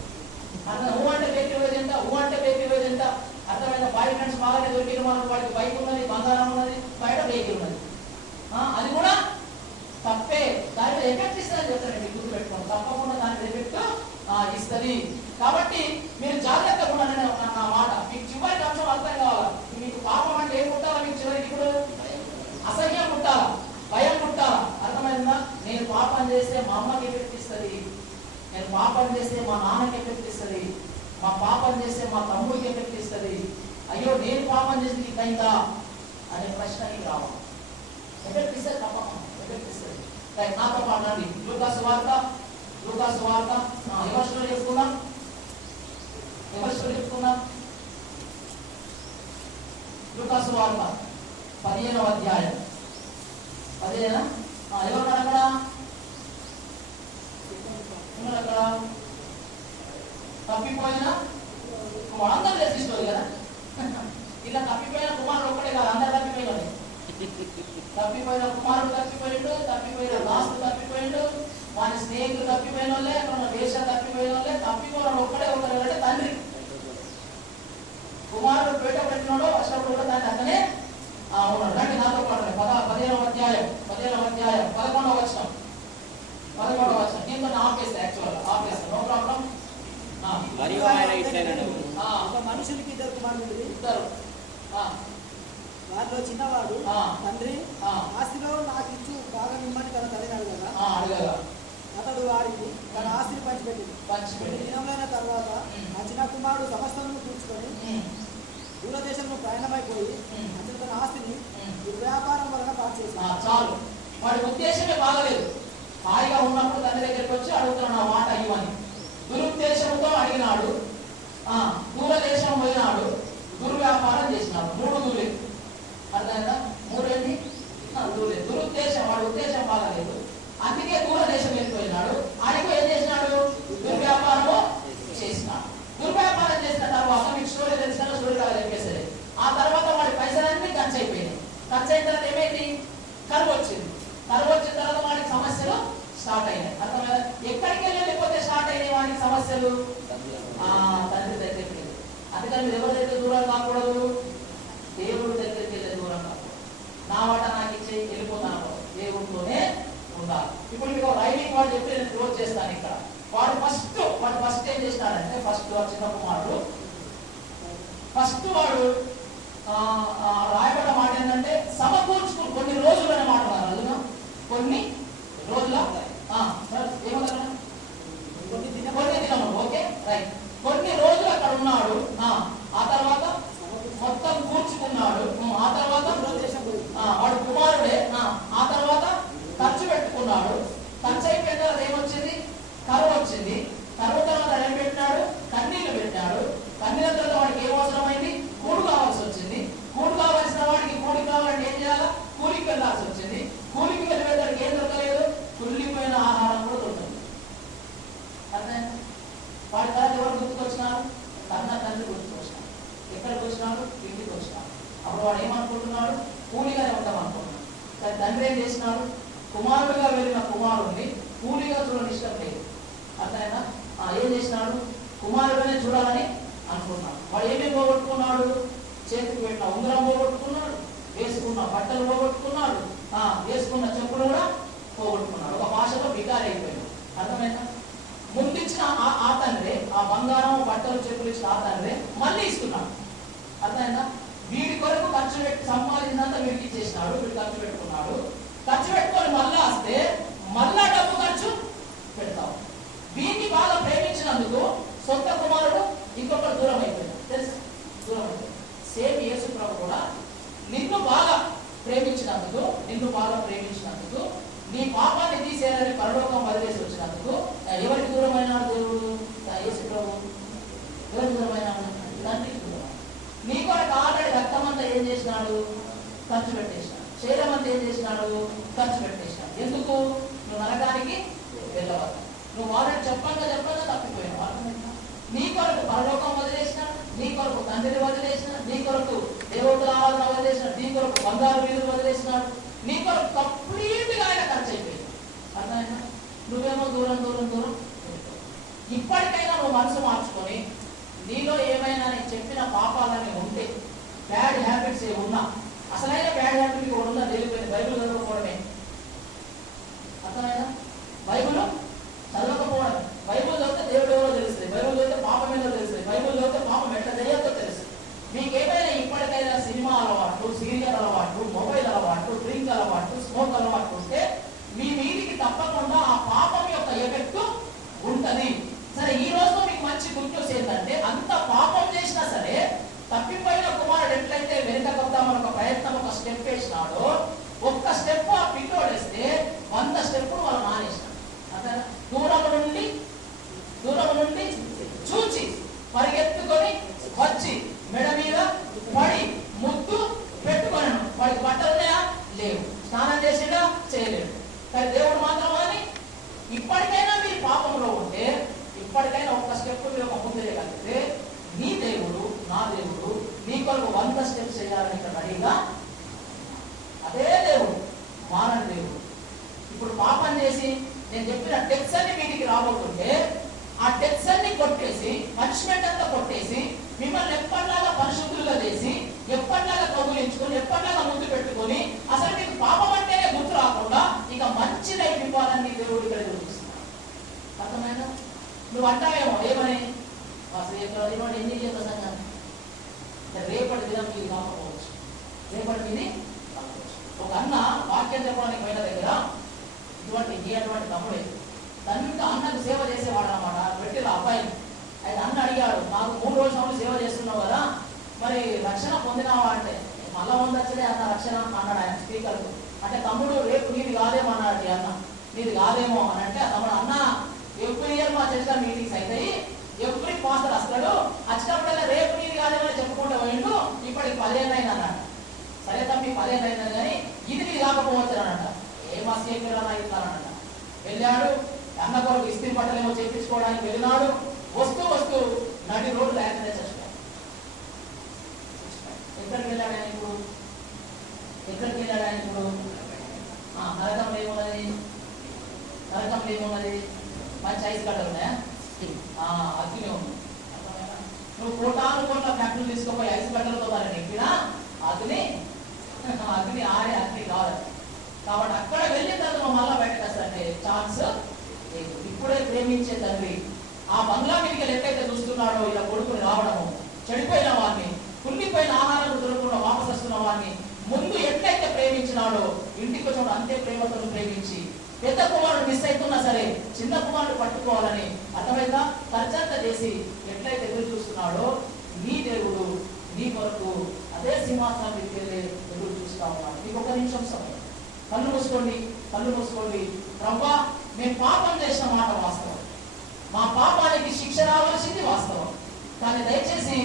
అర్థం? ఊ అంటే బేకరీ పోయేది ఎంత, ఊ అంటే బేకరీ పోయేది ఎంత. అర్థమైందా? బాయ్ ఫ్రెండ్స్ బాగానే దొరికిన మనకు, వాడికి బైక్ ఉన్నది, బంగారం ఉన్నది, బయట బేకరీ ఉన్నది, అది కూడా తప్పే. దాని మీద ఎఫెక్ట్ ఇస్తుందని చెప్తారండి, గుర్తు పెట్టుకోండి. తప్పకుండా దాని మీద ఎఫెక్ట్ ఇస్తుంది. కాబట్టి మీరు జాగ్రత్తగా ఉండాలని నా మాట. మీకు చివరికి అంశం అర్థం కావాలా. మీకు పాపం అంటే ఏం పుట్టాలా? మీకు చివరికి ఇప్పుడు అసహ్యం పుట్టాలా, భయం పుట్టాలా? అర్థమైందా? నేను పాపం చేస్తే మా అమ్మకి ఎఫెక్ట్ ఇస్తుంది, నేను పాపం చేస్తే మా నాన్నకి ఎఫెక్ట్ ఇస్తుంది, మా పాపం చేస్తే మా తమ్ముడికి ఎఫెక్ట్ ఇస్తుంది. అయ్యో నేను పాపం చేసి నీకు అయిందా అనే ప్రశ్న నీకు రావాలి. ఎఫెక్ట్ ఇస్తుంది తప్పకుండా, ఎఫెక్ట్ ఇస్తుంది. రైట్, నాతో పాడండి. లూకా సువార్త ఎవరి స్టోరీ చెప్పుకుందాం, లూకా సువార్త 15వ అధ్యాయం. 15 ఎవరున్నారు అక్కడ? అక్కడ తప్పిపోయిన అందరూ తెలిసిస్తుంది కదా. ఇలా తప్పిపోయిన కుమారుడు ఒక్కడే కాదు, అందరు తప్పిపోయినాడు. తప్పిపోయిన కుమారుడు తప్పిపోయిన దాసుడు తప్పిపోయిండు, వాని స్నేహితులు తప్పిపోయిన వాళ్ళే, దేశం తప్పిపోయిన వాళ్ళే. తప్పిపోయిన ఒక్కడే ఒకరు అంటే తండ్రి. కుమారుడు పేట పెట్టినాడో వచ్చినప్పుడు కూడా దాన్ని అతనే ఉన్నాడు. రండి నాతో పాటు 15వ అధ్యాయం 11వ వచనం. దీంతో ఆపేస్తా, ఆపేస్తా, నో ప్రాబ్లం. ఒక మనుషులకి 2 కుమారులు. వారిలో చిన్నవాడు తండ్రి ఆస్తిలో నాకు ఇచ్చు బాగా మిమ్మల్ని తన తల్లిని అడగగా అతడు వారికి తన ఆస్తిని పంచిపెట్టింది. దినములైన తర్వాత ఆ చిన్న కుమారుడు సమస్తలను కూర్చుకొని దూరదేశంలో ప్రయాణమైపోయి అతను తన ఆస్తిని దుర్వ్యాపారం వలన పాటు చేశాడు. చాలు, వాడి ఉద్దేశమే బాగలేదు. హాయిగా ఉన్నప్పుడు తండ్రి దగ్గరికి వచ్చి అడుగుతున్నాడు ఆ మాట అయ్యమని. దురుద్దేశంతో అడిగినాడు, దూరదేశం పోయినాడు, దుర్వ్యాపారం చేసినాడు. 3 దూలే. అర్థమైందా? 3 ఏంటి? దూలే. దురుద్దేశం, వాడి ఉద్దేశం బాగలేదు, అందుకే దూరదేశం వెళ్ళిపోయినాడు. ఆడికి ఏం చేసినాడు? దుర్వ్యాపారము చేసినాడు. దుర్వ్యాపారం చేసిన తర్వాత మీకు స్టోరీ తెలిసిన స్టోరీ లాగా చెప్పేసరి ఆ తర్వాత వాడి పైసలన్నీ ఖర్చు అయిపోయినాయి. ఖర్చు అయిన తర్వాత ఏమైంది? కరువు వచ్చింది. కరువు వచ్చిన తర్వాత వాడికి సమస్యలు స్టార్ట్ అయినాయి. అర్థమైనా? ఎక్కడికి వెళ్ళిపోతే స్టార్ట్ అయినాయి వాడికి సమస్యలు? తండ్రి దగ్గరికి వెళ్ళి. అందుకని మీరు ఎవరి దగ్గర దూరం కాకూడదు, దేవుడు దగ్గరికి వెళ్ళే దూరం కాకూడదు. నా వాట నాకు ఇచ్చి వెళ్ళిపోతాను, దేవుడితోనే ఉండాలి. ఇప్పుడు మీకు రైటింగ్ వాడు చెప్పి నేను క్లోజ్ చేస్తాను ఇక్కడ. వాడు ఫస్ట్ ఏం చేసినాడంటే, ఫస్ట్ చిన్న కుమారుడు వాడు రాయబడ్డ మాట ఏంటంటే సమకూర్చుకుని కొన్ని రోజులు అనే మాట రాదు, కొన్ని రోజుల ఏమన్నా కొన్ని దినములు. Okay, right. కొన్ని రోజులు అక్కడ ఉన్నాడు. ఆ తర్వాత మొత్తం కూర్చుకున్నాడు. ఆ తర్వాత వాడు కుమారుడే. ఆ తర్వాత ఖర్చు పెట్టుకున్నాడు. ఖర్చు అయిపోయిన తర్వాత ఏమొచ్చింది? కరువు వచ్చింది. కరువు తర్వాత ఏం పెట్టినాడు? కన్నీళ్లు పెట్టాడు. కన్నీళ్ళ తర్వాత వాడికి ఏం అవసరమైంది? కూడు కావాల్సి వచ్చింది. కూడు కావాల్సిన వాడికి కూడి కావాలంటే ఏం చేయాలా? కూలికి వెళ్ళాల్సి వచ్చింది. కూలికి వెళ్ళేదానికి ఏం దొరకలేదు? కుళ్ళిపోయిన ఆహారం కూడా దొరకలేదు. అర్థమైంది? వాడి తర్వాత ఎవరు గుర్తుకొచ్చినారు? తండ్రి గుర్తుకొచ్చినాడు. ఎక్కడికి వచ్చినాడు? ఇంటికి వచ్చినాడు. అప్పుడు వాడు ఏమనుకుంటున్నాడు? కూలిగానే ఉంటాం అనుకుంటున్నాడు. కానీ తండ్రి ఏం చేసినాడు? కుమారుడిగా వెళ్ళిన కుమారుడిని కూలిగా చూడని ఇష్టం లేదు. అర్థమైనా? ఏం చేసినాడు? కుమారుడినే చూడాలని అనుకున్నాడు. వాడు ఏమేమి పోగొట్టుకున్నాడు? చేతికి పెట్టిన ఉంగరం పోగొట్టుకున్నాడు, వేసుకున్న బట్టలు పోగొట్టుకున్నాడు, వేసుకున్న చెప్పులు కూడా పోగొట్టుకున్నాడు. ఒక భాషలో బికారి అయిపోయాడు. అర్థమైనా? ముందిచ్చిన ఆ తండ్రి, ఆ బంగారం బట్టలు చెప్పులు ఇచ్చిన ఆ తండ్రి మళ్ళీ ఇస్తున్నాడు. అర్థమైందా? వీడి కొరకు ఖర్చు పెట్టి సంపాదించినంత వీడికి ఇచ్చేసినాడు. వీడు ఖర్చు పెట్టుకున్నాడు. ఖర్చు పెట్టుకొని మళ్ళా వస్తే మళ్ళా డబ్బు ఖర్చు పెడతావు. వీడిని బాగా ప్రేమించినందుకు సొంత కుమారుడు ఇంకొకరు దూరం అయిపోయాడు. తెలుసు? దూరం అయిపోయాడు. సేమ్ యేసు ప్రభు కూడా నిన్ను బాగా ప్రేమించినందుకు నీ పాపాన్ని తీసేయాలని పరలోకం వదిలేసి వచ్చినందుకు ఎవరికి దూరమైనాడు దేవుడు? యేసు ప్రభు. ఎవరికి దూరమైనాడు? తండ్రికి దూరం. నీ కొరకు ఆల్రెడీ రక్తమంతా ఏం చేసినాడు? ఖర్చు పెట్టేసినాడు. శరీరం అంతా ఏం చేసినాడు? ఖర్చు పెట్టేసినాడు. ఎందుకు? నువ్వు నరకానికి వెళ్ళవద్దు. నువ్వు ఆల్రెడీ చెప్పంగా తప్పిపోయినావు. నీ కొరకు పరలోకం వదిలేసినాడు, నీ కొరకు తండ్రిని వదిలేసినాడు, నీ కొరకు దేవతల ఆరాధన వదిలేసినాడు, నీ కొరకు బంగారు వీధులు వదిలేసినాడు, నీ కొరకు కంప్లీట్ గా ఆయన ఖర్చు అయిపోయింది. అర్థమైనా? నువ్వేమో దూరం. ఇప్పటికైనా నువ్వు మనసు మార్చుకొని నీలో ఏమైనా నేను చెప్పిన పాపాలని ఉంటే, బ్యాడ్ హ్యాబిట్స్ ఏ ఉన్నా, అసలైన బ్యాడ్ హ్యాబిట్ కూడా ఉందా? తెలియపోయింది. బైబిల్ చదవకపోవడమే. అర్థమైనా? బైబిల్ చదవకపోవడం. బైబిల్ చదివితే దేవుడు ఎవరో తెలుస్తుంది, బైబిల్ చదివితే పాపం ఏదో తెలుస్తుంది, బైబిల్ చదివితే పాపం ఎట్లా తెలియదో తెలుస్తుంది. మీకేమైనా ఇప్పటికైనా సినిమా అలవాటు, సీరియల్ అలవాటు, మొబైల్ అలవాటు, డ్రింక్ అలవాటు, స్మోక్ అలవాటు ఉంటే మీ మీదికి తప్పకుండా ఆ పాపం యొక్క ఎఫెక్ట్ ఉంటది. సరే, ఈ రోజు మీకు మంచి గుడ్ న్యూస్ ఏంటంటే అంత పాపం చేసినా సరే తప్పిపోయిన కుమారుడు 100 స్టెప్స్ చేయాలని ఇక్కడ రెడీగా. అదే దేవుడు, మారని దేవుడు. ఇప్పుడు పాపం చేసి నేను చెప్పిన టెక్స్ అన్ని మీదికి రాబోతుంటే ఆ టెక్స్ అన్ని కొట్టేసి, పనిష్మెంట్ అంతా కొట్టేసి, మిమ్మల్ని ఎప్పటిలాగా పరిశుద్ధులుగా చేసి, ఎప్పటిలాగా కౌగులించుకొని, ఎప్పటిలాగా ముందు పెట్టుకొని, అసలు మీకు పాపం అంటేనే గుర్తు రాకుండా ఇక మంచి లైఫ్ ఇవ్వాలని దేవుడు ఇక్కడ చూపిస్తున్నాడు. అర్థమైనా? నువ్వు అంటావేమో ఏమని, అసలు ఇటువంటి ఎన్ని చేస్తా సంగతి, రేపటి దినం మీది కాకపోవచ్చు, రేపటి మీది కాకపోవచ్చు. ఒక అన్న వాక్యం చెప్పడానికి పోయిన దగ్గర అటువంటి తమ్ముడే తనంతా అన్నకు సేవ చేసేవాడు అన్నమాట. పెట్టిన అబ్బాయి అయితే అన్న అడిగాడు, నాకు 3 రోజులు సేవ చేస్తున్నావు కదా, మరి రక్షణ పొందినావా అంటే, మళ్ళా పొందొచ్చలే అన్న రక్షణ అన్నాడు ఆయన స్పీకర్. అంటే తమ్ముడు రేపు నీది కాదేమో అన్నాడు అన్న, నీది కాదేమో అని అంటే తమ్ముడు, అన్న ఎవ్రీ ఇయర్ మా చర్చ మీటింగ్స్ అవుతాయి, ఎవ్రీ పాస్టర్ వస్తాడు, వచ్చినప్పుడల్లా రేపు నీది కాదేమో చెప్పుకుంటూ పోయిండు, ఇప్పటికి 10 ఏళ్ళు అయింది అన్నాడు. సరే తమ్మి 10 ఏళ్ళు అయిందని కానీ ఇది నీది కాకపోవచ్చు అన్నట. ఏమా సేకరణ ఇస్తానట. వెళ్ళాడు, అన్న కొరకు ఇస్త్రీ బట్టలేమో చేయించుకోవడానికి వెళ్ళినాడు. వస్తూ నడి రోడ్డు యాక్సిడెంట్ చచ్చిపోయాడు. ఎక్కడికి వెళ్ళాడు ఆయన ఇప్పుడు? నరకంలో ఏమున్నది? మంచి ఐస్ గడ్డలు ఉన్నాయా? అగ్ని ఉంది. నువ్వు కోట్ల ఫ్యాక్టరీలు తీసుకుపోయి ఐస్ గడ్డలతో దాన్ని ఎక్కినా అగ్ని ఆడే అగ్ని కావాలి. కాబట్టి అక్కడ వెళ్ళిన తర్వాత నువ్వు మళ్ళా బయటకు వస్తానంటే ఛాన్స్ లేదు. ఇప్పుడే ప్రేమించే తండ్రి ఆ బంగ్లా మీదకి ఎక్కడైతే చూస్తున్నాడో ఇలా కొడుకుని రావడము, చెడిపోయిన వాడిని, కుళ్ళిపోయిన ఆహారం దొరకకుండా వాపసు వస్తున్న వాడిని ముందు ఎట్లయితే ప్రేమించినాడో ఇంటికి వచ్చినప్పుడు అంతే ప్రేమతో ప్రేమించి, పెద్ద కుమారుడు మిస్ అవుతున్నా సరే చిన్న కుమారుడు పట్టుకోవాలని అర్థమైందా ఖర్చంతా చేసి ఎట్లయితే ఎదురు చూస్తున్నాడో నీ దేవుడు నీ కొరకు అదే సింహాసనం మీదకి వెళ్ళి ఎదురు చూస్తా ఉన్నాడు. మీకు 1 నిమిషం సమయం. కళ్ళు మూసుకోండి. ప్రభువా, మేము పాపం చేసిన మాట వాస్తవం, మా పాపానికి శిక్ష రావాల్సింది వాస్తవం, కానీ దయచేసి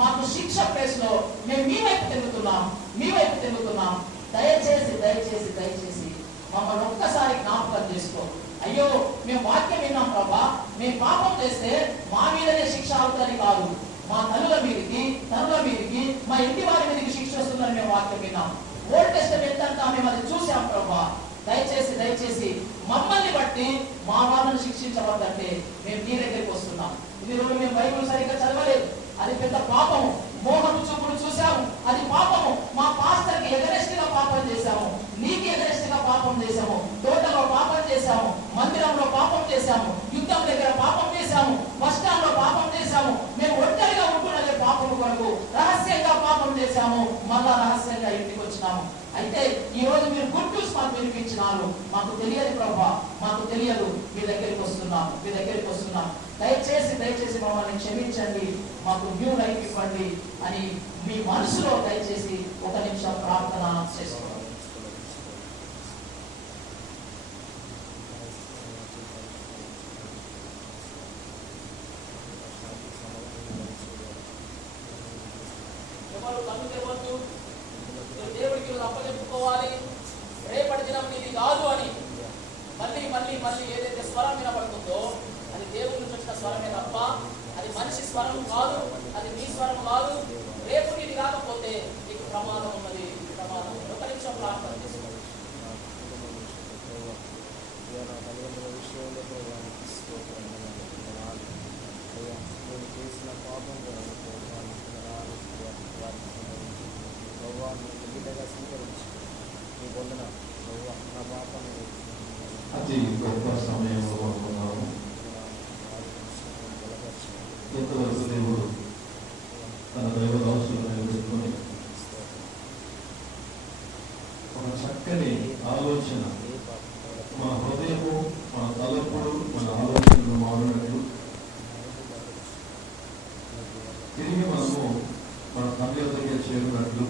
మాకు శిక్ష ప్లేస్ లో మేము మీ వైపు తిరుగుతున్నాం. దయచేసి మమ్మల్ని ఒక్కసారి జ్ఞాపకం చేసుకో. అయ్యో మేము వాక్యం విన్నాం ప్రభా, మేము పాపం చేస్తే మా మీదనే శిక్ష అవుతుందని కాదు, మా తనుల మీదకి మా ఇంటి వారి మీదకి శిక్ష వస్తుందని మేము వాక్యం విన్నాం. ఓల్డ్ టెస్టమెంట్ అంతా మేము అది చూసాం ప్రభా. దయచేసి మమ్మల్ని బట్టి మా వాళ్ళని శిక్షించవద్దంటే మేము నీ దగ్గరికి వస్తున్నాం. ఇది రోజు మేము బైబిల్ సరిగ్గా చదవలేదు, అది పెద్ద పాపము. మోహము చూపుడు చూసాము, అది పాపము. మా పాస్టర్కి ఎగరెస్ట్ గా పాపం చేశాము, నీకు ఎగరెస్ట్ గా పాపం చేశాము, తోటలో పాపం చేశాము, మందిరంలో పాపం చేశాము, యుద్ధం దగ్గర పాపం చేశాము, బస్ స్టాండ్ లో పాపం చేశాము, మేము ఒంటరిగా ఉంటున్నదే పాపము కొరకు రహస్యంగా పాపం చేశాము, మళ్ళా రహస్యంగా ఇంటికి వచ్చినాము. అయితే ఈ రోజు మీరు గుడ్ న్యూస్ మాకు వినిపించినారు, మాకు తెలియదు ప్రభా, మాకు తెలియదు, మీ దగ్గరికి వస్తున్నాం. దయచేసి మమ్మల్ని క్షమించండి, మాకు న్యూ లైఫ్ ఇవ్వండి అని మీ మనసులో దయచేసి 1 నిమిషం ప్రార్థన చేసుకోవాలి. ఎవరు కన్ను తెరవద్దు, దేవుడికి అప్పచెప్పుకోవాలి. రేపటి దినం ఇది కాదు అని మళ్ళీ ఏదైతే స్వరం వినపడుతుందో అది దేవుడి నుంచి వచ్చిన స్వరమే తప్ప అది మనిషి స్వరం కాదు, అది మీ స్వరం కాదు. రేపు ఇది కాకపోతే నీకు ప్రమాదం ఉన్నది. 1 నిమిషం ప్రార్థన చేసుకోవాలి. అతి గొప్ప సమయంలో ఉన్నాము. ఇంతవరకు దేవుడు తన దైవ దాసులను ఎదుర్కొని ఒక చక్కని ఆలోచన, మన హృదయము, మన తలపుడు, మన ఆలోచనలు మారినట్లు తిరిగి మనము మన తండ్రి దగ్గర చేరినట్లు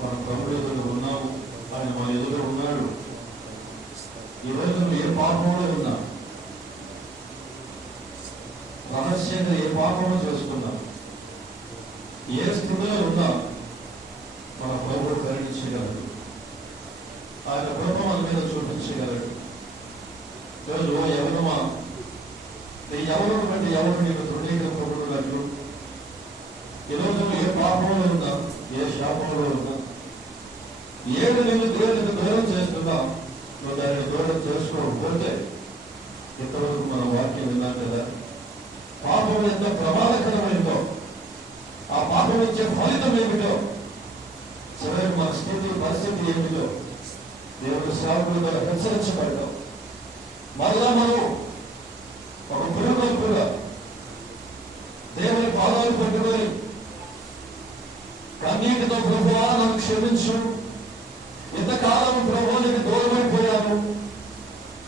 మన ప్రభుడు ఎదురు ఉన్నాము, ఆయన మన ఎదురు ఉన్నాడు. ఈరోజు ఏ పాపంలో ఉన్నా, రహస్యంగా ఏ పాపము చేసుకున్నా, ఏ స్థితిలో ఉన్నా మన ప్రభుడు కరుణించగలడు, ఆయన కృప మన మీద చూపించగలడు. ఈరోజు ఎవరమా ఎవరు బట్టి ఎవరు నీకు తృణీకరింపబడినట్లు, ఈరోజు వరకు ఏడు నిన్ను దేవునికి దూరం చేస్తున్నా, నువ్వు దానిని దూరం చేసుకోకపోతే, ఇంతవరకు మన వాక్యం విన్నాం కదా, పాపం ఎంత ప్రమాదకరమైందో, ఆ పాపం ఇచ్చే ఫలితం ఏమిటో, చివరికి మన స్థితి పరిస్థితి ఏమిటో దేవుడు సేవకుల ద్వారా హెచ్చరించబడ్డాం. మరలా మనం ఒక పురుగొల్పుగా దేవుని పాదాలు పట్టుకొని కన్నీటితో ప్రభువా నన్ను క్షమించు, ఇంతకాలం ప్రభువునికి దూరమైపోయాను,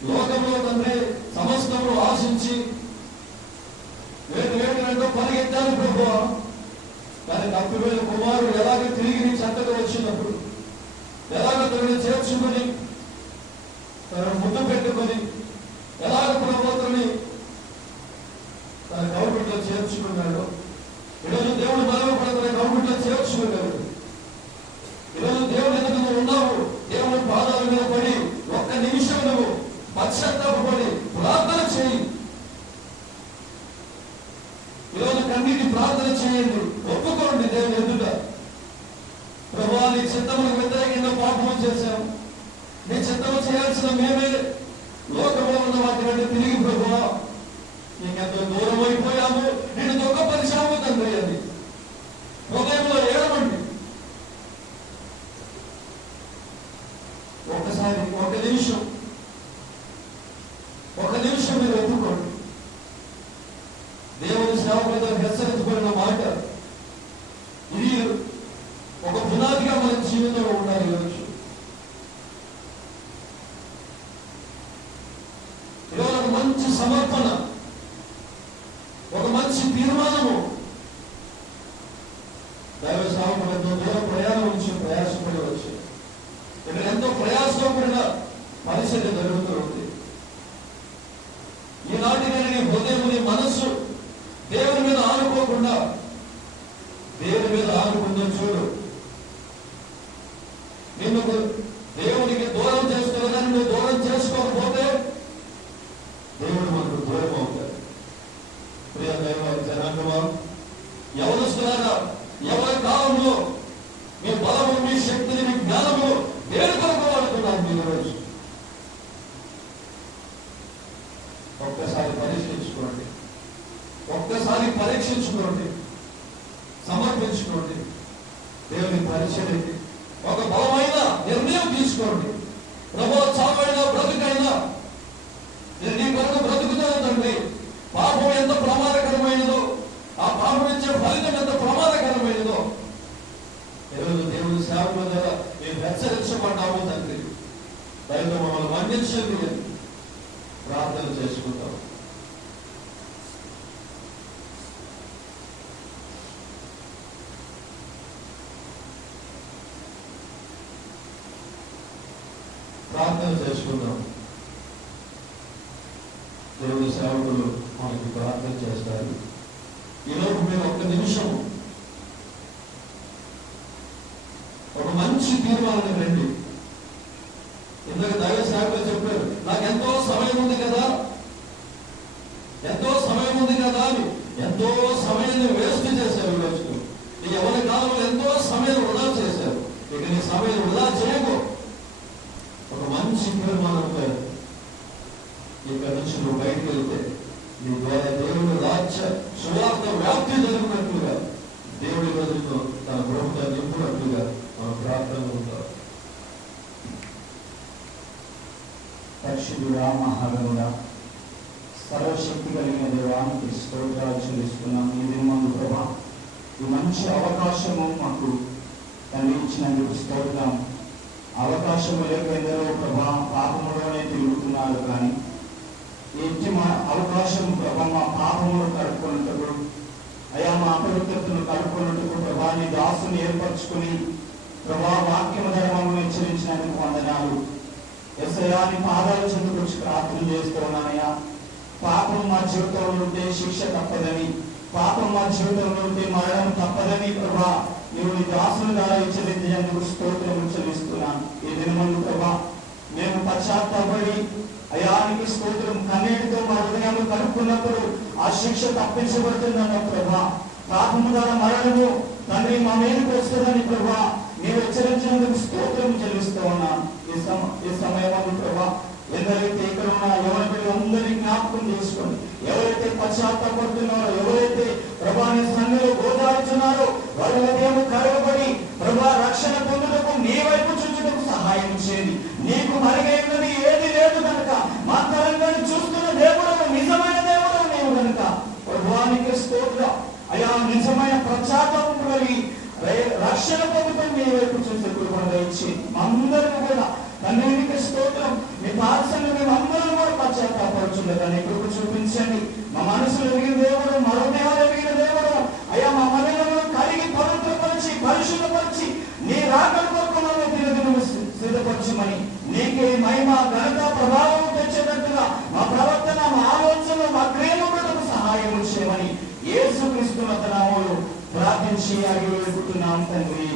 లోకంలో తండ్రి సమస్తము ఆశించి వేటు పరిగెత్తాను ప్రభువా, కానీ తప్పిపోయిన కుమారుడు ఎలాగ తిరిగి నీ చెంతకు వచ్చినప్పుడు ఎలాగ తనని చేర్చుకుని తనను ముద్దు పెట్టుకొని ఎలాగ ప్రభుత్వాన్ని తన గవర్నమెంట్లో చేర్చుకున్నాడు. ఈరోజు దేవుడు మనలో కూడా తన గవర్నమెంట్లో చేర్చుకున్నాడు. ఈరోజు దేవుడు ఎందుకు నువ్వు ఉన్నావు, దేవుని పాదాల మీద పడి ఒక్క నిమిషం నువ్వు పశ్చాత్తాపడి ప్రార్థన చేయి. ఈరోజు కన్నీటి ప్రార్థన చేయండి, ఒప్పుకోండి దేవుని ఎదుట. ప్రభువా నీ చిత్తములకు వ్యతిరేకంగా పాపము చేశాం, నీ చిత్తము చేయాల్సిన మేమే లోకంలో ఉన్న వాటి వెంట తిరిగి ప్రభువా నీకెంతో దూరం అయిపోయాము, నేను దుఃఖపరిచాము తండ్రి అని హృదయంలో ఏడవండి. ఒకసారి ఒక నిమిషం మీరు ఒప్పుకోండి. దేవుని సేవకులతో హెచ్చరించబడిన మాట ఇది ఒక పునాదిగా మన జీవితంలో ఉండాలి. ఈరోజు ఒక మంచి సమర్పణ, ఒక మంచి తీర్మానము దైవ సేవకులతో దూర ప్రయాణం నుంచి ప్రయాసపడి వచ్చి ఇక్కడ ఎంతో ప్రయాసంతో కూడిన పరిస్థితి జరుగుతూ ఉంది. ఈనాటికి నీ హృదయం, నీ మనస్సు దేవుని మీద ఆనుకోకుండా దేవుని మీద ఆనుకుందో చూడు. నిన్ను దేవునికి దూరం చేస్తున్నదని నువ్వు దూరం చేసుకోకపోతే దేవుడు మనకు దూరం అవుతాడు. ప్రియ దైవ జనాంగమా, ఎవరుస్తున్నారా, ఎవరి కాలంలో మీ బలము, మీ శక్తిని, మీ జ్ఞానము దేని కొరకు వాడుతున్నారు మీరు రోజు? ఒక్కసారి పరీక్షించుకోండి, సమర్పించుకోండి. దేవుని పరిచర్యకి ఒక బలమైన నిర్ణయం తీసుకోండి. ప్రభువా చావైనా బ్రతుకైనా నేను నీ కొరకు బ్రతుకుతాను తండ్రి. పాపం ఎంత ప్రమాదకరమైనదో, ఆ పాపం ఇచ్చే ఫలితం ఎంత ప్రమాదకరమైనదో ఈరోజు దేవుని సేవకుల ద్వారా మేము హెచ్చరించబడ్డాము తండ్రి. దైవం మమ్మల్ని మన్నించండి అని ప్రార్థన చేసుకుంటాం. ప్రార్థన చేసుకుందాం. దేవుని సేవకులు మనకి ప్రార్థన చేస్తారు. ఈలోపు మీరు ఒక్క నిమిషం ఒక మంచి తీర్మానం రండి. ఇందాక దైవ సేవకులు చెప్పారు, నాకు ఎంతో సమయం ఉంది కదా అని ఎంతో సమయాన్ని వేస్ట్ చేశారు. ఈరోజు నీ ఎవరి కాలంలో ఎంతో సమయం వృధా చేశారు. ఇక నీ సమయం వృధా చేయకు. ఒక మంచి తీర్మానంతో ఇక్కడ నుంచి నువ్వు బయటకు వెళ్తే నీ ద్వారా దేవుని రాజ్య సువార్త వ్యాప్తి జరిగినట్లుగా దేవుడి రోజుల్లో తన ప్రభుత్వం నింపునట్లుగా మన ప్రార్థన ఉంటాం. పరిశుద్ధుడా, మహాగణుడా, సర్వశక్తి కలిగిన దేవానికి స్తోత్రాలు చెల్లిస్తున్నాం. ఈ దినమందు ప్రభా ఈ మంచి అవకాశము మాకు తండ్రి ఇచ్చినందుకు స్తోత్రం. అవకాశం లేక ఎందరో ప్రభా పాపములోనే తిరుగుతున్నారు, కానీ ఏంటి మా అవకాశం ప్రభా మా పాపమును కడుక్కున్నట్టుకు, అయా మా అపవిత్రతను కడుక్కున్నట్టుకు ప్రభా నీ దాసుని ఏర్పరచుకుని ప్రభా వాక్యము ధర్మమును హెచ్చరించినందుకు వందనాలు. యేసయ్యా నీ పాదాలు చెందుకొచ్చి ప్రార్థన చేస్తున్నానయ్యా. పాపం మా జీవితంలో ఉంటే శిక్ష తప్పదని, పాపం మా జీవితంలో ఉంటే మరణం తప్పదని ప్రభా నీవు నీ దాసుని ద్వారా హెచ్చరించేందుకు స్తోత్రము చెల్లిస్తున్నాను. ఈ దినమందు ప్రభా మేము పశ్చాత్తాపడి అయానికి స్తోత్రం కన్నీటితో మా హృదయాన్ని కలుపుకున్నప్పుడు ఆ శిక్ష తప్పించబడుతుందన్న ప్రభా. పాపము ద్వారా మరణము తండ్రి మా మీదకి వస్తుందని ప్రభా నీవు హెచ్చరించినందుకు స్తోత్రం చెల్లిస్తూ ఉన్నాను. ఈ సమయం ప్రభా ఎందరైతే ఇక్కడ ఉన్న ఎవరి అందరినీ జ్ఞాపకం చేసుకోండి. ఎవరైతే పశ్చాత్తాపడుతున్నారో, ఎవరైతే ప్రభాని సంఘంలో గోదాడుతున్నారో వాళ్ళ హృదయం కరగబడి ప్రభా రక్షణ పొందుటకు నీ వైపు చూచుటకు సహాయం చేయండి. నీకు మరుగైనది ఏది లేదు కనుక మా తరంగాన్ని చూస్తున్న దేవుడు నిజమైన దేవుడు నీవు కనుక ప్రభువానికి స్తోత్రం అయా. నిజమైన పశ్చాత్తాపం కలిగి రక్షణ పొందుటకు నీ వైపు చూసే కృపణ దయచేయండి. అందరినీ కూడా తండ్రికి స్తోత్రం. మీ పాఠశాలను మేము అందరం కూడా పశ్చాత్తాపడుచుండగా నీ కృప చూపించండి. మా మనసులు ఎరిగిన దేవుడు, మా హృదయాలు ఎరిగిన దేవుడు అయ్యా, మా మనలను కలిగి పవిత్రపరిచి పరిశుద్ధపరిచి నీ రాకడ కొరకు మనం దినదినము సిద్ధపరచమని నీకే మహిమ ఘనత ప్రభావం తెచ్చేటట్టుగా మా ప్రవర్తన, మా ఆలోచనలు, మా క్రియలకు సహాయం చేయమని యేసుక్రీస్తు నామములో ప్రార్థించి అడిగి వేడుకుంటున్నాం తండ్రి.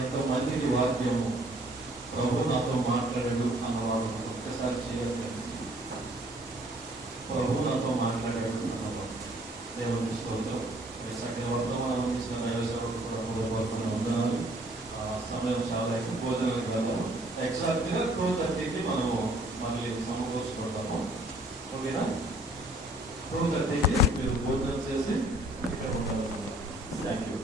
ఎంతమందికి వాక్యము ప్రభు నాతో మాట్లాడాడు అన్నవాడు ఒక్కసారి చేయాలి. ప్రభు నాతో మాట్లాడాడు అన్నవాడు దేవుని స్తోత్రం. వర్తమానం ఇచ్చిన దైవసేవకు కూడా ఉన్నాను. సమయం చాలా ఎక్కువ భోజనాలకు వెళ్దాము. ఎగ్జాక్ట్గా 2:30కి మనము మళ్ళీ సమకూర్చుకుంటాము. ఓకేనా? 2:30కి మీరు భోజనం చేసి ఇక్కడ ఉంటారు. Thank you.